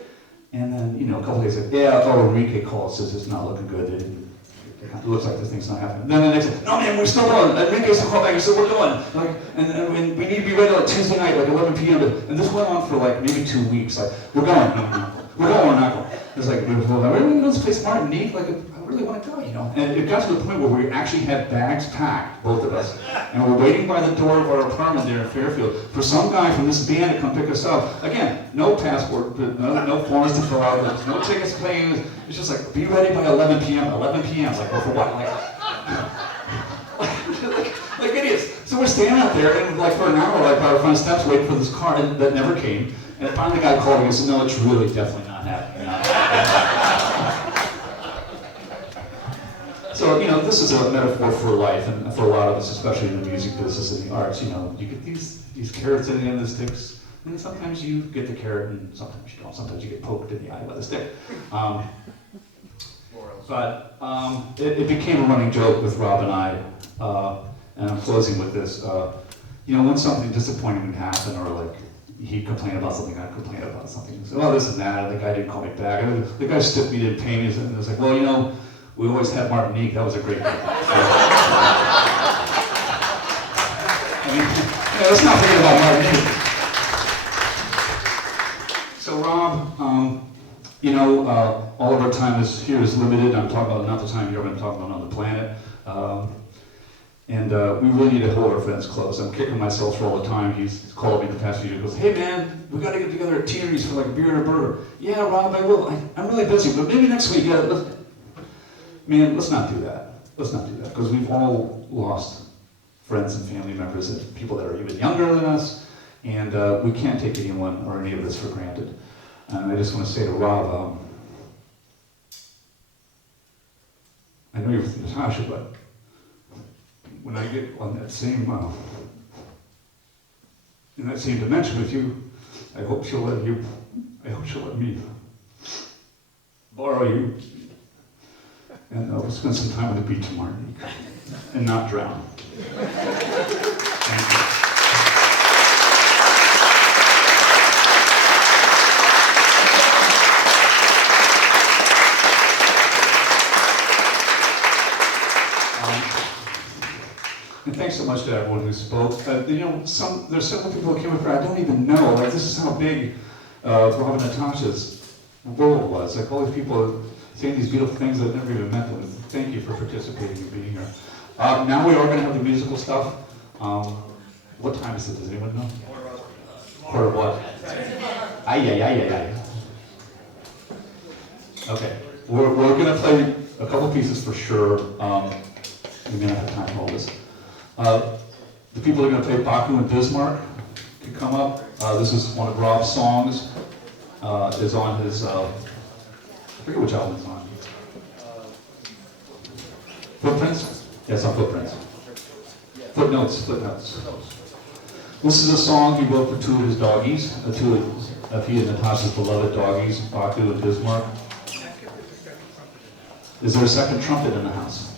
And then, you know, a couple days later, Enrique called, says it's not looking good. It looks like this thing's not happening. Then the next day, no man, we're still going. Enrique still called back and said, we're going. Like, and we need to be ready like Tuesday night, like 11 p.m. And this went on for like maybe 2 weeks. Like, we're going. No. We're going, we're not going. It's like, beautiful. I really want to place Martinique. Like, I really want to go, you know. And it got to the point where we actually had bags packed, both of us. And we're waiting by the door of our apartment there in Fairfield for some guy from this band to come pick us up. Again, no passport, no forms to fill out, there's no tickets paying. It's just like, be ready by 11 p.m. 11 p.m. Like, well, for what? Like idiots. So we're standing out there, and like for an hour, like by our front steps, waiting for this car that never came. And finally the guy called me and said, no, it's really definitely not happening. So, you know, this is a metaphor for life, and for a lot of us, especially in the music business and the arts, you know, you get these carrots at the end of the sticks, I mean, sometimes you get the carrot and sometimes you don't. Sometimes you get poked in the eye by the stick. But it became a running joke with Rob and I, and I'm closing with this. You know, when something disappointing would happen, or like he'd complain about something, I'd complain about something. He'd say, oh, this and that, and the guy didn't call me back. And the guy stiffed me, didn't pay me, and it was like, well, you know, we always had Martinique, that was a great thing. I mean, yeah, let's not forget about Martinique. So Rob, you know, all of our time here is limited. I'm talking about not the time here, but I'm talking about on the planet. And we really need to hold our friends close. I'm kicking myself for all the time. He's called me the past few years. He goes, hey man, we got to get together at Tierny's for like a beer and a burger. Yeah, Rob, I will. I'm really busy, but maybe next week. Man, let's not do that. Let's not do that, because we've all lost friends and family members and people that are even younger than us, and we can't take anyone or any of this for granted. And I just want to say to Rob, I know you're with Natasha, but when I get on that same, in that same dimension with you, I hope she'll let me borrow you, and we'll spend some time on the beach in Martinique, and not drown. Thank you. And thanks so much to everyone who spoke. You know, there's several people who came up here I don't even know. Like, this is how big Rob and Natasha's world was. Like, all these people saying these beautiful things that I never even met them. Thank you for participating and being here. Now we are going to have the musical stuff. What time is it? Does anyone know? Quarter what? Ay. Okay. We're going to play a couple pieces for sure. We may not have time for all this. The people that are going to play Baku and Bismarck can come up. This is one of Rob's songs. Is on his, I forget which album it's on. Footprints? Yes, on Footprints. Footnotes. This is a song he wrote for two of his doggies, two of he and Natasha's beloved doggies, Baku and Bismarck. Is there a second trumpet in the house?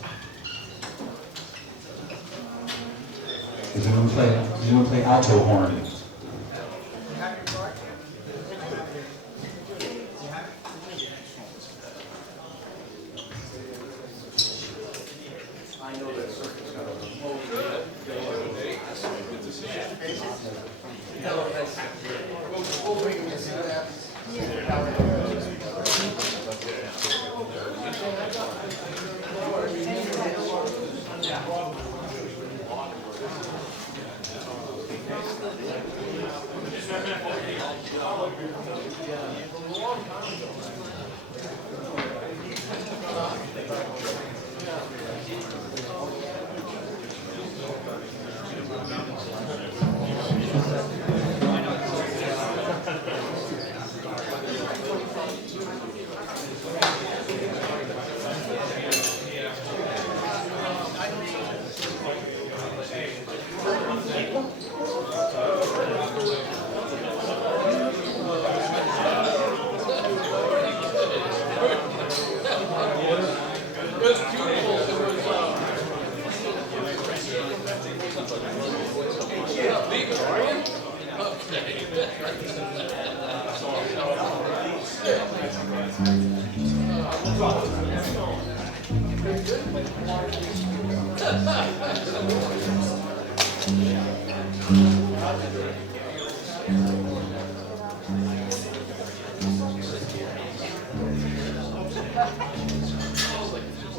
Does anyone play alto horn?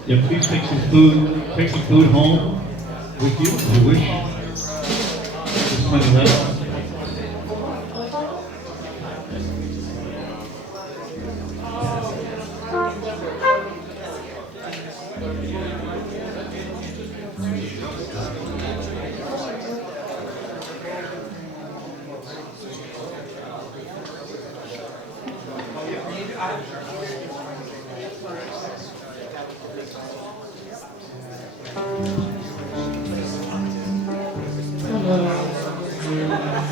Yeah, please take some food home with you if you wish. There's plenty left. Hello.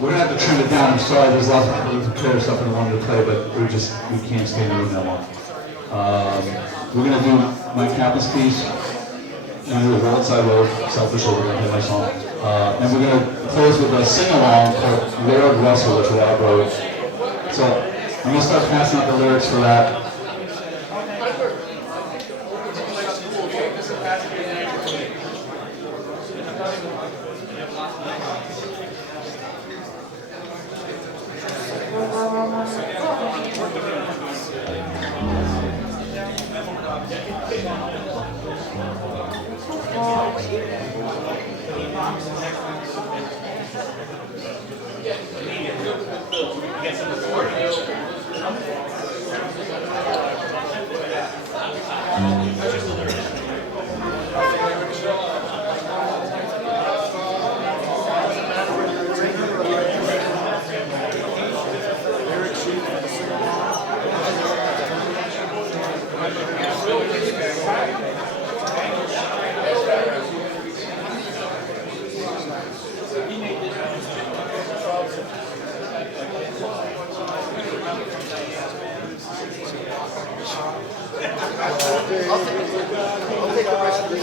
We're gonna have to trim it down. I'm sorry, there's lots of prepared stuff and I wanted to play, but we can't stay in the room that long. We're gonna do my Kaplan's piece, and the roadside road, selfishly, we're gonna play my song. And we're gonna close with a sing-along called Laird Russell, which we wrote. So I'm gonna start passing out the lyrics for that. I'll take the rest of the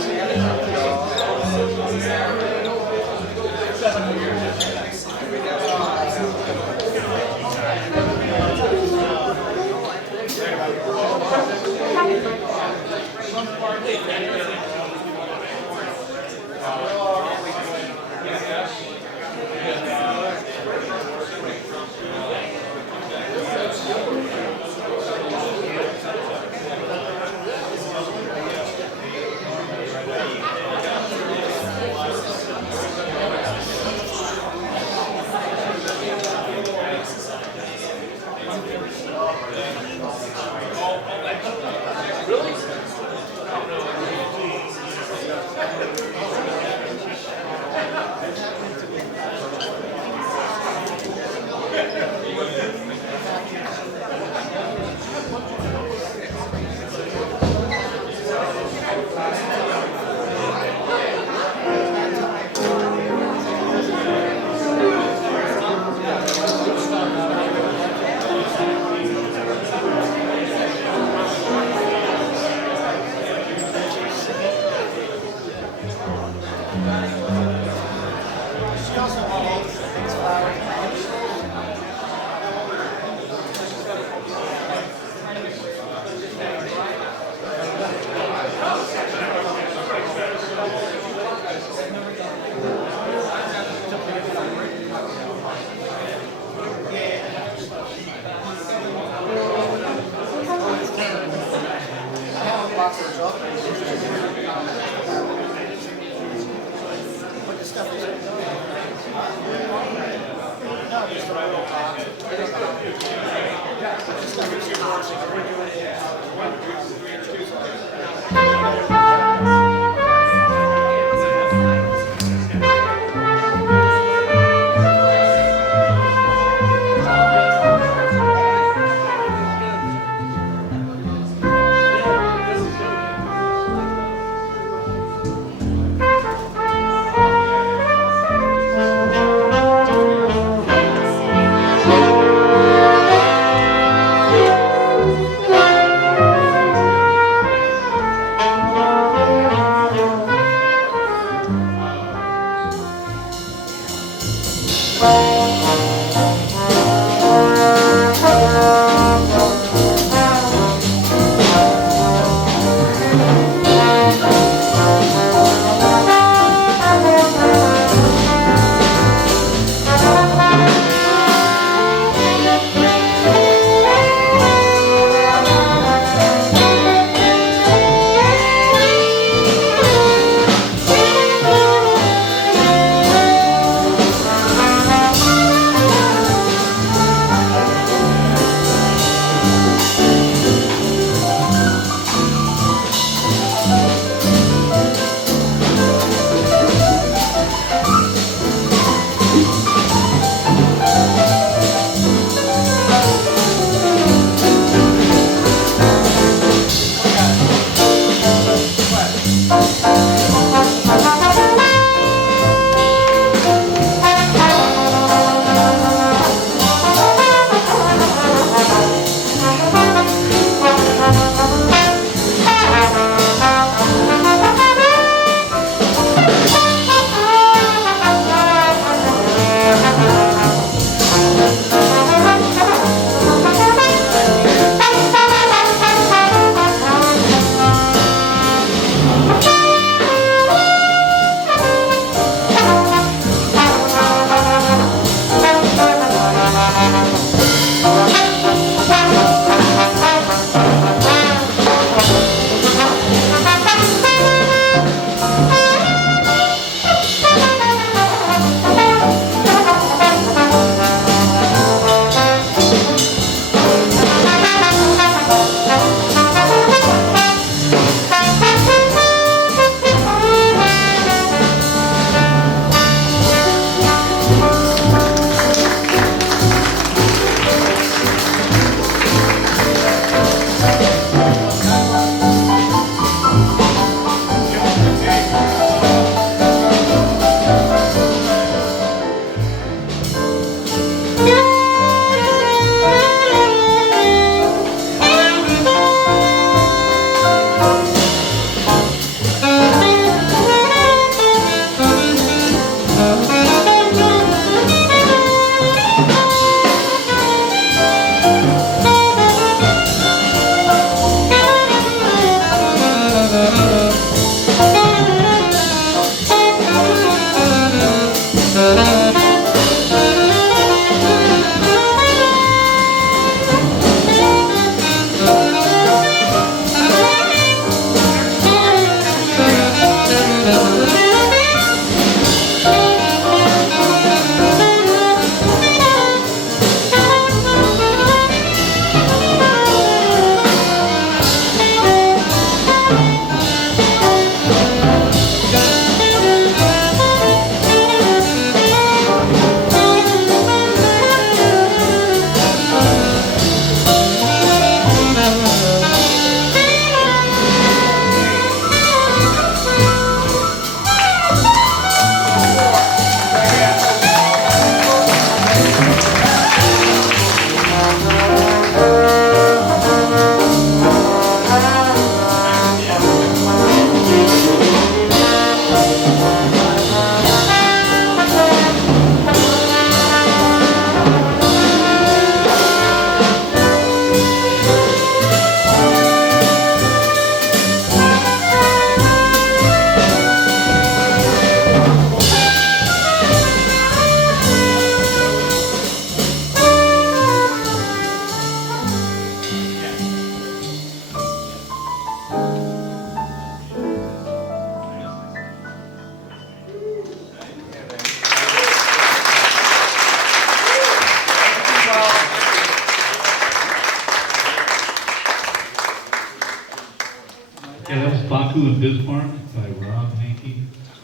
Yeah, that was Baku and Bismarck by Rob Henke.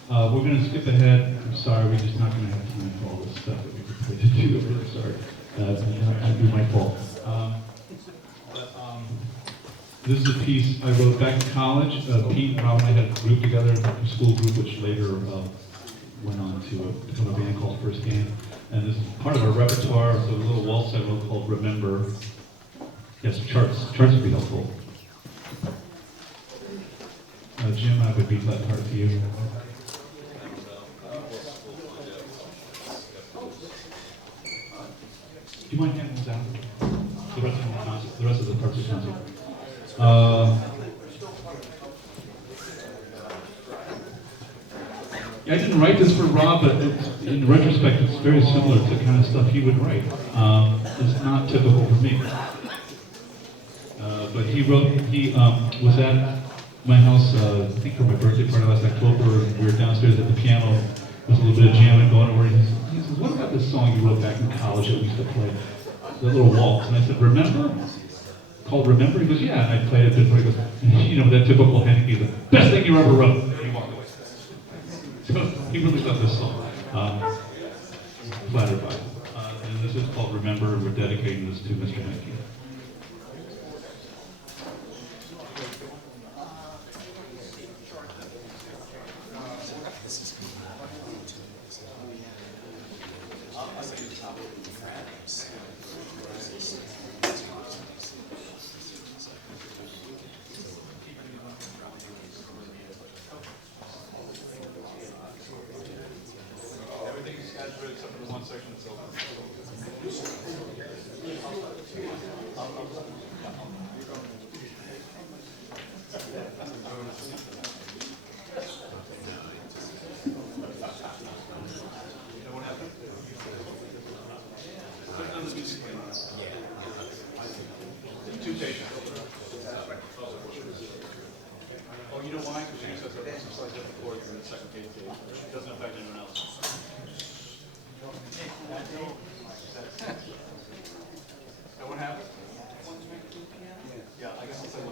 We're going to skip ahead. I'm sorry, we're just not going to have time for all this stuff that we could play to do. I'm really sorry. That'd be my fault. This is a piece I wrote back in college. Pete and Rob and I had a group together, a school group, which later went on to become a band called First Game. And this is part of our repertoire. So a little waltz I wrote called Remember. Yes, charts. Charts would be helpful. Jim, I would beat that part for you. Do you mind handing those out? The rest of the concert, the rest of the parts of the concert. Yeah, I didn't write this for Rob, but in retrospect, it's very similar to the kind of stuff he would write. It's not typical for me. But he was at my house, I think for my birthday party last October, and we were downstairs at the piano with a little bit of jamming going over, and he said, what about this song you wrote back in college that we used to play? The little waltz. And I said, Remember? Called Remember? He goes, yeah, and I played it before. He goes, you know, that typical Henke, the best thing you ever wrote. And he walked away. So he really loved this song. Flattered by it. And this is called Remember. We're dedicating this to Mr. Henke. Oh, you know why? Because she says that some slides different chords than the second page did. It doesn't affect anyone else. That what happened? Yeah, I guess I'll say one.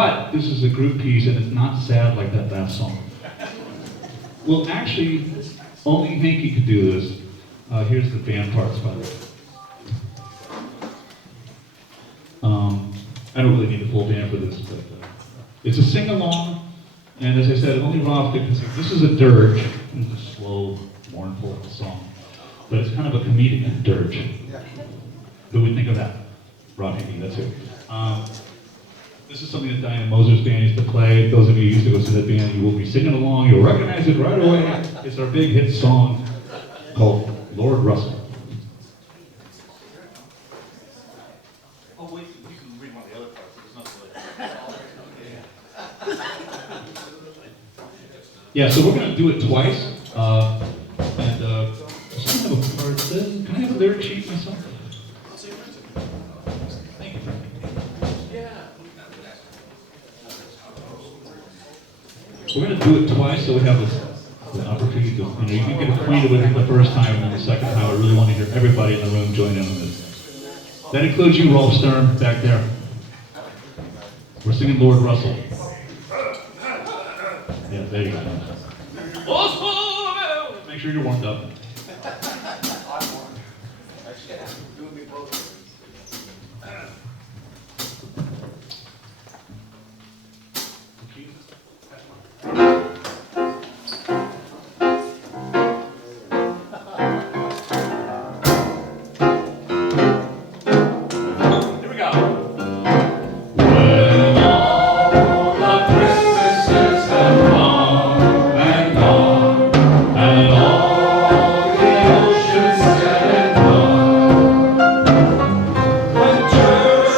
But this is a group piece, and it's not sad like that last song. Well, actually, only Henke could do this. Here's the band parts, by the way. I don't really need a full band for this, but it's a sing-along, and as I said, only Rob could sing. This is a dirge. It's a slow, mournful song, but it's kind of a comedic dirge. Who would think of that? Rob Henke, that's it. This is something that Diana Moser's band used to play. Those of you who used to go see that band, you will be singing along. You'll recognize it right away. It's our big hit song called Lord Russell. Oh, wait, you can read one of the other parts. It's not Yeah, so we're going to do it twice. And does someone have a part? Can I have a lyric sheet myself? Thank you, Frank. We're going to do it twice, so we have the opportunity to, you can get acquainted with it the first time, and then the second time, I really want to hear everybody in the room join in on this. That includes you, Rolf Stern, back there. We're singing Lord Russell. Yeah, there you go. Make sure you're warmed up. Church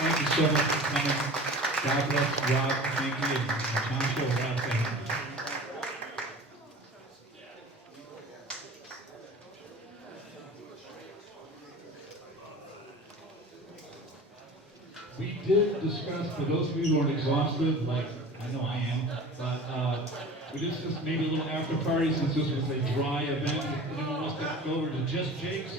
Thank you so much for coming. God bless Rob, Henke, and Natasha. We're out of here. We did discuss, for those of you who aren't exhausted, like I know I am, but we discussed maybe a little after party since this was a dry event. If anyone wants to go over to Just Jake's,